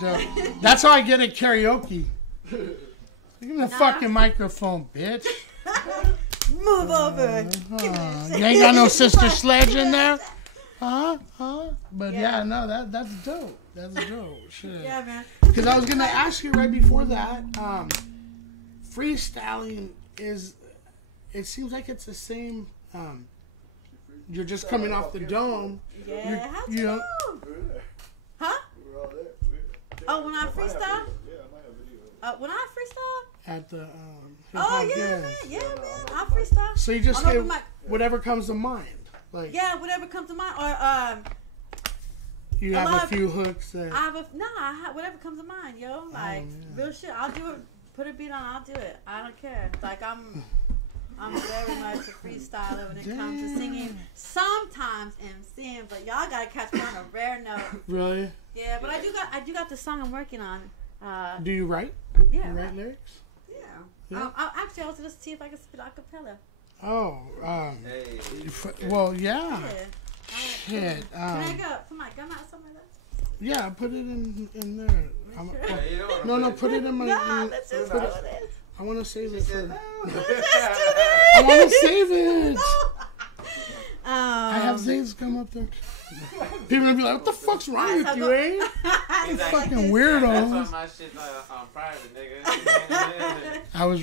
Dope. That's how I get at karaoke. Give me the fucking microphone, bitch. Move over. You ain't got no Sister Sledge in there? Huh? But yeah, no, that's dope. That's dope. Shit. Yeah, man. Because I was going to ask you right before that, freestyling is, it seems like it's the same, you're just coming off the dome. Yeah, how'd you you know? know? Huh? We were all there. Oh, when I freestyle? Yeah, I might have video. When I freestyle? At the, Oh, hip-hop yeah, jazz. man. Yeah, man. I freestyle. So you just On say open mic. whatever comes to mind. Like, Yeah, whatever comes to mind. Or, you a have lot a of- few hooks that... whatever comes to mind, yo. Like, real shit. I'll do it. Put a beat on, I'll do it. I don't care. Like, I'm very much a freestyler when it comes to singing. Sometimes MCing, but y'all gotta catch me on a rare note. Really? Yeah, but I do got the song I'm working on. Do you write? Yeah. You write lyrics? Yeah. Actually, I was gonna see if I could spit a cappella. Oh, well, yeah. Shit. Can I go put my gun out somewhere? Yeah, put it in there. No, put it in my. No, that's just put how it, it is. I want to save it for. I want to save it. I have Um, Zays come up there. People will be like, "What the fuck's wrong with you, eh? You fucking That's weirdo." why my shit's on private, nigga. I was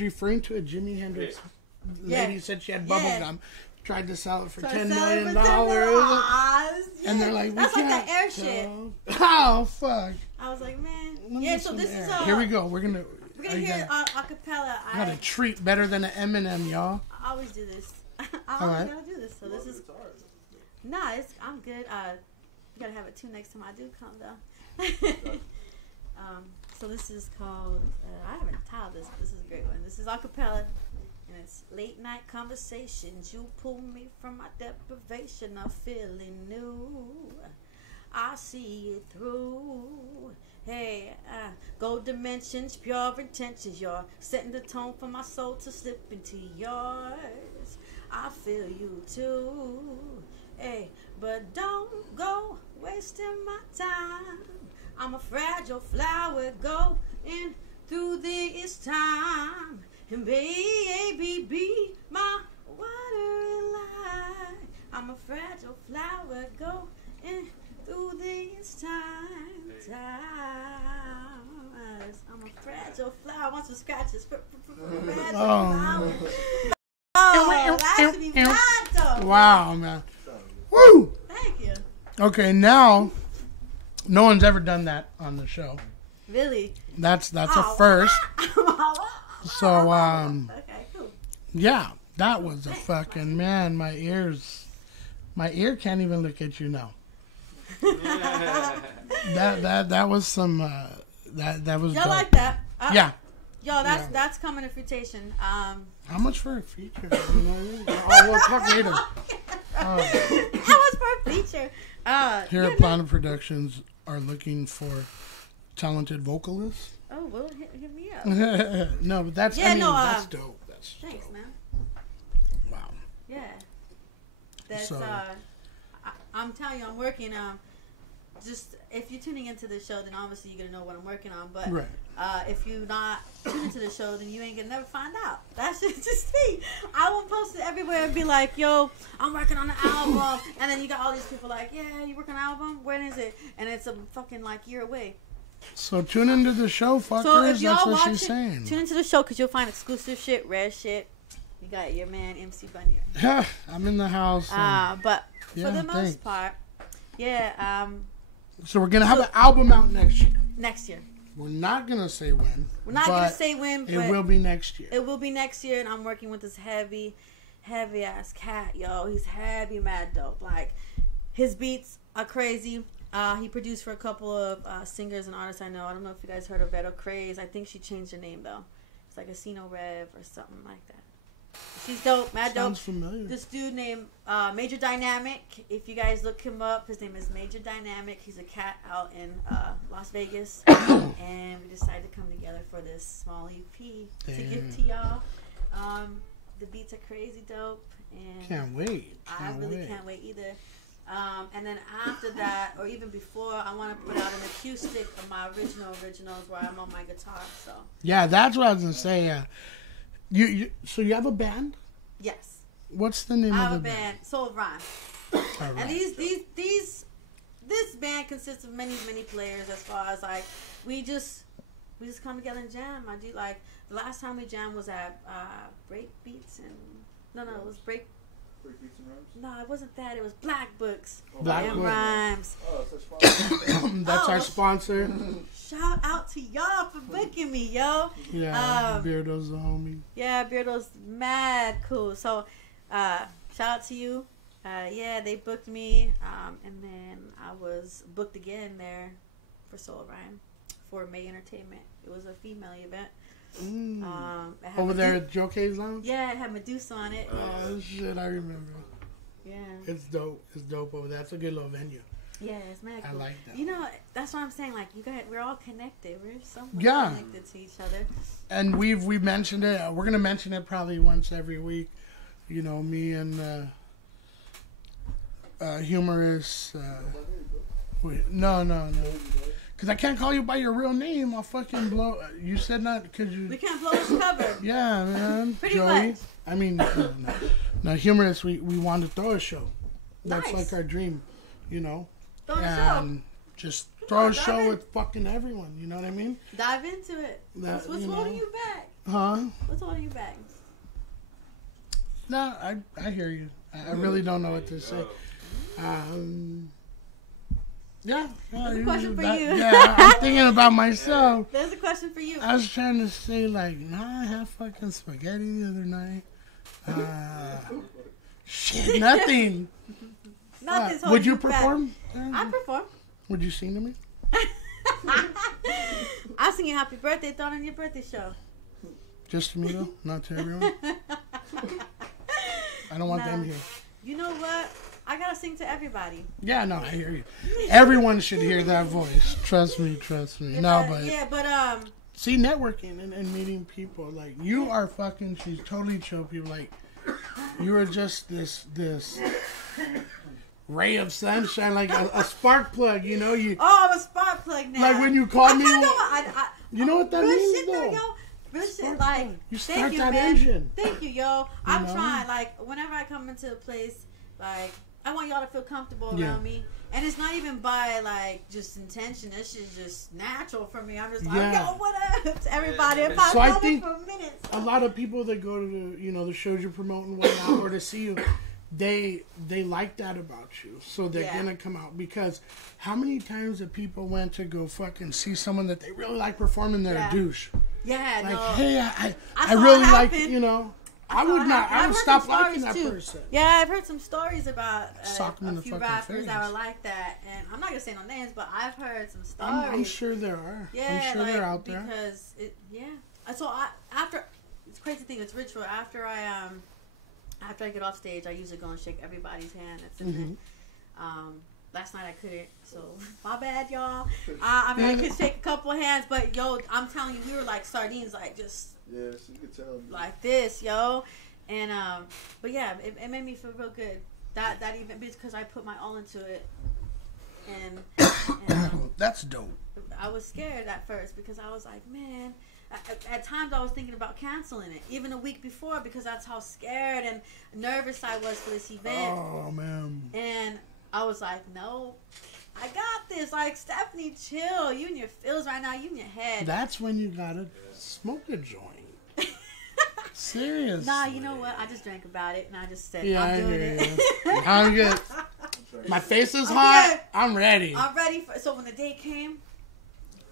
referring to a Jimi Hendrix lady said she had bubble gum. Tried to sell it for $10 million. And they're like, that's we like can't that air shit. Oh, fuck. I was like, man. Let me Yeah, get so some this air. is Here we go. We're gonna hear a cappella. I got a treat better than an M&M, y'all. I always do this. I All always right. gotta do this. So this is. Nah, I'm good. You gotta have it too next time I do come though. So this is called. I haven't titled this. This is a great one. This is a cappella. And it's late night conversations. You pull me from my deprivation of feeling new. I see it through. Hey, gold dimensions, pure intentions. You're setting the tone for my soul to slip into yours. I feel you too. Hey, but don't go wasting my time. I'm a fragile flower going through this time. And baby, be my watering light. I'm a fragile flower going through this time. flowers. I'm a fragile flower. I want some scratches. Fragile Oh. flower. Oh, that should be mad though. Wow, man. Woo! Thank you. Okay, now, no one's ever done that on the show. Really? That's a first. So, okay, cool. yeah, that was a fucking, man, my ear can't even look at you now. that was some, that was Y'all dope. like that? Yeah. Yo, that's coming to fruition. How much for a feature? You know what I mean? Oh, we'll talk later. How much for a feature? Here at Planet Productions are looking for talented vocalists. Oh, well, hit me up. No, but that's, Yeah, that's dope. That's thanks, dope. man. Wow. Yeah. That's, So- I'm telling you, I'm working, just, if you're tuning into the show, then obviously you're going to know what I'm working on, but, Right. If you're not tuning into the show, then you ain't going to never find out. That's just me. I won't post it everywhere and be like, yo, I'm working on an album, and then you got all these people like, yeah, you working on an album? When is it? And it's a fucking, like, year away. So tune into the show, fuckers. So if y'all That's what watching, she's saying. tune into the show because you'll find exclusive shit, rare shit. You got your man MC Bunny. I'm in the house. But Yeah, for the most thanks. part, yeah. So we're gonna have an album out next year. Next year. We're not gonna say when. We're not gonna say when, but it will be next year. It will be next year, and I'm working with this heavy ass cat, yo. He's heavy, mad dope. Like his beats are crazy. He produced for a couple of singers and artists I know. I don't know if you guys heard of Veto Craze. I think she changed her name though. It's like Casino Rev or something like that. She's dope, mad dope. Sounds familiar. This dude named Major Dynamic. If you guys look him up, his name is Major Dynamic. He's a cat out in Las Vegas, and we decided to come together for this small EP to give to y'all. The beats are crazy dope, and Can't wait. I really can't wait either. And then after that, or even before, I want to put out an acoustic of my originals where I'm on my guitar. So Yeah, that's what I was gonna say. So you have a band? yes, What's the name I of have the a band, Soul of Rhyme. All And right. this band consists of many players. As far as like we just come together and jam. I do like the last time we jammed was at Break Beats and it was Break Beats and Rhymes? No, it wasn't that. It was Black Books. Black and Books. Rhymes. Oh, it's a sponsor. That's our sponsor. Shout out to y'all for booking me, yo. Yeah, Beardo's the homie. Yeah, Beardo's mad cool. So, shout out to you. Yeah, they booked me, and then I was booked again there for Soul Rhyme for May Entertainment. It was a female event. It had Over there at Joe K's Lounge? Yeah, it had Medusa on it. Oh, shit, I remember. Yeah. It's dope. It's dope over there. It's a good little venue. Yeah, it's mad cool. I like that. You know, that's what I'm saying. Like, you guys, we're all connected. We're so much connected to each other. And we've mentioned it. We're going to mention it probably once every week. You know, me and Humorous. Wait, no. Because I can't call you by your real name. I'll fucking blow. You said not because you. We can't blow his cover. Yeah, man. Pretty Joey. much. I mean, no, Humorous. We want to throw a show. That's Nice. like our dream, you know. Throw a and show. just throw a dive show in. with fucking everyone. You know what I mean? Dive into it. That, What's you holding know. you back? Huh? What's holding you back? No, I hear you. I really don't know what to say. Yeah. There's a question for you. Yeah, I'm thinking about myself. There's a question for you. I was trying to say, like, I had fucking spaghetti the other night. Shit, nothing. Nothing's holding Would you back. perform? I perform. Would you sing to me? I sing you happy birthday, thought on your birthday show. Just to me, though? Not to everyone? I don't want them here. You know what? I gotta sing to everybody. Yeah, no, I hear you. Everyone should hear that voice. Trust me. See, networking and meeting people, like, you are fucking, she's totally chill people, like, you are just this ray of sunshine, like a spark plug, you know? I'm a spark plug now. Like when you call me, I you know what that real means, shit though? yo. Real shit, like, You start thank you, that man. engine. Thank you, yo. I'm know? trying, like, whenever I come into a place Like, I want y'all to feel comfortable around me. And it's not even by, like, just intention. This is just natural for me. I'm just like, yo, what up to everybody? If So I think for a minute, a lot of people that go to the shows you're promoting, whatnot, or to see you, they like that about you. So they're gonna come out. Because how many times have people went to go fucking see someone that they really like performing, they're a douche? Yeah, like, no. hey, I really like, I would stop liking that person. Yeah, I've heard some stories about a few rappers that were like that, and I'm not gonna say no names, but I've heard some stories. I'm sure there are. Yeah, I'm sure they're out there. Because so after it's crazy thing, it's ritual. After I get off stage, I usually go and shake everybody's hand that's in there. Last night I couldn't, so my bad, y'all. I mean, I could shake a couple of hands, but yo, I'm telling you, we were like sardines, like just. Yeah, so you could tell. Like this, yo. And, but yeah, it made me feel real good. That even, because I put my all into it. And that's dope. I was scared at first because I was like, man, at times I was thinking about canceling it, even a week before, because that's how scared and nervous I was for this event. Oh, man. And I was like, no, I got this. Like, Stephanie, chill. You in your feels right now. You in your head. That's when you gotta smoke a joint. Seriously. Nah, you know what? I just drank about it, and I just said, yeah, I'm doing it. I'm good. My face is hot. Good. I'm ready. I'm ready. So when the day came,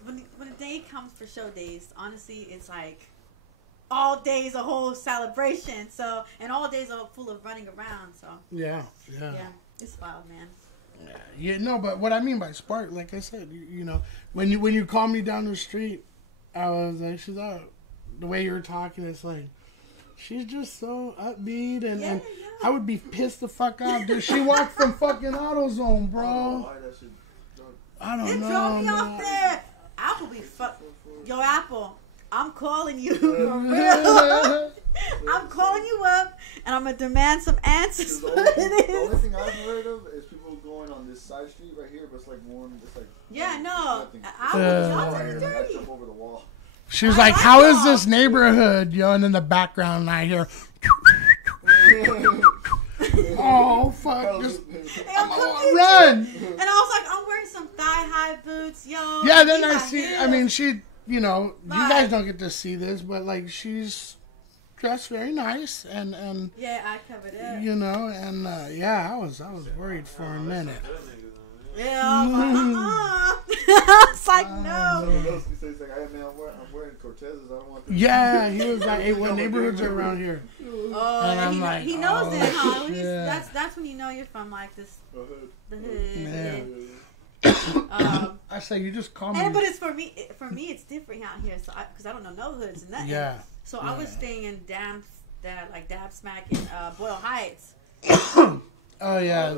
when the day comes for show days, honestly, it's like all days a whole celebration. So, and all days are full of running around. So yeah, it's wild, man. Yeah, no, but what I mean by spark, like I said, you know, when you call me down the street, I was like, she's out. The way you were talking, it's like, she's just so upbeat, and I would be pissed the fuck out, dude. She walked from fucking AutoZone, bro. I don't know. It drove me off there. Apple be Yo, Apple, I'm calling you for real. I'm calling you up, and I'm gonna demand some answers. The only thing I've heard of is people going on this side street right here, but it's like one. It's like no. Y'all dirty. I jump over the wall. She was like, how is this neighborhood? Yo, and in the background, I hear. Oh, fuck. Just, run. And I was like, I'm wearing some thigh-high boots, yo. Yeah, then I see, I mean, she, you know, you guys don't get to see this, but, like, she's dressed very nice, and yeah, I covered it. You know, and, yeah, I was worried for a minute. Yeah, I was like, It's like, no. I'm wearing Cortezes. I don't want them. Yeah, he was like, hey, what neighborhoods are around here? Oh, and I'm like, he knows it, huh? That's when you know you're from, like, the hood. Yeah. I say, you just call me. But it's for me, it's different out here, so because I don't know no hoods and nothing. Yeah. So I was staying in Dab Smack in Boyle Heights. Oh, yeah.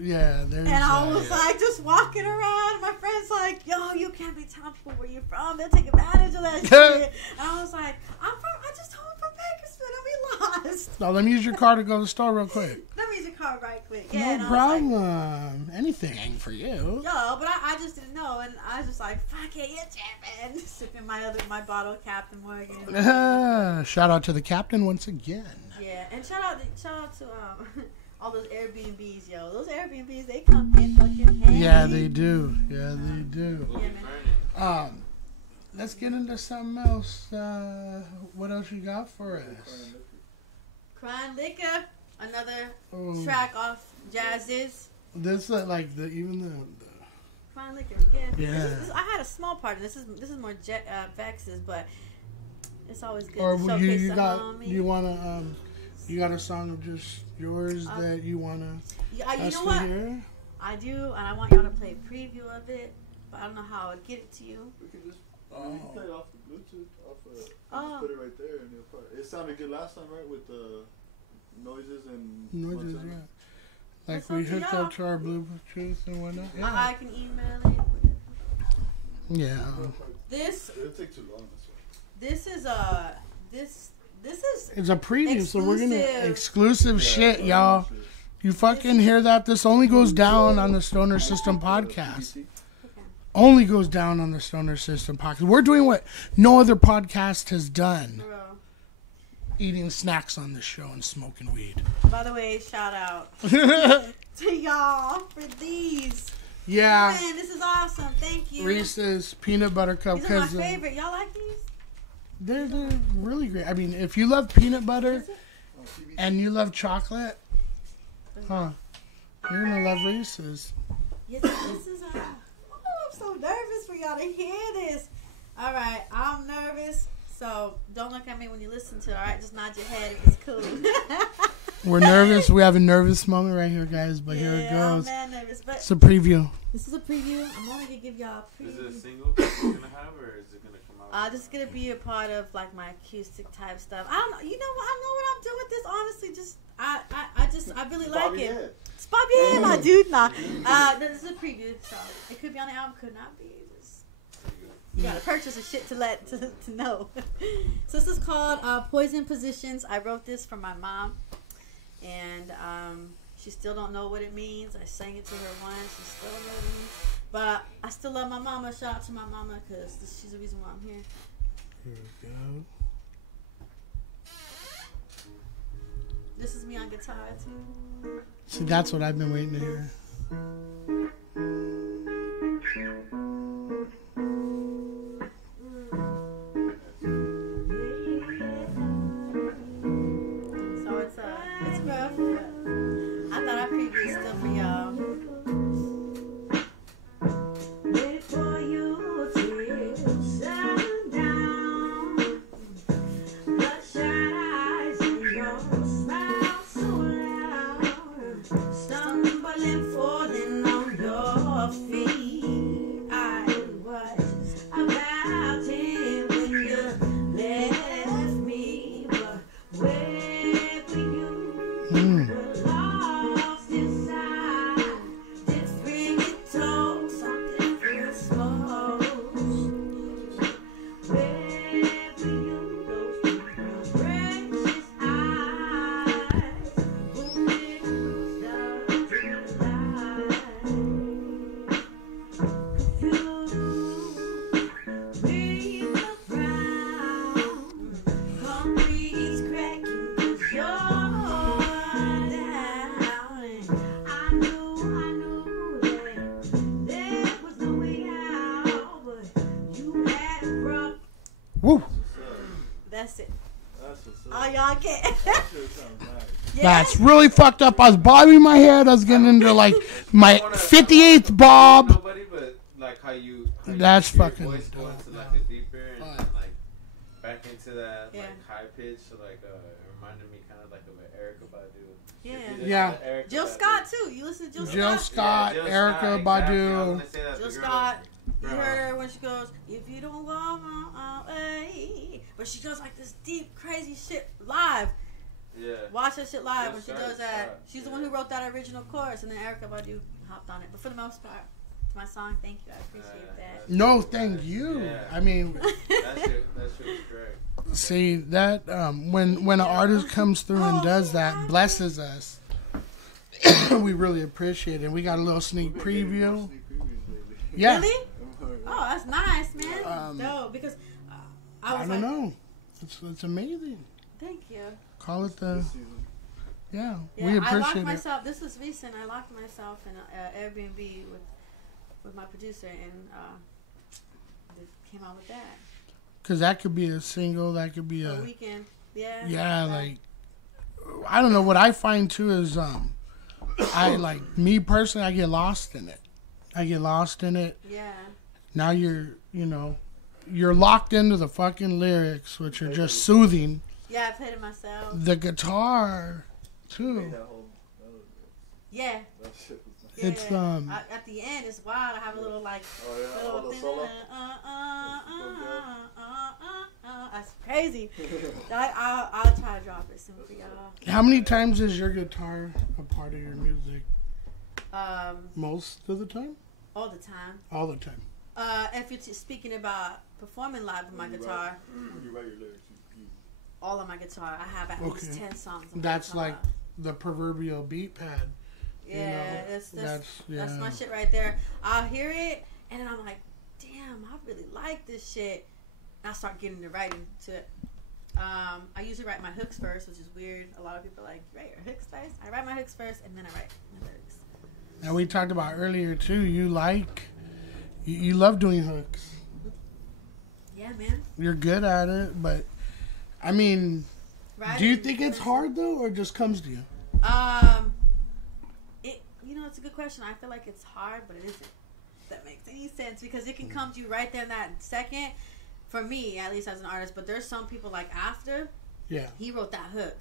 Yeah, and I was like just walking around. My friend's like, "Yo, you can't be telling people where you're from. They'll take advantage of that shit." And I was like, I just told them from Bakersfield. Don't be lost. No, let me use your car to go to the store real quick. Let me use your car right quick. Yeah, no problem. Like, anything for you. Yo, but I just didn't know, and I was just like, "Fuck it, you're jamming." Sipping my bottle of Captain Morgan. Shout out to the captain once again. Yeah, and shout out to all those Airbnbs, yo. Those Airbnbs, they come in fucking handy. Yeah, they do. Yeah, they do. Yeah, man. Let's get into something else. What else you got for us? Crying Liquor, another track off Jazz's. This like the Crying Liquor, yeah. I had a small part of this. This is more Vex's, but it's always good. Or to you wanna you got a song of just yours that you wanna? Yeah, you know what? Hear? I do, and I want y'all to play a preview of it, but I don't know how I would get it to you. We could just you can play it off the Bluetooth, just put it right there, and it sounded good last time, right? With the noises and yeah. Like we hooked up to our Bluetooth and whatnot. Yeah. I can email it. Yeah. It'll take too long. This is it's a preview, exclusive. So we're gonna exclusive shit, y'all. You fucking hear that? This only goes down on the Stoner System podcast. Okay. Only goes down on the Stoner System podcast. We're doing what no other podcast has done. eating snacks on this show and smoking weed. By the way, shout out to y'all for these. Yeah. Man, this is awesome. Thank you. Reese's peanut butter cup. These are my favorite. Y'all like these? They're really great. I mean, if you love peanut butter and you love chocolate, you're gonna love Reese's. Yes, this is. I'm so nervous for y'all to hear this. All right, I'm nervous, so don't look at me when you listen to it. All right, just nod your head if it's cool. We're nervous. We have a nervous moment right here, guys. But here it goes. I'm nervous, but it's a preview. This is a preview. I'm only gonna give y'all a preview. Is it a single that you're gonna have, or is it gonna come out? This is gonna be a part of like my acoustic type stuff. I don't know. You know what? I know what I'm doing with this. Honestly, I really like it. It's Bobby, my dude. Nah. This is a preview, so it could be on the album, could not be. You gotta purchase a shit to know. So this is called Poison Positions. I wrote this for my mom, and she still don't know what it means. I sang it to her once. She still don't know what it means. But I still love my mama. Shout out to my mama because she's the reason why I'm here. Here we go. This is me on guitar too. See, that's what I've been waiting to hear. It's rough, but I thought I'd preview it still for y'all. Before you till sundown, bloodshot eyes and your smile so loud, stumbling, falling on your feet. I was about him when you left me, but where Woo! That's it. All y'all get. Yeah. That's really fucked up. I was bobbing my head. I was getting into like my 58th bob. Nobody, but like how that's your fucking voice go into like a deeper and like back into that like high pitch. So like it reminded me kind of like of an Erykah Badu. Yeah. Jill Scott too. You listen to Jill Scott, Erykah Badu. Jill Scott. You heard her when she goes, "If you don't want my way," but she does like this deep, crazy shit live. Yeah. Watch that shit live when she does that. She's the one who wrote that original chorus, and then Erykah Badu hopped on it. But for the most part, it's my song. Thank you. I appreciate that. No, thank you. Yeah. I mean, that shit was great. See that when an artist comes through and does that, blesses us. We really appreciate it. We got a little sneak preview. Yeah. Really? Oh, that's nice, man. No, because I don't know. It's amazing. Thank you. Call it the. Yeah, we I appreciate locked it. myself. This was recent. I locked myself in an Airbnb with my producer, and came out with that. Because that could be a single. That could be a weekend. Yeah. Yeah, like I don't know. What I find too is I like me personally. I get lost in it. Yeah. Now you're locked into the fucking lyrics, which are just soothing. Yeah, I played it myself. The guitar, too. Yeah. It's at the end, it's wild. I have a little like. Little thing, that's crazy. I'll try to drop it soon for y'all. How many times is your guitar a part of your music? Most of the time. All the time. All the time. If you're speaking about performing live with my guitar, you write your lyrics. all on my guitar. I have at least 10 songs on my That's guitar. like the proverbial beat pad. Yeah, that's my shit right there. I'll hear it, and then I'm like, damn, I really like this shit. And I start getting to writing to it. I usually write my hooks first, which is weird. A lot of people are like, write your hooks first. I write my hooks first, and then I write my lyrics. And we talked about earlier too. You love doing hooks. Yeah, man. You're good at it, but I mean, Writing, do you think it's hard though, or just comes to you? It's a good question. I feel like it's hard, but it isn't. If that makes any sense, because it can come to you right there in that second. For me, at least as an artist, but there's some people like after. Yeah. He wrote that hook.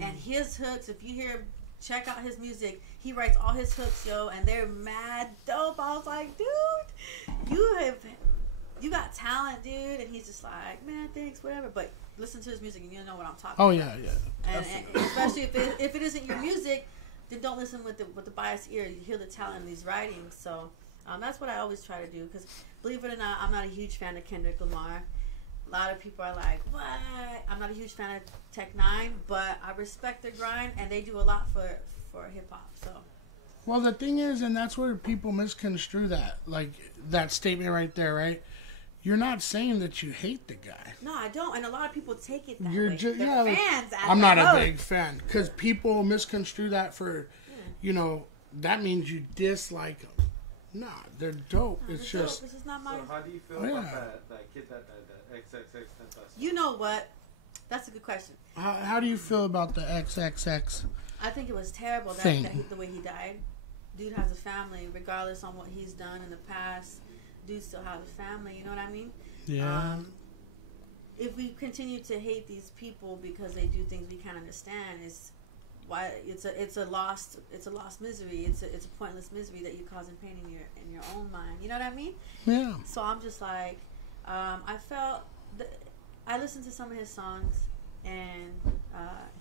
And his hooks. If you hear, check out his music. He writes all his hooks, yo, and they're mad dope. I was like, dude, you got talent, dude. And he's just like, man, thanks, whatever. But listen to his music, and you'll know what I'm talking about. Oh yeah. And especially if it isn't your music, then don't listen with the biased ear. You hear the talent in these writings. So that's what I always try to do. Because believe it or not, I'm not a huge fan of Kendrick Lamar. A lot of people are like, what? I'm not a huge fan of Tech Nine, but I respect their grind, and they do a lot for hip hop. So. Well, the thing is, and that's where people misconstrue that, like that statement right there, right? You're not saying that you hate the guy. No, I don't, and a lot of people take it that You're way. just fans. I'm not a big fan because people misconstrue that for, that means you dislike them. Nah, they're dope. No, it's just. Dope. This is not my. So how do you feel about that kid that XXX? You know what? That's a good question. How do you feel about the XXX? I think it was terrible the way he died. Dude has a family, regardless on what he's done in the past. Dude still has a family. You know what I mean? Yeah. If we continue to hate these people because they do things we can't understand, is why it's a lost misery. It's a pointless misery that you're causing pain in your own mind. You know what I mean? Yeah. So I'm just like, I listened to some of his songs, and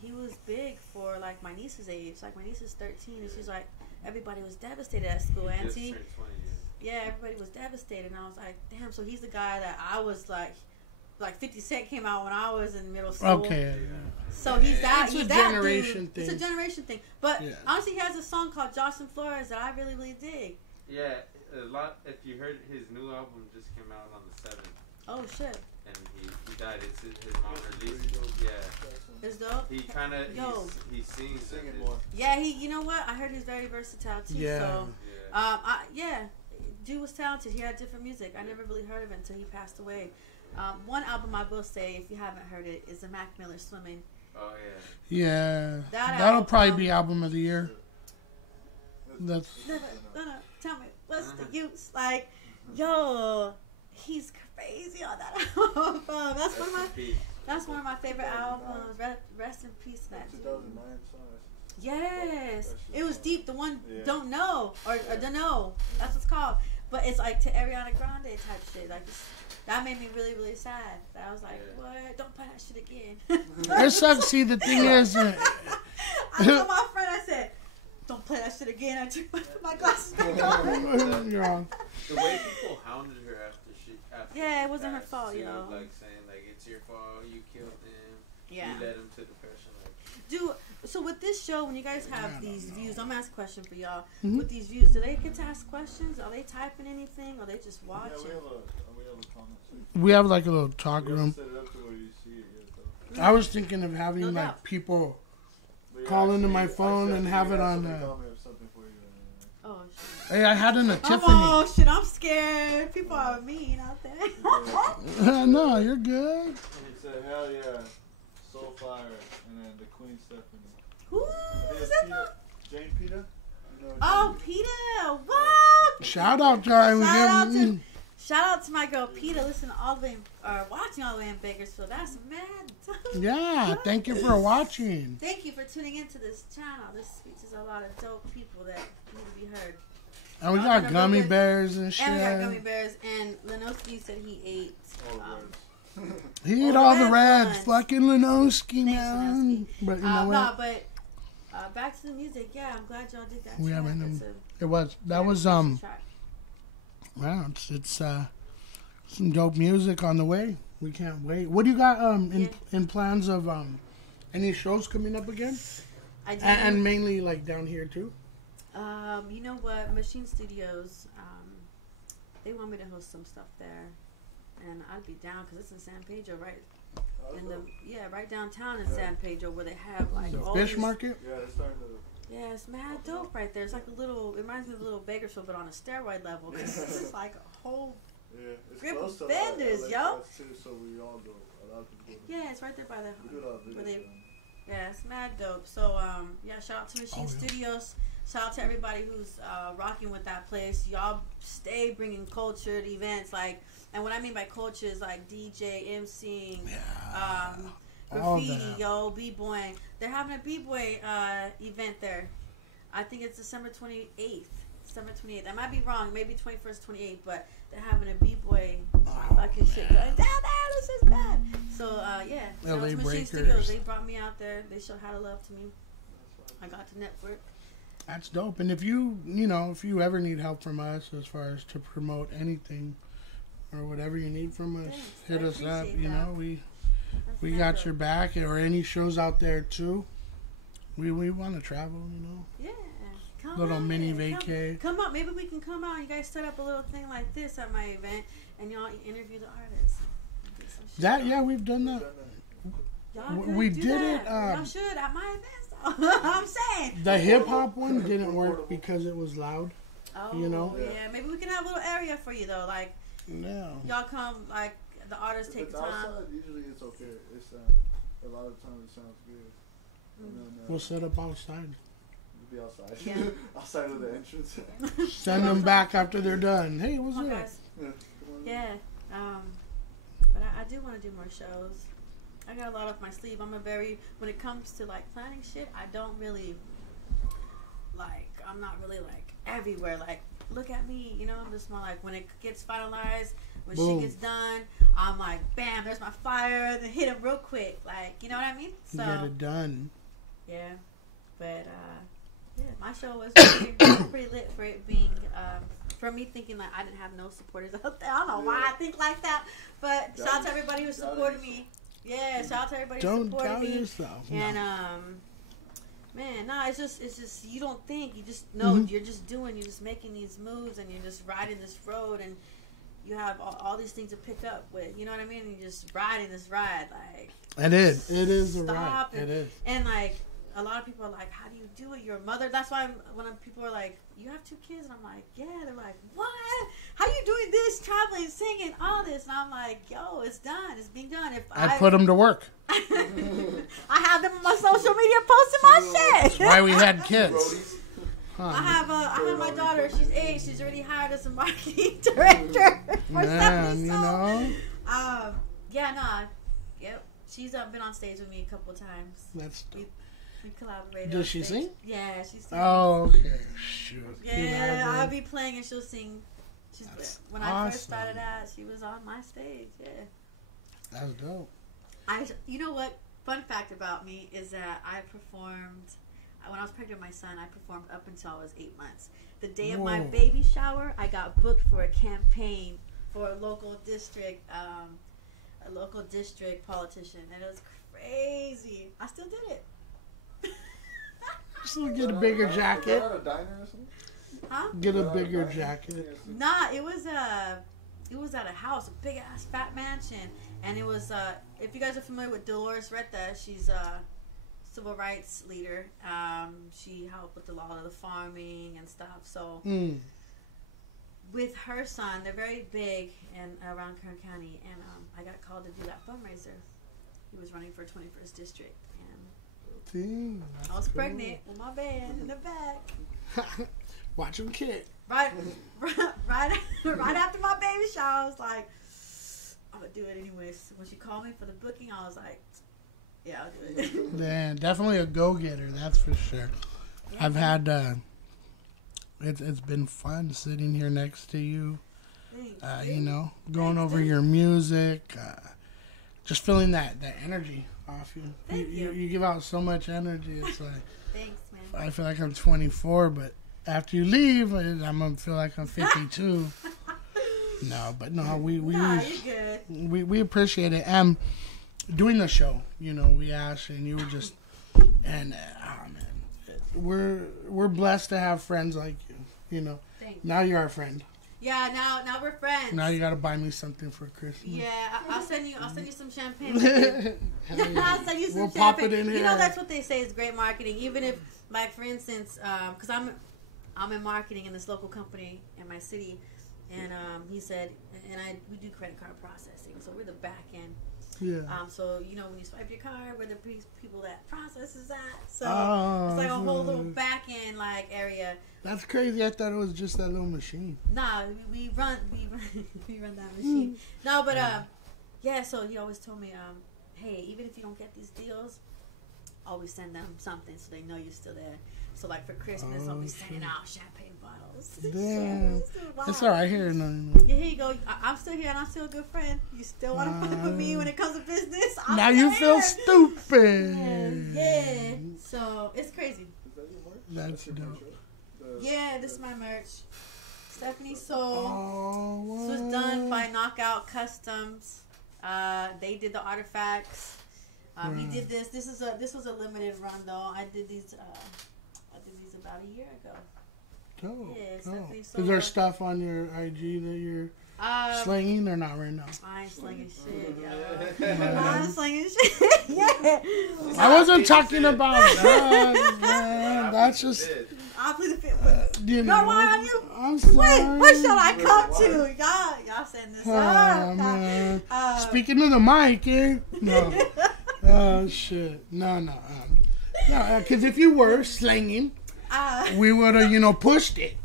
he was big for like my niece's age. Like my niece is 13, and she's like, everybody was devastated at school, Auntie. Yeah, everybody was devastated, and I was like, damn. So he's the guy that I was like 50 Cent came out when I was in middle school. Okay. So he's that. It's he's a that generation dude. thing. It's a generation thing. But honestly, he has a song called Jocelyn Flores that I really, really dig. Yeah, a lot. If you heard his new album just came out on the 7th. Oh shit. And he died. It's his mom released. Yeah. It's dope. He kind of he sings more. Yeah, you know what? I heard he's very versatile too. Yeah. So, dude was talented. He had different music. I never really heard of it until he passed away. One album I will say, if you haven't heard it, is the Mac Miller Swimming. Oh yeah. Yeah. That'll album, probably be album of the year. That's. No, tell me, what's the use? Like, yo, he's crazy on that album. That's one of my favorite albums. Rest in peace, to that. 2009 song. Yes, it was deep. The one Don't Know or Don't Know. That's what's called. But it's like to Ariana Grande type shit. Like that made me really, really sad. I was like, what? Don't play that shit again. It sucks. See, the thing is, I told my friend, I said, don't play that shit again. I took my glasses back on. You're wrong. The way people hounded her after yeah, it wasn't her fault, too, yo. Like saying like it's your fault, you killed him. Yeah. You led him to depression. Dude, so with this show, when you guys have these views, I'm gonna ask a question for y'all. Mm-hmm. With these views, do they get to ask questions? Are they typing anything? Or are they just watching? Yeah, we have a comment section. We have like a little talk room. Set it up to where you see it yet, though. I was thinking of having like people call into my phone and have it on. Oh shit! Hey, I had an Tiffany. Oh shit! I'm scared. People are mean out there. No, you're good. He said, "Hell yeah, Soul Fire," and then the Queen Stephanie. Who is that? Jane Pita. Oh, Peta! What? Shout out time. Shout out to my girl Peta. Listen all the way, watching all the way in Bakersfield. That's mad. Yeah, thank you for watching. Thank you for tuning into this channel. This features a lot of dope people that need to be heard. And we got gummy bears and shit. And we got gummy bears. And Linoskiii said he ate. He ate all the reds. Fucking Linoskiii, man. Linoskiii. But you know what? But back to the music. Yeah, I'm glad y'all did that. We track. That was wow, it's some dope music on the way. We can't wait. What do you got in plans of any shows coming up again? I do. And mainly like down here too. You know what? Machine Studios. They want me to host some stuff there. and I'd be down because it's in San Pedro, right? Right downtown in San Pedro, where they have like the all fish these, market. Yeah, they're starting to. Yeah, it's mad dope right there. It's like a little. It reminds me of a little Bakersfield, but on a steroid level. Cause it's like a whole It's group close of to vendors, LA yo. too, so we all go. A lot of people go. Yeah, it's right there by the. We do a lot of videos, where they, man. yeah, it's mad dope. So shout out to Machine Studios. Shout out to everybody who's rocking with that place. Y'all stay bringing culture to events, like, and what I mean by culture is like DJ, MCing, graffiti, b-boying. They're having a b-boy event there. I think it's December 28th. December 28th. I might be wrong. Maybe 21st, 28th. But they're having a b-boy fucking shit going down there. This is bad. So yeah. Shout out to Machine Studios. They brought me out there. They showed how to love to me. I got to network. That's dope. And if you ever need help from us as far as to promote anything or whatever you need from us, hit us up. You know, we got your back. Or any shows out there too. We want to travel. You know. Yeah. Come little out mini here. vacay. Come up. Maybe we can come out. You guys set up a little thing like this at my event, and y'all interview the artists. We've done that. We did that. it. Y'all should at my events. Though. I'm saying The hip hop one didn't work because it was loud. Oh, you know. Yeah. Maybe we can have a little area for you though. Like, y'all come. Like the artists take the time. Outside, usually it's okay. It's a lot of times it sounds good. And then, we'll set up outside. Be outside. Yeah. Outside of the entrance. Send them back after they're done. Hey, what's up? Guys. Yeah. But I do want to do more shows. I got a lot up my sleeve. When it comes to like planning shit, I don't really I'm not really like everywhere. Like, look at me, you know. I'm just more like when it gets finalized, when shit gets done, I'm like, bam, there's my fire. Then hit them real quick, like, you know what I mean? So get it done. Yeah, but my show was pretty lit for it being for me thinking like I didn't have no supporters out there. I don't know why I think like that, but shout out to everybody who supported me. Yeah, shout out to everybody who supported me. Yourself. And man, no, it's just you don't think, you just know. You're just you're just making these moves, and you're just riding this road, and you have all these things to pick up with. You know what I mean? And you're just riding this ride, like it is a ride. It is, and like. A lot of people are like, how do you do it? You're a mother. That's why when people are like, you have 2 kids? And I'm like, yeah. They're like, what? How you doing this, traveling, singing, all this? And I'm like, yo, it's done. It's being done. If I put them to work. I have them on my social media posting my shit. That's why we had kids. I have my daughter. She's 8. She's already hired as a marketing director for Stephanie. You know? Yep. She's been on stage with me a couple of times. That's dope. We collaborated. Does she sing? Yeah, she sings. Oh, okay. Shoot. Yeah, I'll be playing and she'll sing. When I first started out, she was on my stage. Yeah. That's dope. You know what? Fun fact about me is that I performed when I was pregnant with my son. I performed up until I was 8 months. The day of my baby shower, I got booked for a campaign for a local district politician, and it was crazy. I still did it. So get a bigger jacket. At a diner or something? Huh? Get a bigger jacket. Nah, it was at a house, a big ass fat mansion, and it was if you guys are familiar with Dolores Reta, she's a civil rights leader. She helped with a lot of the farming and stuff. So with her son, they're very big and around Kern County, and I got called to do that fundraiser. He was running for 21st district. I was pregnant with my band in the back. Watch him kick. Right after my baby shower, I was like, I'm gonna do it anyways. When she called me for the booking, I was like, yeah, I'll do it. Man, definitely a go-getter, that's for sure. Yeah. I've had it's been fun sitting here next to you. Thanks. You know, going over your music, just feeling that energy off you. Thank you. You give out so much energy. It's like, thanks, man. I feel like I'm 24, but after you leave, I'm gonna feel like I'm 52. we appreciate it. And doing the show, you know, we asked, and you were just, and man, we're blessed to have friends like you. You know, Thanks. Now you're our friend. Yeah, now we're friends. Now you gotta buy me something for Christmas. Yeah, I'll send you some champagne. I'll send you some we'll champagne. pop it in here. You know, that's what they say is great marketing. Even if, like, for instance, because I'm in marketing in this local company in my city, and he said, we do credit card processing, so we're the back end. Yeah. So you know, when you swipe your card, we're the people that processes that. So it's like a whole little back end like area. That's crazy. I thought it was just that little machine. Nah, we run that machine. No, but yeah. So he always told me, hey, even if you don't get these deals, always send them something so they know you're still there. So like for Christmas, I'll be sending out champagne bottles. Damn. So It's all right here. Yeah, here you go. I'm still here and I'm still a good friend. You still want to fuck with me when it comes to business? Now you feel stupid. Yeah. So it's crazy. That's dope. Yeah, this is my merch. Stephaniesoul. This was done by Knockout Customs. They did the artifacts. We did this. This was a limited run though. I did these about a year ago. Dope. Yeah, Stephaniesoul. Is there stuff on your IG that you're slinging or not right now? I ain't slinging shit, y'all. I ain't slinging shit. Yeah. I wasn't talking about that, man. That's just. I'll play the fit. You know, why are you? I'm sorry. What shall I come to? Y'all send this up. Man. Speaking of the mic, eh? No. Oh, shit. No. No, because if you were slinging, we would have, pushed it.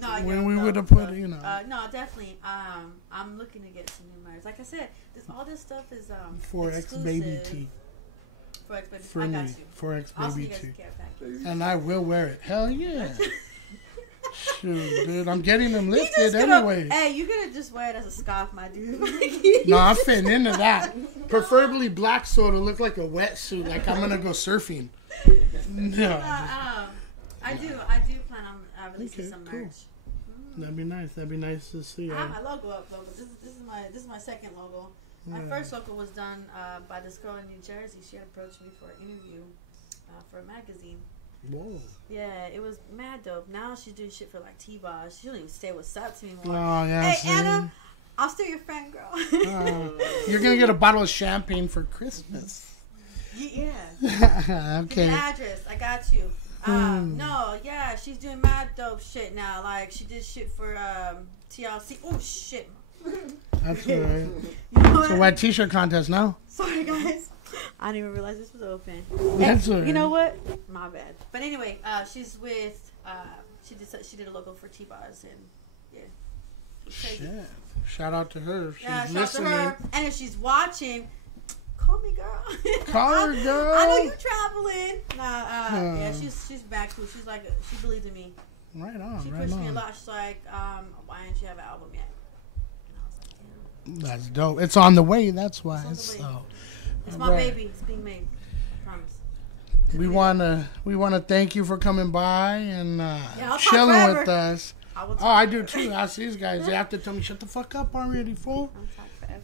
No, we would have put, no, definitely. I'm looking to get some new merch. Like I said, all this stuff is 4X baby tee. 4X baby. For I me, got you. 4X baby tee. And I will wear it. Hell yeah. Shoot, dude, I'm getting them lifted anyway. Hey, you gonna just wear it as a scarf, my dude? No, I'm fitting into that. Preferably black, so it'll look like a wetsuit, like I'm gonna go surfing. No. I do plan on releasing some merch. That'd be nice. That'd be nice to see. I have my logo up, though. This is my second logo. My first logo was done by this girl in New Jersey. She had approached me for an interview for a magazine. Whoa. Yeah, it was mad dope. Now she's doing shit for like T-Bars. She don't even say what's up to me anymore. Oh, yeah. Hey, Anna, I'll still your friend, girl. You're going to get a bottle of champagne for Christmas. Yeah. Okay. The address. I got you. No, yeah, she's doing mad dope shit now. Like, she did shit for TLC. Oh, shit. That's all right. You know so, what t-shirt contest now? Sorry, guys. I didn't even realize this was open. That's all right. You know what? My bad. But anyway, she's with, she did a logo for T-Bars, and yeah. Shit. Shout out to her. She's shout listening. out to her. And if she's watching, call me, girl. Call her, girl. I know you traveling. Yeah, she's back too. She's like, she believes in me. Right on. She pushed me a lot. She's like, why didn't you have an album yet? And I was like, damn. That's dope. It's on the way. That's why. It's my baby. It's being made. I promise. We wanna thank you for coming by and chilling with us. I do too. Ask these guys. They have to tell me, shut the fuck up already, fool.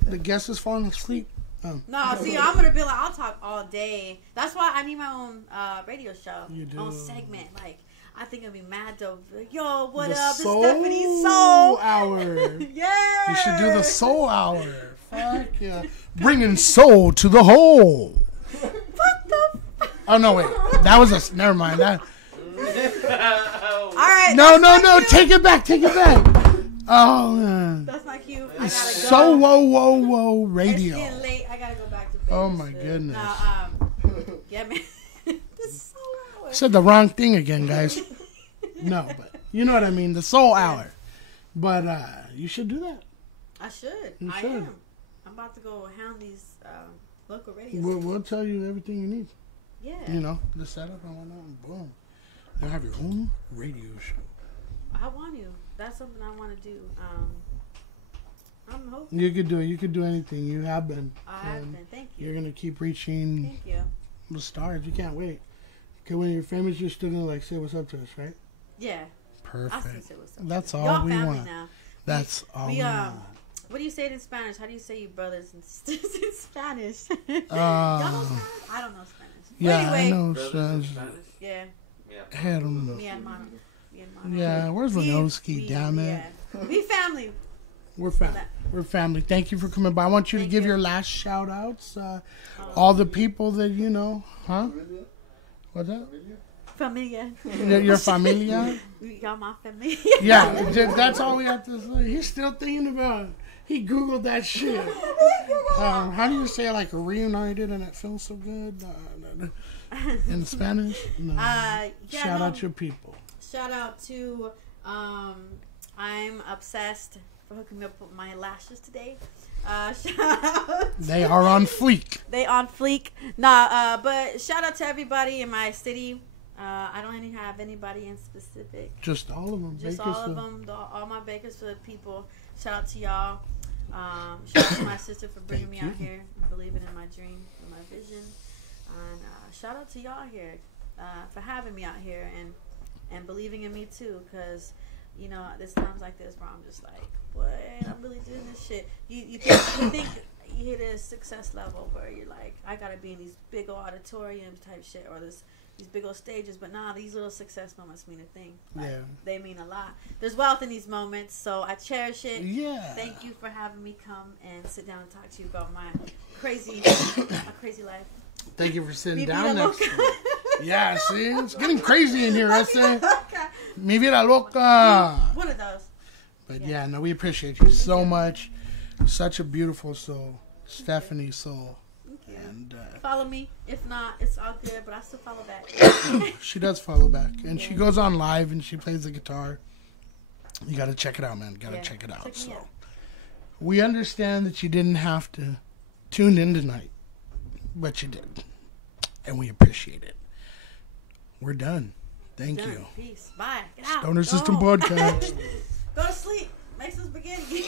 The guest is falling asleep. No, see, I'm gonna be like, I'll talk all day. That's why I need my own radio show, my own segment. Like, I think it'd be mad dope. Yo, what up? It's Stephaniesoul Hour. Yeah. You should do the Soul Hour. Fuck yeah. Bringing soul to the hole. What the Oh, no, wait. That was a... Never mind. That... All right. No. Take it back. Oh, man. That's my cue. I gotta go. So whoa radio. It's getting late. I gotta go back to bed. Oh, my goodness. Yeah, man. The Soul Hour. Said the wrong thing again, guys. No, but you know what I mean. The Soul Hour. But you should do that. I should. I am. I'm about to go hound these local radios. We'll tell you everything you need. Yeah. You know, the setup and whatnot, and boom. You'll have your own radio show. I want you. That's something I want to do. I'm hoping. You could do it. You could do anything. You have been. I have been. Thank you. You're going to keep reaching Thank you. the stars. You can't wait. Because when you're famous, you're still going to say what's up to us, right? Yeah. Perfect. I still say what's up. That's all Y'all we family want. now. That's all we want. What do you say it in Spanish? How do you say you brothers and sisters in Spanish? Y'all know Spanish? I don't know Spanish. Yeah, anyway, I know Spanish. Yeah. I don't know. Mi hermano. Yeah, where's Linoskiii, damn it? Yeah. We family. We're family. We're family. Thank you for coming by. I want you to give your last shout outs. All the people that you know. Huh? What's that? Familia. Your familia? Y'all my family. Yeah, that's all we have to say. He's still thinking about it. He Googled that shit. How do you say like reunited and it feels so good? In Spanish? No. Shout out your people. Shout out to I'm obsessed for hooking me up with my lashes today. Shout out. They are on fleek. They on fleek. Nah, but shout out to everybody in my city. I don't even have anybody in specific. Just all of them. Just all of them. All my Bakersfield people. Shout out to y'all. Shout out to my sister for bringing me out here and believing in my dream and my vision. And shout out to y'all here for having me out here and believing in me too. Because, you know, there's times like this where I'm just like, what? I'm really doing this shit. You think you hit a success level where you're like, I got to be in these big old auditoriums type shit or these big old stages, but nah, these little success moments mean a thing. Like, they mean a lot. There's wealth in these moments, so I cherish it. Yeah. Thank you for having me come and sit down and talk to you about my crazy life. Thank you for sitting down next to me. Yeah, see? It's getting crazy in here, I say. Mi vida loca. One of those. But yeah, no, we appreciate you so much. Such a beautiful soul. Stephaniesoul. And follow me. If not, it's all good, but I still follow back. She does follow back. And she goes on live and she plays the guitar. You got to check it out, man. Got to check it out. So we understand that you didn't have to tune in tonight, but you did. And we appreciate it. We're done. Thank you. Peace. Bye. Get out. Stoner System Podcast. Go to sleep. Make some spaghetti.